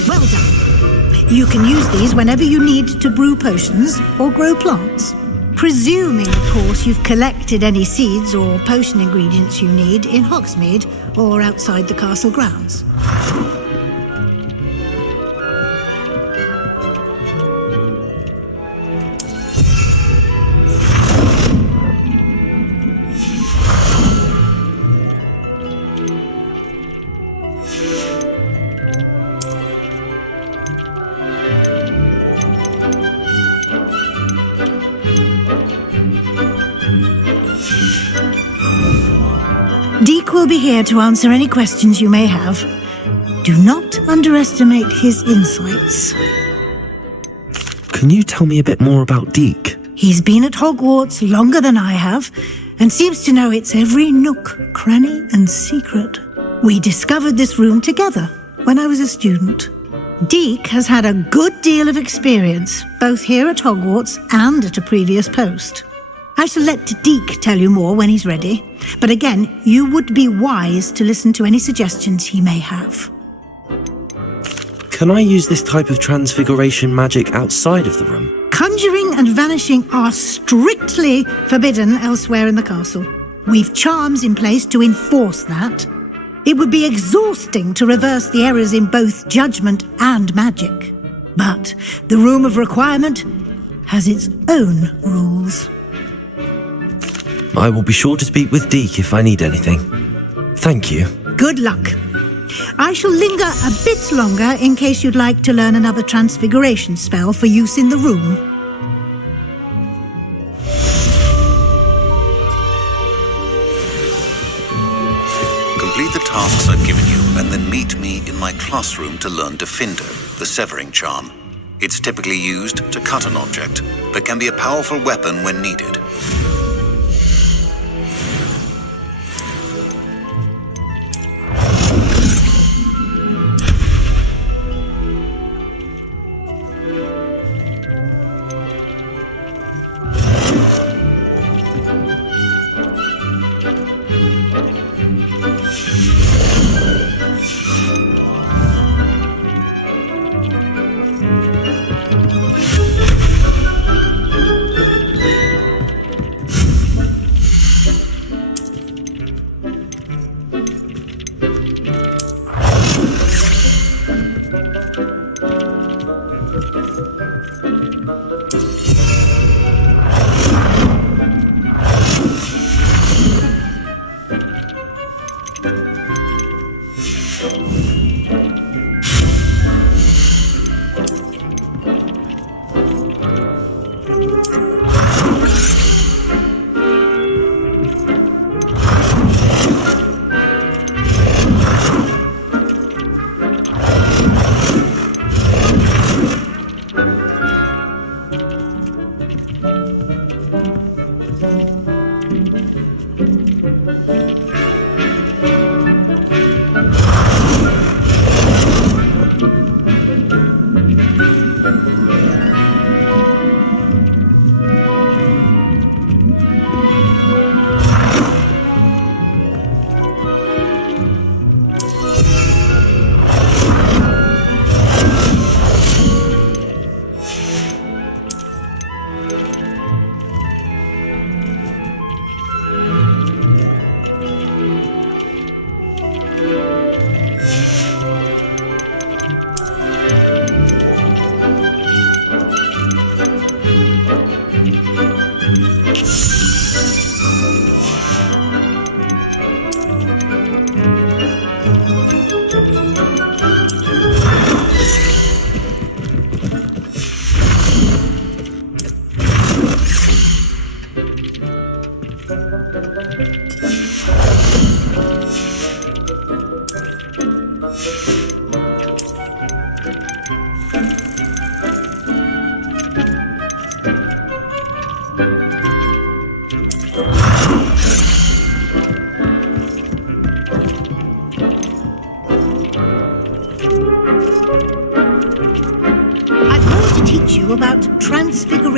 Well done. You can use these whenever you need to brew potions or grow plants. Presuming, of course, you've collected any seeds or potion ingredients you need in Hogsmeade or outside the castle grounds. Deke will be here to answer any questions you may have. Do not underestimate his insights. Can you tell me a bit more about Deke? He's been at Hogwarts longer than I have, and seems to know its every nook, cranny, and secret. We discovered this room together when I was a student. Deke has had a good deal of experience, both here at Hogwarts and at a previous post. I shall let Deke tell you more when he's ready, but again, you would be wise to listen to any suggestions he may have. Can I use this type of transfiguration magic outside of the room? Conjuring and vanishing are strictly forbidden elsewhere in the castle. We've charms in place to enforce that. It would be exhausting to reverse the errors in both judgment and magic. But the Room of Requirement has its own rules. I will be sure to speak with Deke if I need anything. Thank you. Good luck. I shall linger a bit longer in case you'd like to learn another transfiguration spell for use in the room. Complete the tasks I've given you and then meet me in my classroom to learn Defender, the severing charm. It's typically used to cut an object, but can be a powerful weapon when needed.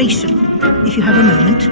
Transfiguration, if you have a moment.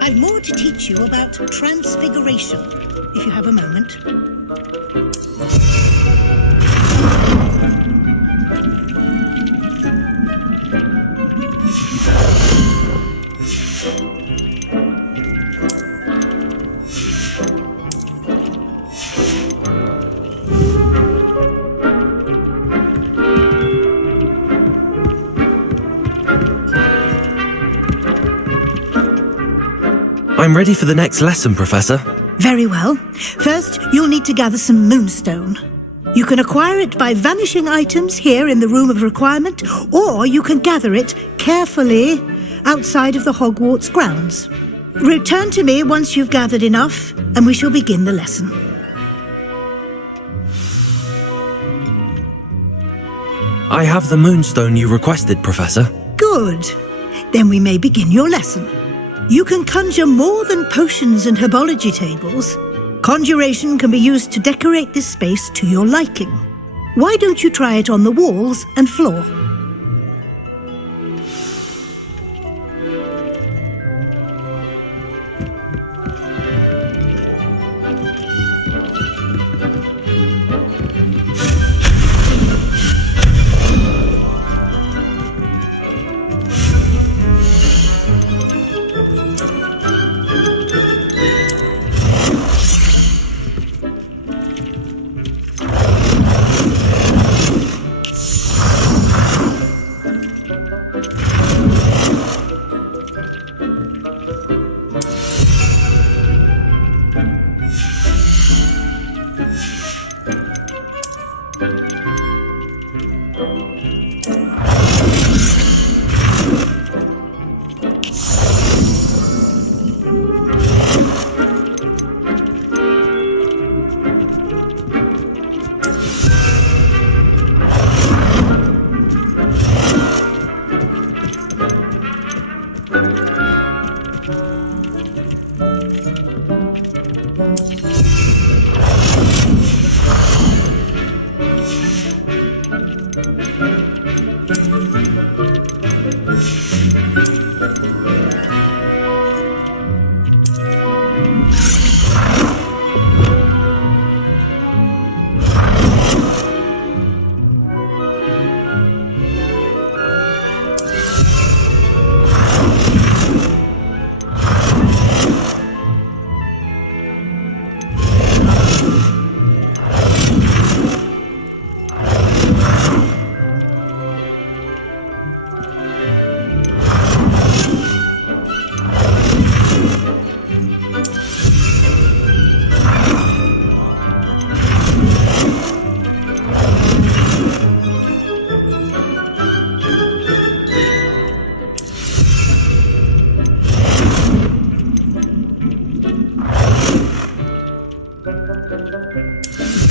I've more to teach you about transfiguration, if you have a moment. I'm ready for the next lesson, Professor. Very well. First, you'll need to gather some moonstone. You can acquire it by vanishing items here in the Room of Requirement, or you can gather it carefully outside of the Hogwarts grounds. Return to me once you've gathered enough, and we shall begin the lesson. I have the moonstone you requested, Professor. Good. Then we may begin your lesson. You can conjure more than potions and herbology tables. Conjuration can be used to decorate this space to your liking. Why don't you try it on the walls and floor?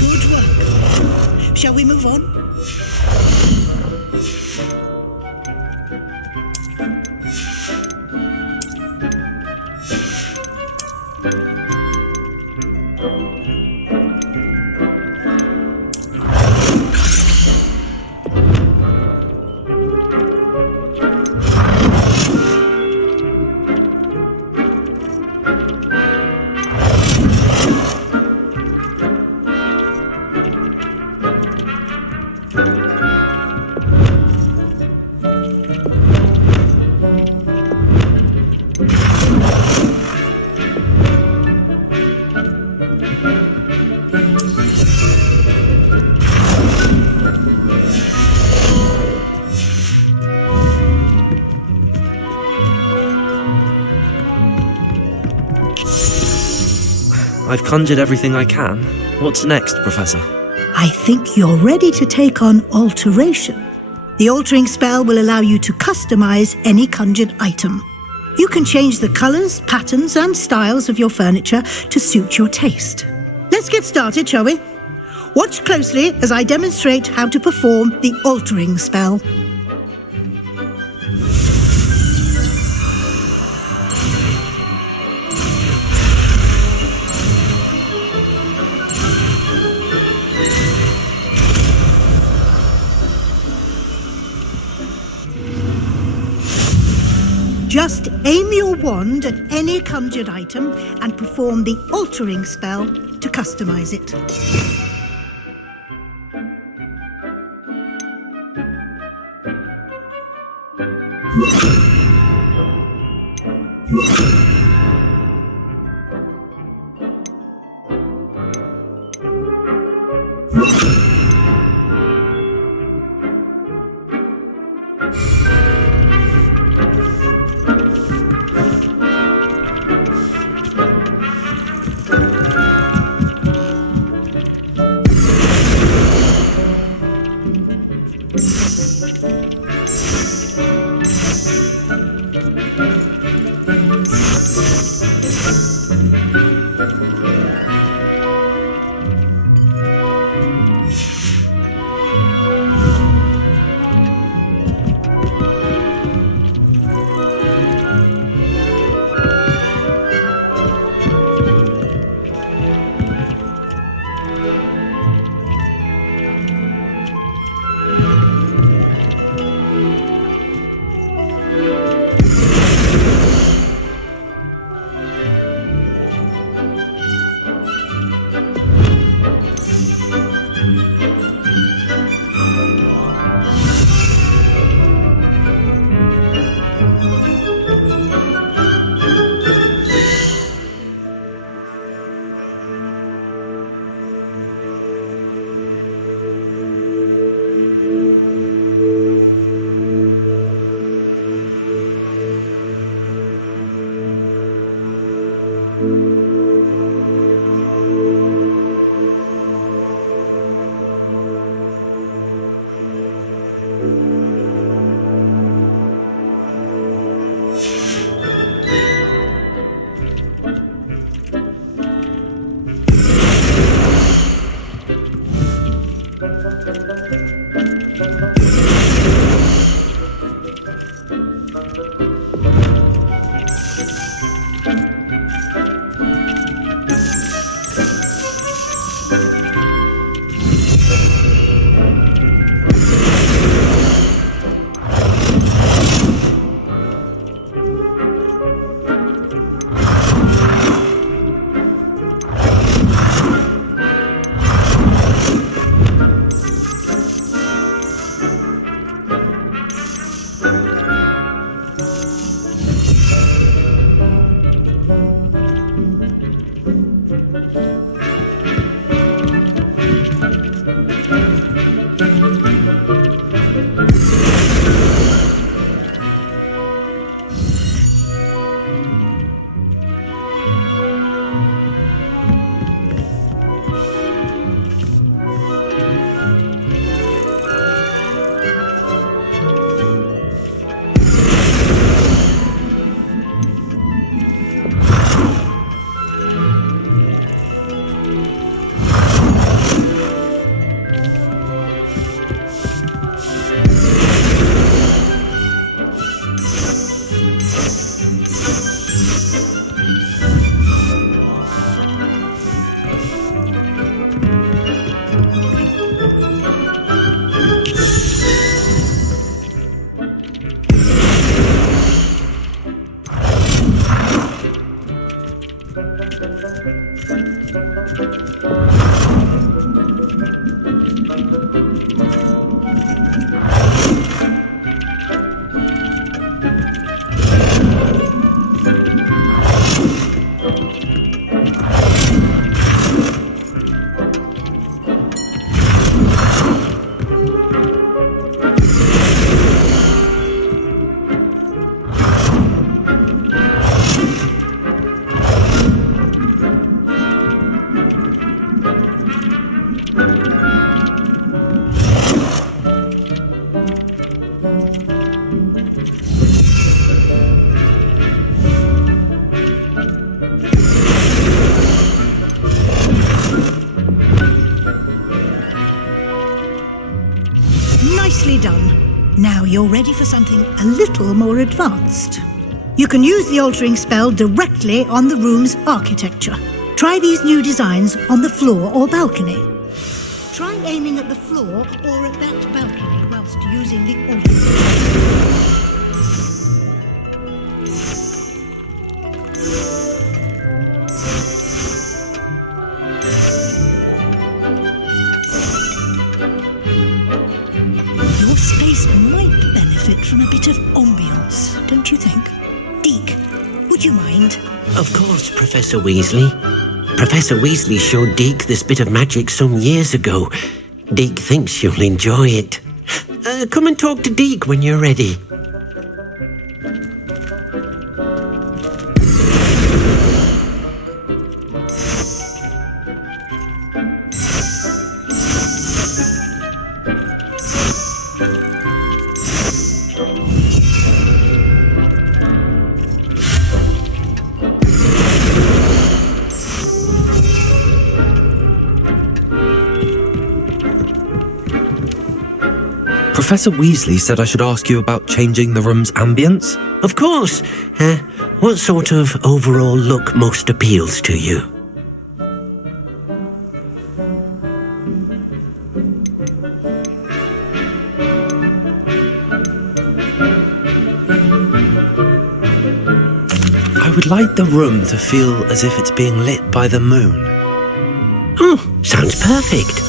Good work. Shall we move on? I've conjured everything I can. What's next, Professor? I think you're ready to take on alteration. The altering spell will allow you to customize any conjured item. You can change the colors, patterns, and styles of your furniture to suit your taste. Let's get started, shall we? Watch closely as I demonstrate how to perform the altering spell. Just aim your wand at any conjured item and perform the altering spell to customize it. Now you're ready for something a little more advanced. You can use the altering spell directly on the room's architecture. Try these new designs on the floor or balcony. Try aiming at the floor or at that balcony whilst using the altering Your space might benefit from a bit of ambience, don't you think? Deke, would you mind? Of course, Professor Weasley. Professor Weasley showed Deke this bit of magic some years ago. Deke thinks you'll enjoy it. Come and talk to Deke when you're ready. Professor Weasley said I should ask you about changing the room's ambience? Of course. What sort of overall look most appeals to you? I would like the room to feel as if it's being lit by the moon. Oh, sounds perfect.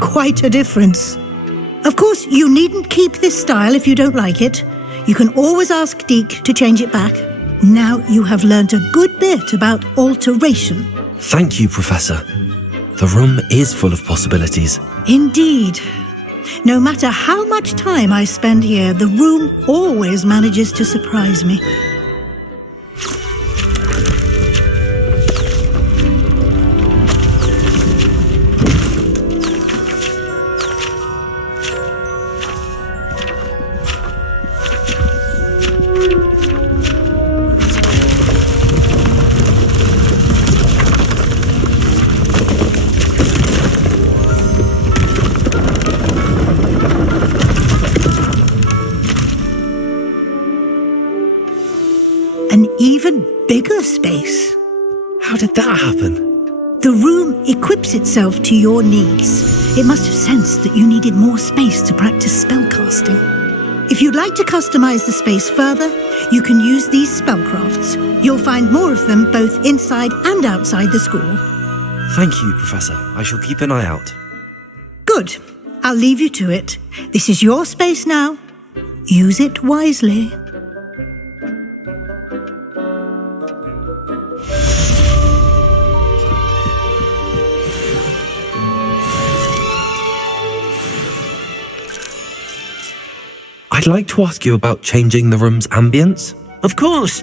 Quite a difference. Of course, you needn't keep this style if you don't like it. You can always ask Deke to change it back. Now you have learnt a good bit about alteration. Thank you, Professor. The room is full of possibilities. Indeed. No matter how much time I spend here, the room always manages to surprise me. An even bigger space. How did that happen? The room equips itself to your needs. It must have sensed that you needed more space to practice spellcasting. If you'd like to customize the space further, you can use these spellcrafts. You'll find more of them both inside and outside the school. Thank you, Professor. I shall keep an eye out. Good. I'll leave you to it. This is your space now. Use it wisely. I'd like to ask you about changing the room's ambience. Of course.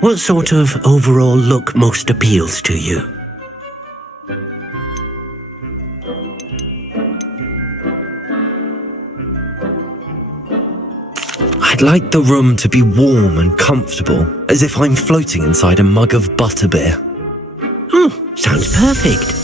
What sort of overall look most appeals to you? I'd like the room to be warm and comfortable, as if I'm floating inside a mug of butterbeer. Oh, sounds perfect.